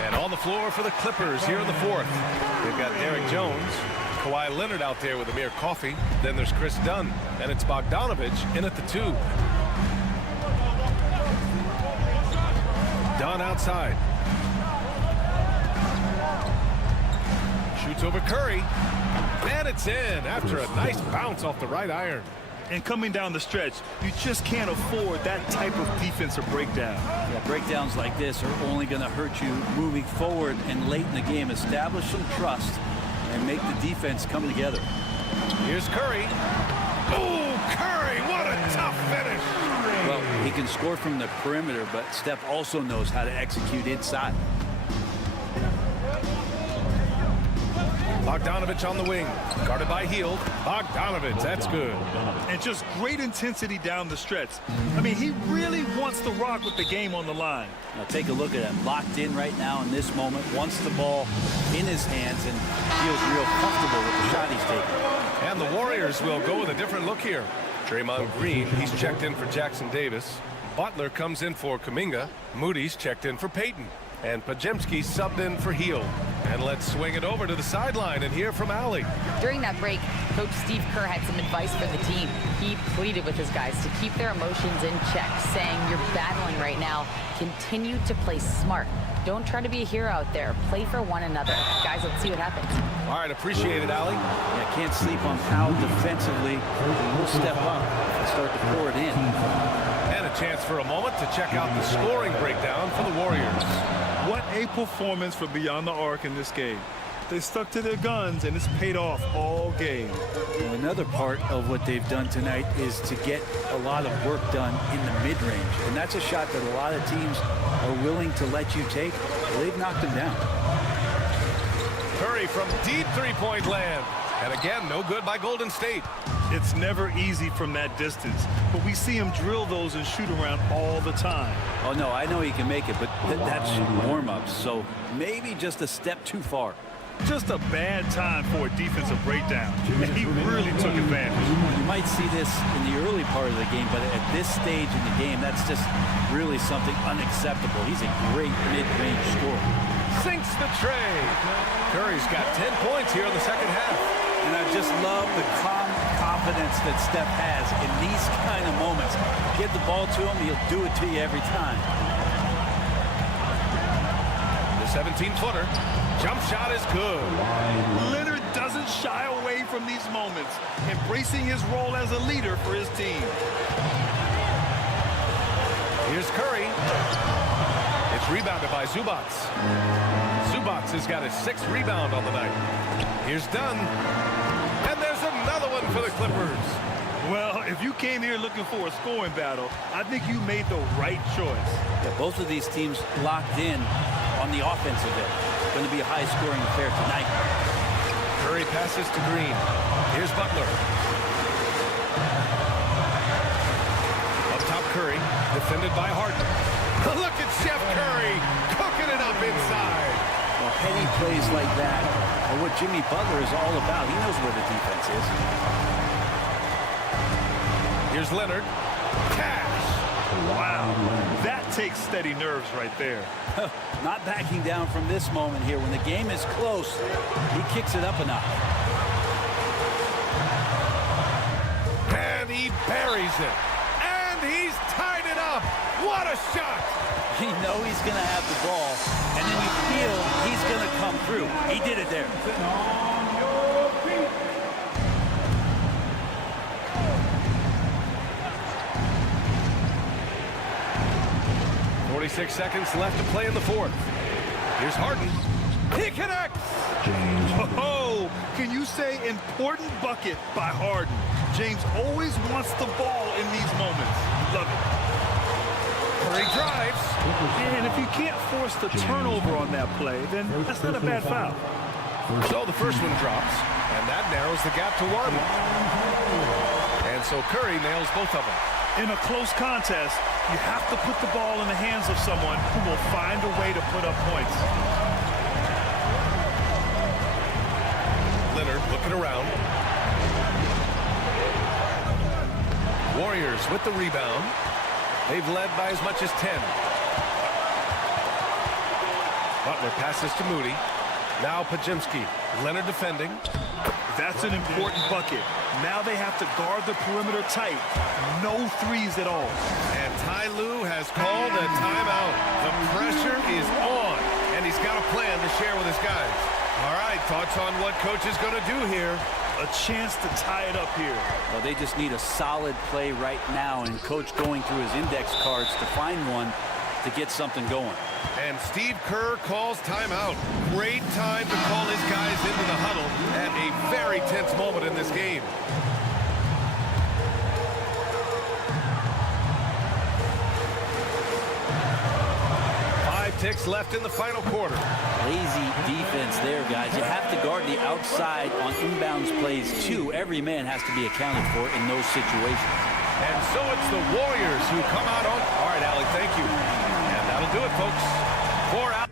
And on the floor for the Clippers here in the fourth. They've got Derek Jones, Kawhi Leonard out there with Amir Coffey. Then there's Chris Dunn, and it's Bogdanovich in at the 2. Dunn outside. Shoots over Curry. And it's in after a nice bounce off the right iron. And coming down the stretch, you just can't afford that type of defensive breakdown. Yeah, breakdowns like this are only going to hurt you moving forward and late in the game. Establish some trust and make the defense come together. Here's Curry. Oh, Curry, what a tough finish. Well, he can score from the perimeter, but Steph also knows how to execute inside. Bogdanovich on the wing, guarded by Hield. Bogdanovich, that's good. And just great intensity down the stretch. I mean, he really wants to rock with the game on the line. Now take a look at him, locked in right now in this moment, wants the ball in his hands and feels real comfortable with the shot he's taking. And the Warriors will go with a different look here. Draymond Green, he's checked in for Jackson Davis. Butler comes in for Kuminga. Moody's checked in for Payton. And Pajemski subbed in for Hield. And let's swing it over to the sideline and hear from Allie. During that break, Coach Steve Kerr had some advice for the team. He pleaded with his guys to keep their emotions in check, saying, you're battling right now. Continue to play smart. Don't try to be a hero out there. Play for one another. Guys, let's see what happens. All right, appreciate it, Allie. Yeah, can't sleep on how defensively we'll step up and start to pour it in. And a chance for a moment to check out the scoring breakdown for the Warriors. What a performance from beyond the arc in this game. They stuck to their guns, and it's paid off all game. Well, another part of what they've done tonight is to get a lot of work done in the mid-range. And that's a shot that a lot of teams are willing to let you take. Well, they've knocked them down. Curry from deep three-point land. And again, no good by Golden State. It's never easy from that distance, but we see him drill those and shoot around all the time. Oh, no, I know he can make it, but that's warm-ups, so maybe just a step too far. Just a bad time for a defensive breakdown. And he really took advantage. You might see this in the early part of the game, but at this stage in the game, that's just really something unacceptable. He's a great mid-range scorer. Sinks the tray. Curry's got 10 points here in the second half. And I just love the calm confidence that Steph has in these kind of moments. Get the ball to him, he'll do it to you every time. The 17-footer. Jump shot is good. Leonard doesn't shy away from these moments, embracing his role as a leader for his team. Here's Curry. It's rebounded by Zubac. Zubac has got his 6th rebound on the night. Here's Dunn. And there's another one for the Clippers. Well, if you came here looking for a scoring battle, I think you made the right choice. Yeah, both of these teams locked in on the offensive end. Going to be a high-scoring affair tonight. Curry passes to Green. Here's Butler. Up top, Curry, defended by Harden. Look at Chef Curry cooking it up inside. Well, heady plays like that are what Jimmy Butler is all about. He knows where the defense is. Here's Leonard. Cash. Wow. That takes steady nerves right there. Not backing down from this moment here. When the game is close, he kicks it up a notch. And he buries it. And he's tied it up. What a shot. You know he's going to have the ball, and then you feel he's going to come through. He did it there. 46 seconds left to play in the fourth. Here's Harden. He connects. Oh, can you say important bucket by Harden? James always wants the ball in these moments. Love it. Curry drives. And if you can't force the turnover on that play, then that's not a bad foul. So the first one drops, and that narrows the gap to 1. And so Curry nails both of them. In a close contest, you have to put the ball in the hands of someone who will find a way to put up points. Leonard looking around. Warriors with the rebound. They've led by as much as 10. Butler passes to Moody. Now Pajimski. Leonard defending. That's an important bucket. Now they have to guard the perimeter tight. No threes at all. And Ty Lue has called a timeout. The pressure is on, and he's got a plan to share with his guys. All right, thoughts on what coach is going to do here? A chance to tie it up here. Well, they just need a solid play right now, and coach going through his index cards to find one to get something going. And Steve Kerr calls timeout. Great time to call his guys into the huddle at a very tense moment in this game. 5 ticks left in the final quarter. Lazy defense there, guys. You have to guard the outside on inbounds plays, too. Every man has to be accounted for in those situations. And so it's the Warriors who come out on... All right, Allie, thank you. And that'll do it, folks. 4 out.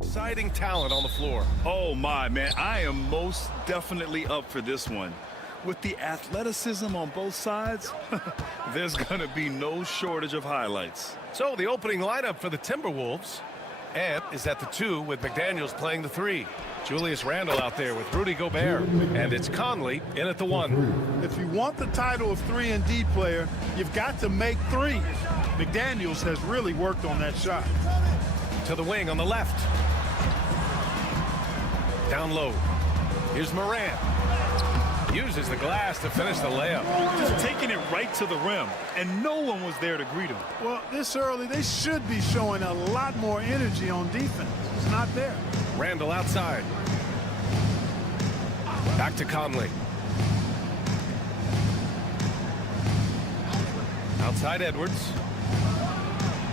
Exciting talent on the floor. Oh, my, man. I am most definitely up for this one. With the athleticism on both sides, there's going to be no shortage of highlights. So the opening lineup for the Timberwolves. Ant is at the 2 with McDaniels playing the 3. Julius Randle out there with Rudy Gobert. And it's Conley in at the 1. If you want the title of 3-and-D player, you've got to make threes. McDaniels has really worked on that shot. To the wing on the left. Down low. Here's Morant. Uses the glass to finish the layup. Just taking it right to the rim, and no one was there to greet him. Well, this early, they should be showing a lot more energy on defense. It's not there. Randle outside. Back to Conley. Outside Edwards.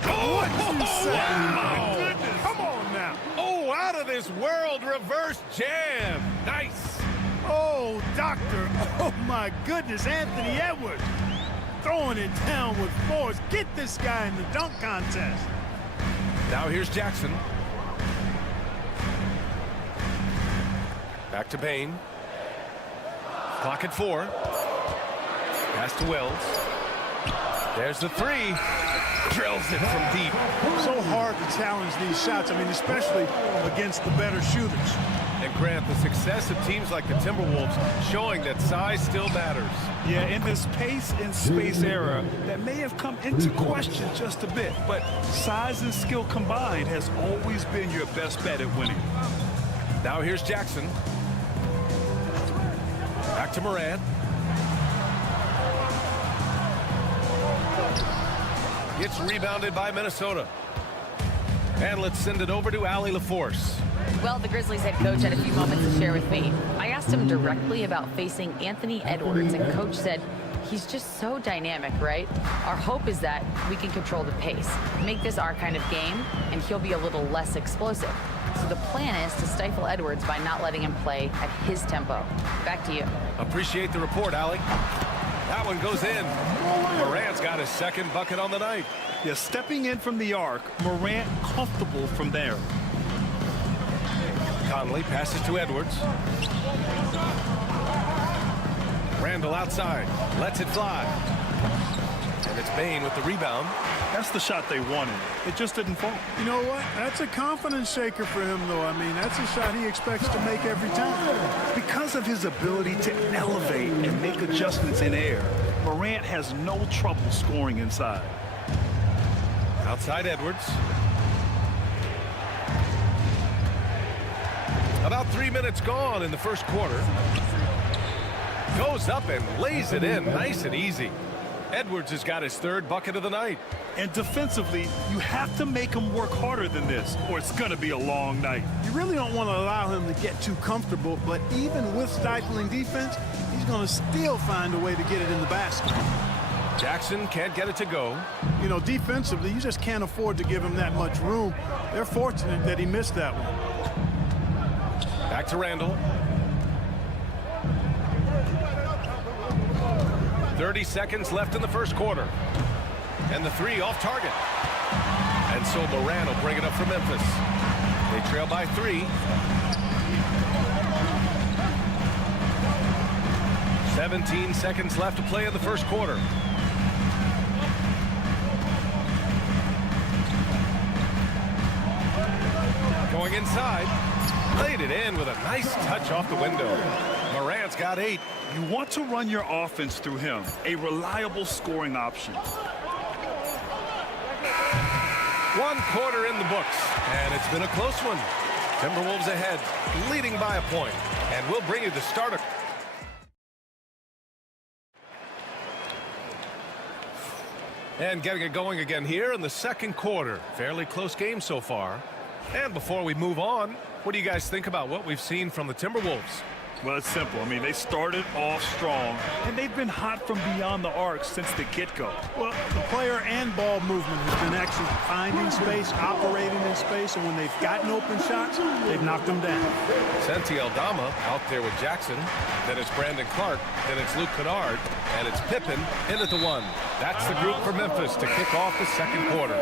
What did you say? Wow. My goodness. Come on now. Oh, out of this world reverse jam. Nice. Oh, doctor. Oh, my goodness. Anthony Edwards throwing it down with force. Get this guy in the dunk contest. Now here's Jackson. Back to Bain. Clock at 4. Pass to Wells. There's the 3. Drills it from deep. So hard to challenge these shots. I mean, especially against the better shooters. And Grant, the success of teams like the Timberwolves showing that size still matters. Yeah, in this pace and space era, that may have come into question just a bit, but size and skill combined has always been your best bet at winning. Now here's Jackson. Back to Morant. It's rebounded by Minnesota. And let's send it over to Allie LaForce. Well, the Grizzlies head coach had a few moments to share with me. I asked him directly about facing Anthony Edwards, and coach said, he's just so dynamic, right? Our hope is that we can control the pace, make this our kind of game, and he'll be a little less explosive. So the plan is to stifle Edwards by not letting him play at his tempo. Back to you. Appreciate the report, Allie. That one goes in. Morant's got his second bucket on the night. Yeah, stepping in from the arc, Morant comfortable from there. Conley passes to Edwards. Randall outside, lets it fly. And it's Bain with the rebound. That's the shot they wanted. It just didn't fall. You know what? That's a confidence shaker for him, though. I mean, that's a shot he expects to make every time. Because of his ability to elevate and make adjustments in air, Morant has no trouble scoring inside. Outside Edwards. About 3 minutes gone in the first quarter. Goes up and lays it in nice and easy. Edwards has got his third bucket of the night. And defensively, you have to make him work harder than this, or it's going to be a long night. You really don't want to allow him to get too comfortable, but even with stifling defense, he's going to still find a way to get it in the basket. Jackson can't get it to go. You know, defensively, you just can't afford to give him that much room. They're fortunate that he missed that one. Back to Randall. 30 seconds left in the first quarter. And the 3 off target. And so Morant will bring it up for Memphis. They trail by 3. 17 seconds left to play in the first quarter. Going inside. Laid it in with a nice touch off the window. Morant's got 8. You want to run your offense through him, a reliable scoring option. 1 quarter in the books, and it's been a close one. Timberwolves ahead, leading by a point, and we'll bring you the starter. And getting it going again here in the second quarter. Fairly close game so far. And before we move on, what do you guys think about what we've seen from the Timberwolves? Well, it's simple. I mean, they started off strong, and they've been hot from beyond the arc since the get-go. Well, the player and ball movement has been excellent. Finding space, operating in space, and when they've gotten open shots, they've knocked them down. Santi Aldama out there with Jackson. Then it's Brandon Clark. Then it's Luke Kennard. And it's Pippen in at the 1. That's the group for Memphis to kick off the second quarter.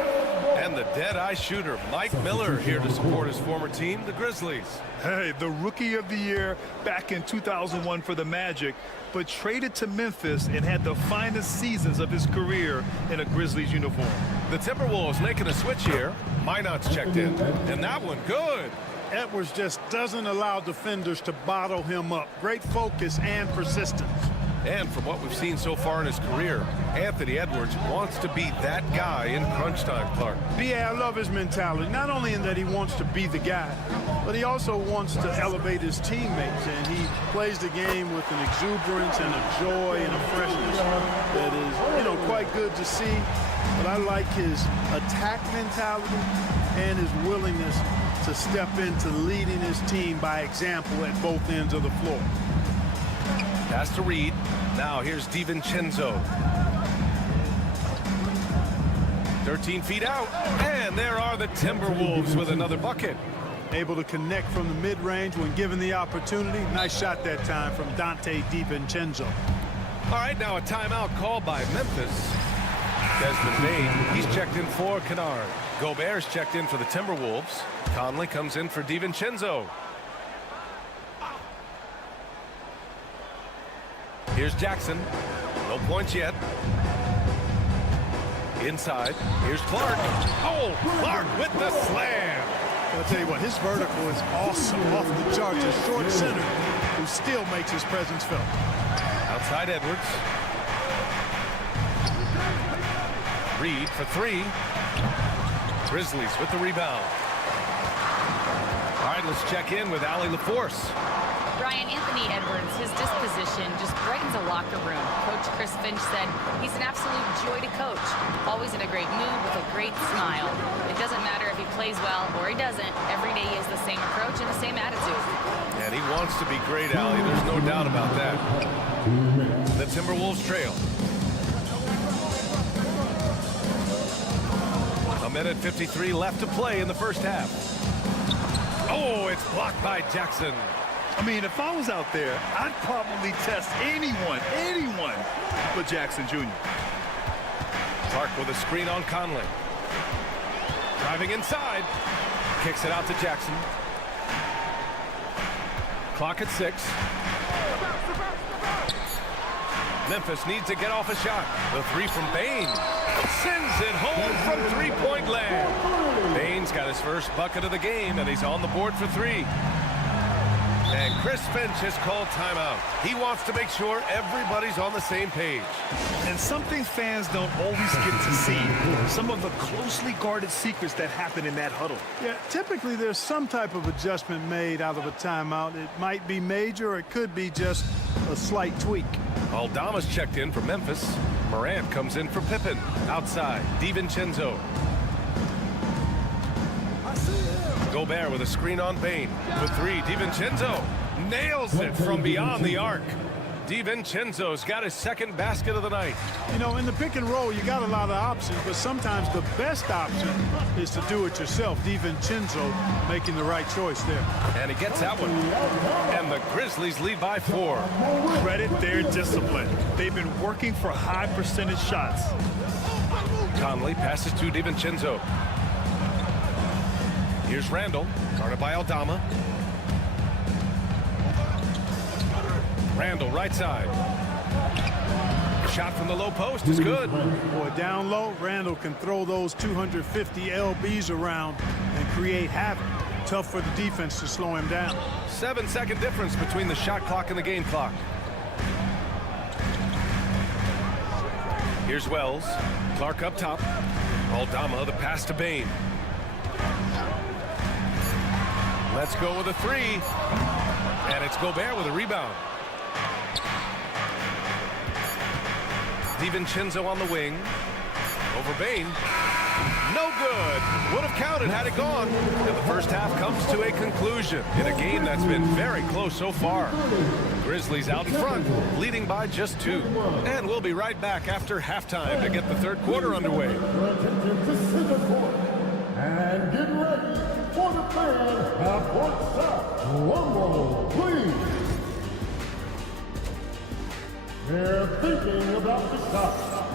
And the dead-eye shooter, Mike Miller, here to support his former team, the Grizzlies. Hey, the Rookie of the Year back in 2001 for the Magic, but traded to Memphis and had the finest seasons of his career in a Grizzlies uniform. The Timberwolves making a switch here. Minot's checked in, and that one good. Edwards just doesn't allow defenders to bottle him up. Great focus and persistence. And from what we've seen so far in his career, Anthony Edwards wants to be that guy in crunch time, Clark. Yeah, I love his mentality. Not only in that he wants to be the guy, but he also wants to elevate his teammates. And he plays the game with an exuberance and a joy and a freshness that is, you know, quite good to see. But I like his attack mentality and his willingness to step into leading his team by example at both ends of the floor. Pass to Reed. Now here's DiVincenzo. 13 feet out. And there are the Timberwolves with another bucket. able to connect from the mid-range when given the opportunity. Nice shot that time from Dante DiVincenzo. All right, now a timeout called by Memphis. Desmond Bane, he's checked in for Kennard. Gobert's checked in for the Timberwolves. Conley comes in for DiVincenzo. Here's Jackson. No points yet. Inside. Here's Clark. Oh, Clark with the slam. I'll tell you what, his vertical is awesome off the charts. A short center who still makes his presence felt. Outside Edwards. Reed for three. Grizzlies with the rebound. All right, let's check in with Allie LaForce. Brian, Anthony Edwards, his disposition just brightens a locker room. Coach Chris Finch said he's an absolute joy to coach. Always in a great mood with a great smile. It doesn't matter if he plays well or he doesn't. Every day he has the same approach and the same attitude. And he wants to be great, Allie. There's no doubt about that. The Timberwolves trail. A minute 53 left to play in the first half. Oh, it's blocked by Jackson. I mean, if I was out there, I'd probably test anyone but Jackson Jr. Clark with a screen on Conley. Driving inside. Kicks it out to Jackson. Clock at 6. Memphis needs to get off a shot. The three from Bane. Sends it home from three-point land. Bane's got his first bucket of the game, and he's on the board for three. And Chris Finch has called timeout. He wants to make sure everybody's on the same page. And something fans don't always get to see. Some of the closely guarded secrets that happen in that huddle. Yeah, typically there's some type of adjustment made out of a timeout. It might be major or it could be just a slight tweak. Aldama's checked in for Memphis. Morant comes in for Pippen. Outside, DiVincenzo. Gobert with a screen on Bane. For three, DiVincenzo nails it from beyond the arc. DiVincenzo's got his second basket of the night. You know, in the pick and roll, you got a lot of options, but sometimes the best option is to do it yourself. DiVincenzo making the right choice there. And he gets that one. And the Grizzlies lead by 4. Credit their discipline. They've been working for high percentage shots. Conley passes to DiVincenzo. Here's Randall, guarded by Aldama. Randall, right side. Shot from the low post is good. Boy, down low, Randall can throw those 250 LBs around and create havoc. Tough for the defense to slow him down. 7-second difference between the shot clock and the game clock. Here's Wells. Clark up top. Aldama, the pass to Bane. Let's go with a three. And it's Gobert with a rebound. DiVincenzo on the wing. Over Bane. No good. Would have counted had it gone. And the first half comes to a conclusion in a game that's been very close so far. Grizzlies out in front, leading by just 2. And we'll be right back after halftime to get the third quarter underway. And get ready for the fan half-court shot. Rumble, please. They're thinking about the shot.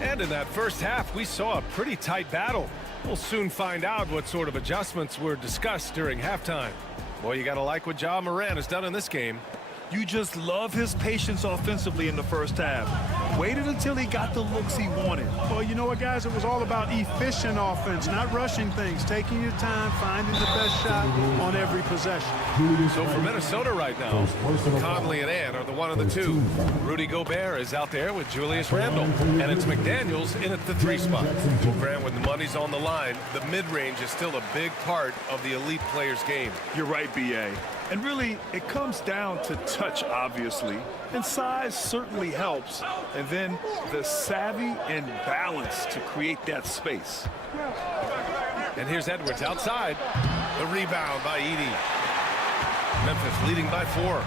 And in that first half, we saw a pretty tight battle. We'll soon find out what sort of adjustments were discussed during halftime. Boy, you got to like what Ja Morant has done in this game. You just love his patience offensively in the first half. Waited until he got the looks he wanted. Well, you know what, guys? It was all about efficient offense, not rushing things, taking your time, finding the best shot on every possession. So for Minnesota right now, Conley and Ant are the 1 and the 2. Rudy Gobert is out there with Julius Randle. And it's McDaniels in at the 3 spot. Grant, when the money's on the line, the mid-range is still a big part of the elite player's game. You're right, B.A. And really, it comes down to touch, obviously. And size certainly helps. And then the savvy and balance to create that space. And here's Edwards outside. The rebound by Edey. Memphis leading by 4.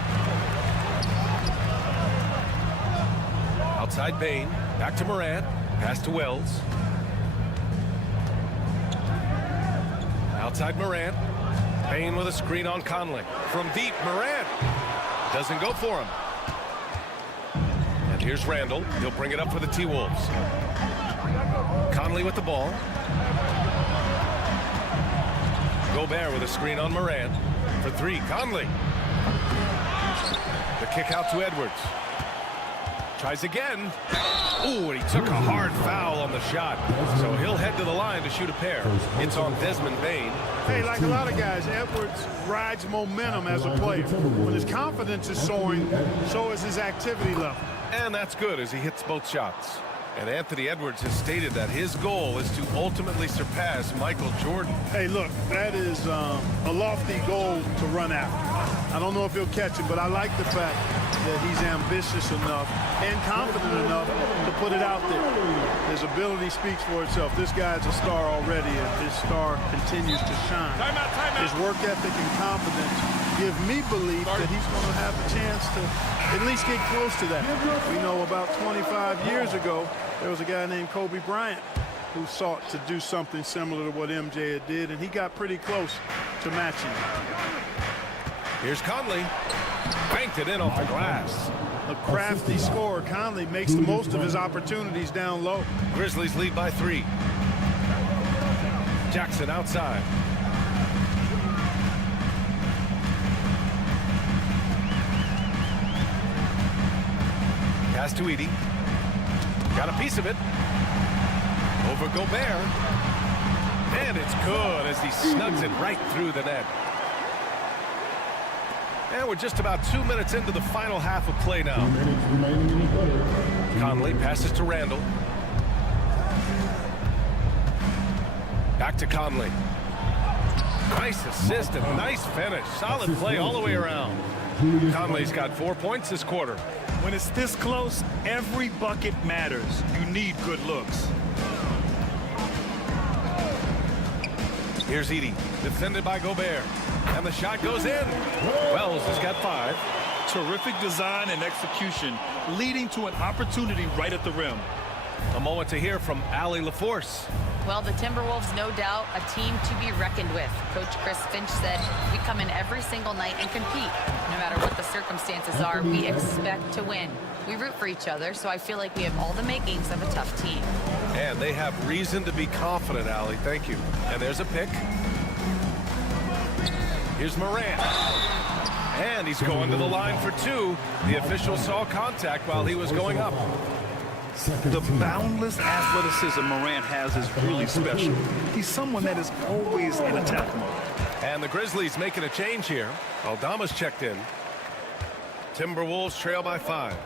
Outside Bane. Back to Morant. Pass to Wells. Outside Morant. Payne with a screen on Conley. From deep, Morant doesn't go for him. And here's Randall. He'll bring it up for the T-Wolves. Conley with the ball. Gobert with a screen on Morant. For three, Conley. The kick out to Edwards. Tries again. Ooh, and he took a hard foul on the shot. So he'll head to the line to shoot a pair. It's on Desmond Bane. Hey, like a lot of guys, Edwards rides momentum as a player. When his confidence is soaring, so is his activity level. And that's good as he hits both shots. And Anthony Edwards has stated that his goal is to ultimately surpass Michael Jordan. Hey, look, that is a lofty goal to run after. I don't know if he'll catch it, but I like the fact that he's ambitious enough and confident enough to put it out there. His ability speaks for itself. This guy's a star already, and his star continues to shine. Timeout. His work ethic and confidence give me belief that he's going to have a chance to at least get close to that. We know about 25 years ago, there was a guy named Kobe Bryant who sought to do something similar to what MJ did, and he got pretty close to matching. Here's Conley. Banked it in off the glass. A crafty scorer. Conley makes the most of his opportunities down low. Grizzlies lead by 3. Jackson outside. Pass to Edie. Got a piece of it. Over Gobert. And it's good as he snugs it right through the net. And we're just about 2 minutes into the final half of play now. Conley passes to Randall. Back to Conley. Nice assist and nice finish. Solid play all the way around. Conley's got 4 points this quarter. When it's this close, every bucket matters. You need good looks. Here's Edie, defended by Gobert. And the shot goes in. Wells has got 5. Terrific design and execution, leading to an opportunity right at the rim. A moment to hear from Allie LaForce. Well, the Timberwolves, no doubt, a team to be reckoned with. Coach Chris Finch said, we come in every single night and compete. No matter what the circumstances are, we expect to win. We root for each other, so I feel like we have all the makings of a tough team. And they have reason to be confident, Allie. Thank you. And there's a pick. Here's Morant. And he's going to the line for 2. The official saw contact while he was going up. The boundless athleticism Morant has is really special. He's someone that is always in attack mode. And the Grizzlies making a change here. Aldama's checked in. Timberwolves trail by 5.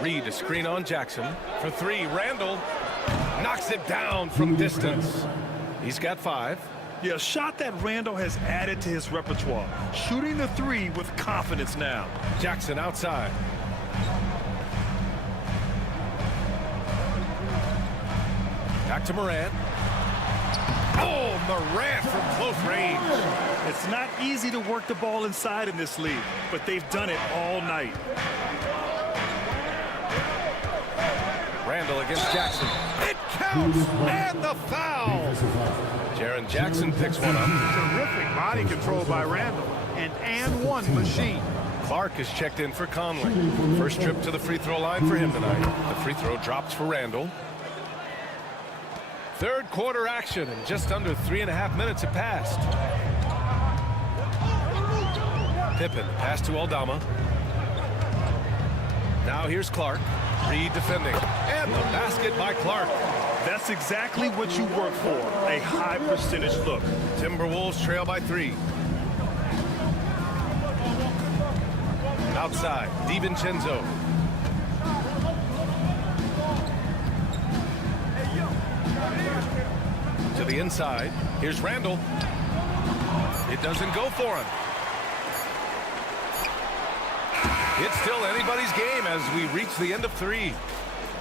Reed, a screen on Jackson. For 3, Randall knocks it down from distance. He's got 5. Yeah, a shot that Randall has added to his repertoire. Shooting the 3 with confidence now. Jackson outside. Back to Morant. Oh, Morant from close range. It's not easy to work the ball inside in this league, but they've done it all night. Randall against Jackson. It counts, and the foul. Jaren Jackson picks one up. Terrific body control by Randall. An and-one machine. Clark is checked in for Conley. First trip to the free throw line for him tonight. The free throw drops for Randall. Third quarter action, and just under 3.5 minutes have passed. Pippen, pass to Aldama. Now here's Clark. Reed defending. And the basket by Clark. That's exactly what you work for, a high percentage look. Timberwolves trail by 3. Outside, DiVincenzo. To the inside. Here's Randall. It doesn't go for him. It's still anybody's game as we reach the end of 3.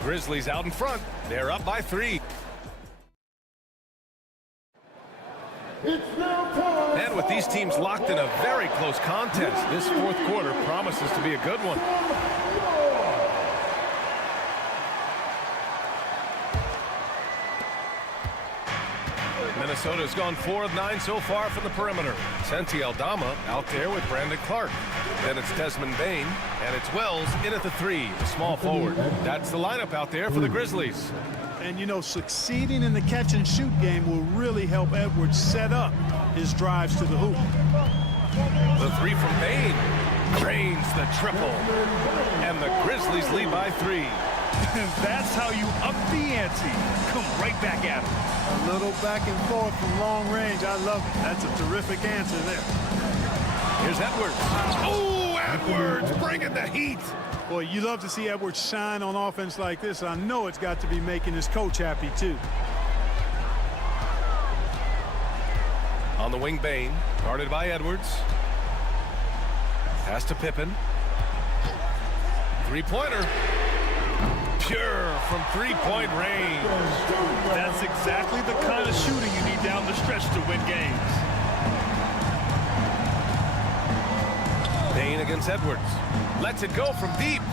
Grizzlies out in front. They're up by 3. And with these teams locked in a very close contest, this fourth quarter promises to be a good one. Minnesota's gone 4 of 9 so far from the perimeter. Santi Aldama out there with Brandon Clark. Then it's Desmond Bain, and it's Wells in at the 3, the small forward. That's the lineup out there for the Grizzlies. And, you know, succeeding in the catch-and-shoot game will really help Edwards set up his drives to the hoop. The 3 from Bain drains the triple, and the Grizzlies lead by 3. That's how you up the ante. Come right back at him. A little back and forth from long range. I love it. That's a terrific answer there. Here's Edwards. Oh, Edwards bringing the heat. Boy, you love to see Edwards shine on offense like this. I know it's got to be making his coach happy, too. On the wing, Bain, guarded by Edwards. Pass to Pippen. Three-pointer. Pure from three-point range. That's exactly the kind of shooting you need down the stretch to win games. Bain against Edwards. Lets it go from deep.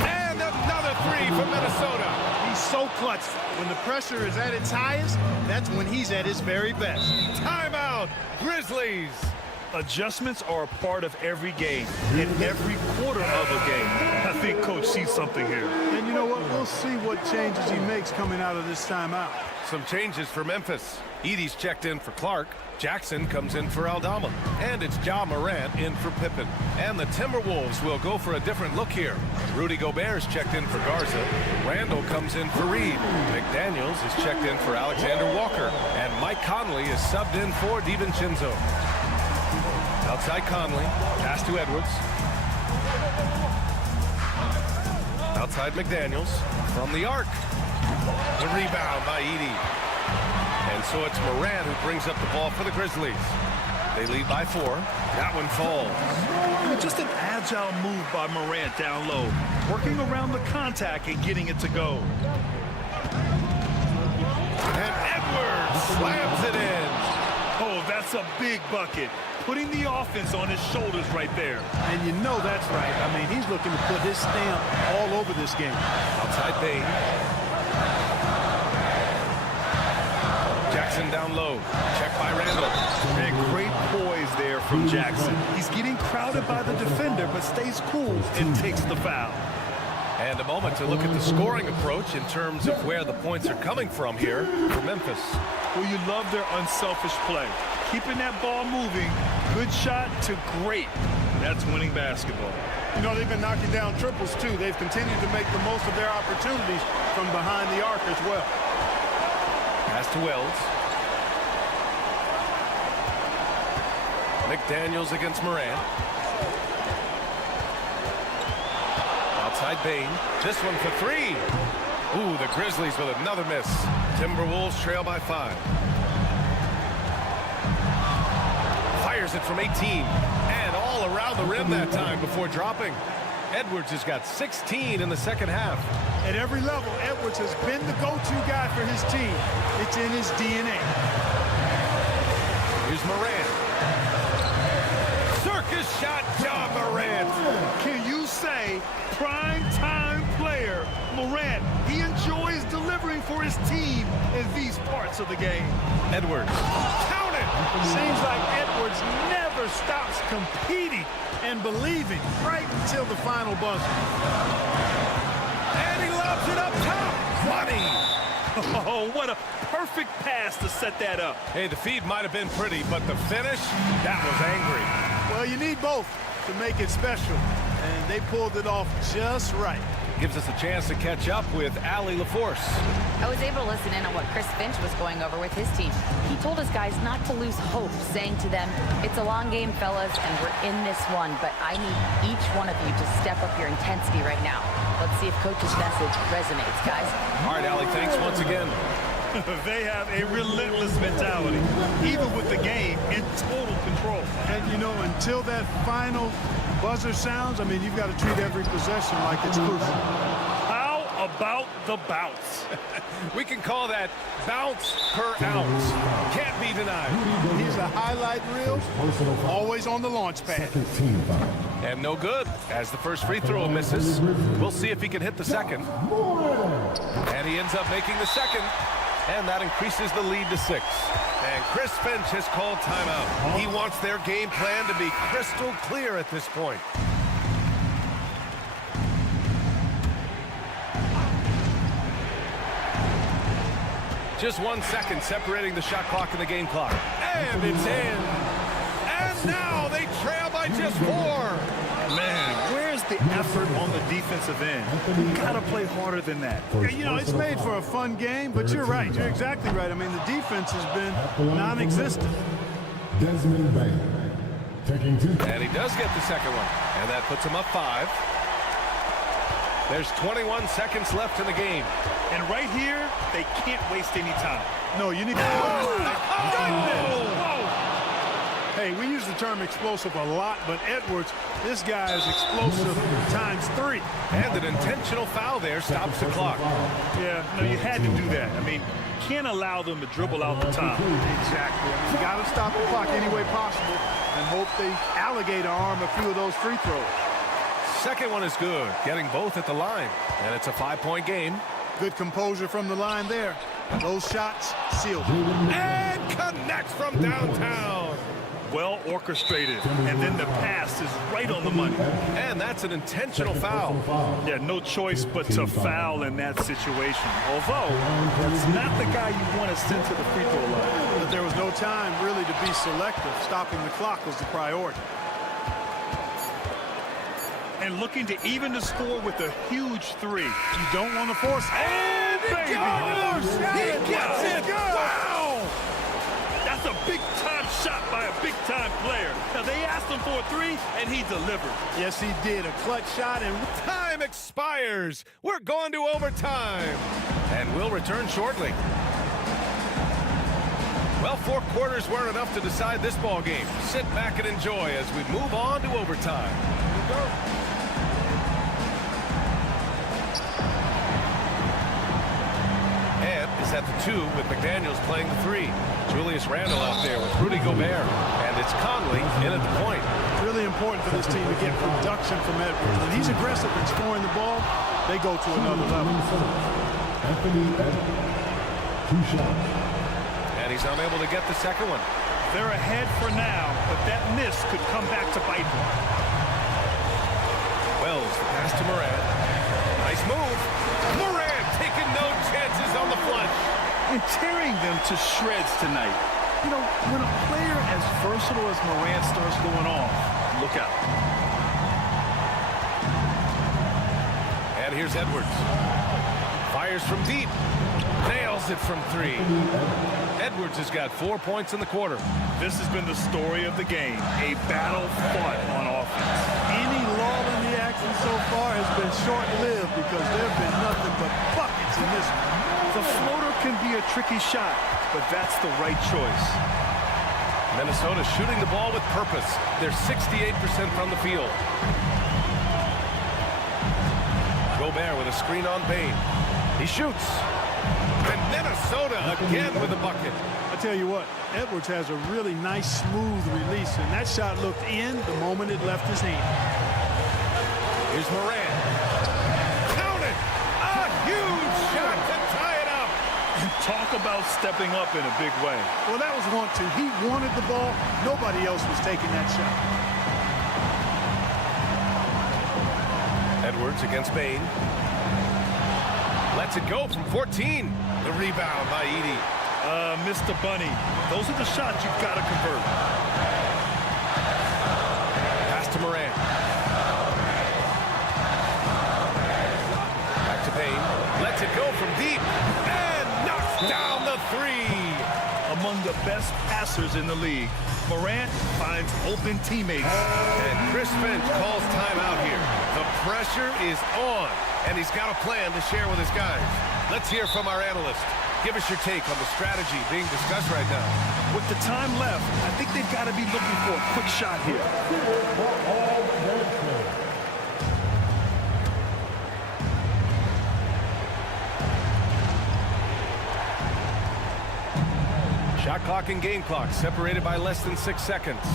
And another 3 from Minnesota. He's so clutch. When the pressure is at its highest, that's when he's at his very best. Timeout, Grizzlies. Adjustments are a part of every game, in every quarter of a game. I think Coach sees something here. And you know what? We'll see what changes he makes coming out of this timeout. Some changes for Memphis. Edey's checked in for Clark. Jackson comes in for Aldama. And it's Ja Morant in for Pippen. And the Timberwolves will go for a different look here. Rudy Gobert's checked in for Garza. Randall comes in for Reed. McDaniels is checked in for Alexander Walker. And Mike Conley is subbed in for DiVincenzo. Outside Conley. Pass to Edwards. Outside McDaniels. From the arc. The rebound by Edey. And so it's Morant who brings up the ball for the Grizzlies. They lead by 4. That one falls. Just an agile move by Morant down low, working around the contact and getting it to go. And Edwards slams it in. Oh, that's a big bucket. Putting the offense on his shoulders right there. And you know that's right. I mean, he's looking to put his stamp all over this game. Outside Bain. Jackson down low. Check by Randall. And great poise there from Jackson. He's getting crowded by the defender, but stays cool and takes the foul. And a moment to look at the scoring approach in terms of where the points are coming from here for Memphis. Well, you love their unselfish play. Keeping that ball moving, good shot to great. That's winning basketball. You know, they've been knocking down triples, too. They've continued to make the most of their opportunities from behind the arc as well. Pass to Wells. McDaniels against Morant. Outside Bain. This one for 3. Ooh, the Grizzlies with another miss. Timberwolves trail by 5. Fires it from 18. And all around the rim that time before dropping. Edwards has got 16 in the second half. At every level, Edwards has been the go-to guy for his team. It's in his DNA. Here's Morant. Circus shot, Ja Morant. Can you say prime-time player Morant? He enjoys delivering for his team in these parts of the game. Edwards. Count it! Seems like Edwards never stops competing and believing right until the final buzzer. And he lobs it up top. Money. Oh, what a perfect pass to set that up. Hey, the feed might have been pretty, but the finish, that was angry. Well, you need both to make it special, and they pulled it off just right. Gives us a chance to catch up with Allie LaForce. I was able to listen in on what Chris Finch was going over with his team. He told his guys not to lose hope, saying to them, it's a long game, fellas, and we're in this one, but I need each one of you to step up your intensity right now. Let's see if Coach's message resonates, guys. All right, Allie, thanks once again. They have a relentless mentality, even with the game in total control. And, you know, until that final buzzer sounds, I mean, you've got to treat every possession like it's crucial. How about the bounce? We can call that bounce per ounce. Can't be denied. He's a highlight reel, always on the launch pad. And no good, as the first free throw misses. We'll see if he can hit the second. And he ends up making the second. And that increases the lead to 6. And Chris Finch has called timeout. He wants their game plan to be crystal clear at this point. Just 1 second separating the shot clock and the game clock. And it's in. And now they trail by just 4. Man, where's the effort on the defensive end? You gotta play harder than that. Yeah, you know, it's made for a fun game, but you're right. You're exactly right. I mean, the defense has been non-existent. Desmond Bain taking 2. And he does get the second one. And that puts him up 5. There's 21 seconds left in the game. And right here, they can't waste any time. No, you need to... Hey, we use the term explosive a lot, but Edwards, this guy is explosive times 3. And an intentional foul there stops the clock. Yeah, no, you had to do that. I mean, can't allow them to dribble out the time. Exactly. You got to stop the clock any way possible and hope they alligator arm a few of those free throws. Second one is good, getting both at the line. And it's a 5-point game. Good composure from the line there. Those shots sealed. And connects from downtown. Well orchestrated, and then the pass is right on the money. And that's an intentional foul. Yeah, no choice but to foul in that situation. Although, that's not the guy you want to send to the free throw line. But there was no time really to be selective. Stopping the clock was the priority. And looking to even the score with a huge 3. You don't want to force it. And it goes! He gets it! Wow! That's a big-time shot by a big-time player. Now, they asked him for a 3, and he delivered. Yes, he did. A clutch shot, and time expires. We're going to overtime. And we'll return shortly. Well, 4 quarters weren't enough to decide this ball game. Sit back and enjoy as we move on to overtime. Here we go. And is at the 2 with McDaniels playing the 3. Julius Randle out there with Rudy Gobert. And it's Conley in at the point. Really important for this team to get production from Edwards. When he's aggressive in scoring the ball, they go to another level. Anthony Edwards, 2 shots. And he's unable to get the second one. They're ahead for now, but that miss could come back to bite them. Wells, the pass to Morant. Nice move. Morant taking no chances on the flush. And tearing them to shreds tonight. You know, when a player as versatile as Morant starts going off, look out. And here's Edwards. Fires from deep. Nails it from 3. Edwards has got 4 points in the quarter. This has been the story of the game. A battle fought on offense. Any lull in the action so far has been short-lived because there have been nothing but buckets in this one. The floater can be a tricky shot, but that's the right choice. Minnesota shooting the ball with purpose. They're 68% from the field. Gobert with a screen on Bain. He shoots. And Minnesota again with a bucket. I tell you what, Edwards has a really nice, smooth release, and that shot looked in the moment it left his hand. Here's Morant. Count it! A huge shot to tie it up. And talk about stepping up in a big way. Well, that was want to. He wanted the ball. Nobody else was taking that shot. Edwards against Bain. Lets it go from 14. The rebound by Edey. Mr. Bunny. Those are the shots you've got to convert. Pass to Morant. Back to Bain. Lets it go from deep. And knocks down the 3. Among the best passers in the league. Morant finds open teammates. And Chris Finch calls timeout here. The pressure is on. And he's got a plan to share with his guys. Let's hear from our analyst. Give us your take on the strategy being discussed right now. With the time left, I think they've got to be looking for a quick shot here. Shot clock and game clock separated by less than 6 seconds.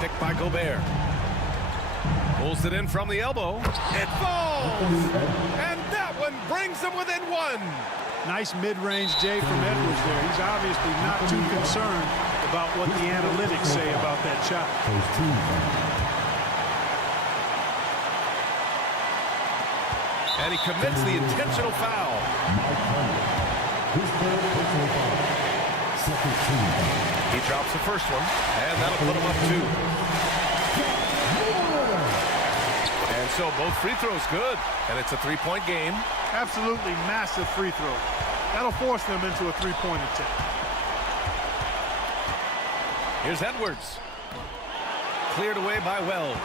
Picked by Gobert. Pulls it in from the elbow. It falls! And that one brings them within one. Nice mid-range J from Edwards there. He's obviously not too concerned about what the analytics say about that shot. And he commits the intentional foul. He drops the first one, and that'll put him up 2. And so both free throws good, and it's a three-point game. Absolutely massive free throw. That'll force them into a three-point attempt. Here's Edwards. Cleared away by Wells.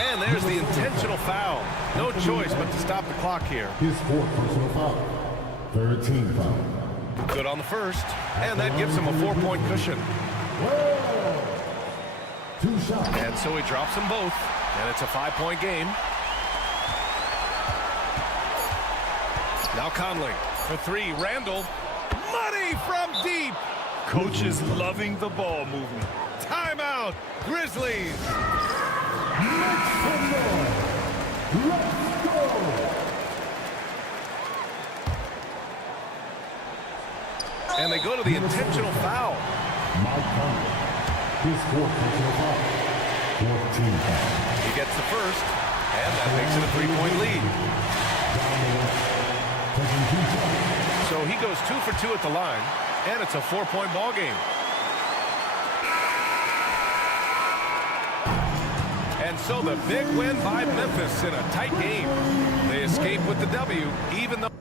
And there's the intentional foul. No choice but to stop the clock here. His fourth personal foul. 13 foul. Good on the first, and that gives him a 4-point cushion. Two shots. And so he drops them both, and it's a 5-point game. Now Conley for 3. Randall. Money from deep. Coach is loving the ball movement. Timeout. Grizzlies. Let's go. And they go to the intentional foul. Mike Conley. His fourth personal foul. 14 foul. He gets the first, and that makes it a 3-point lead. So he goes 2 for 2 at the line, and it's a 4-point ball game. And so the big win by Memphis in a tight game. They escape with the W, even though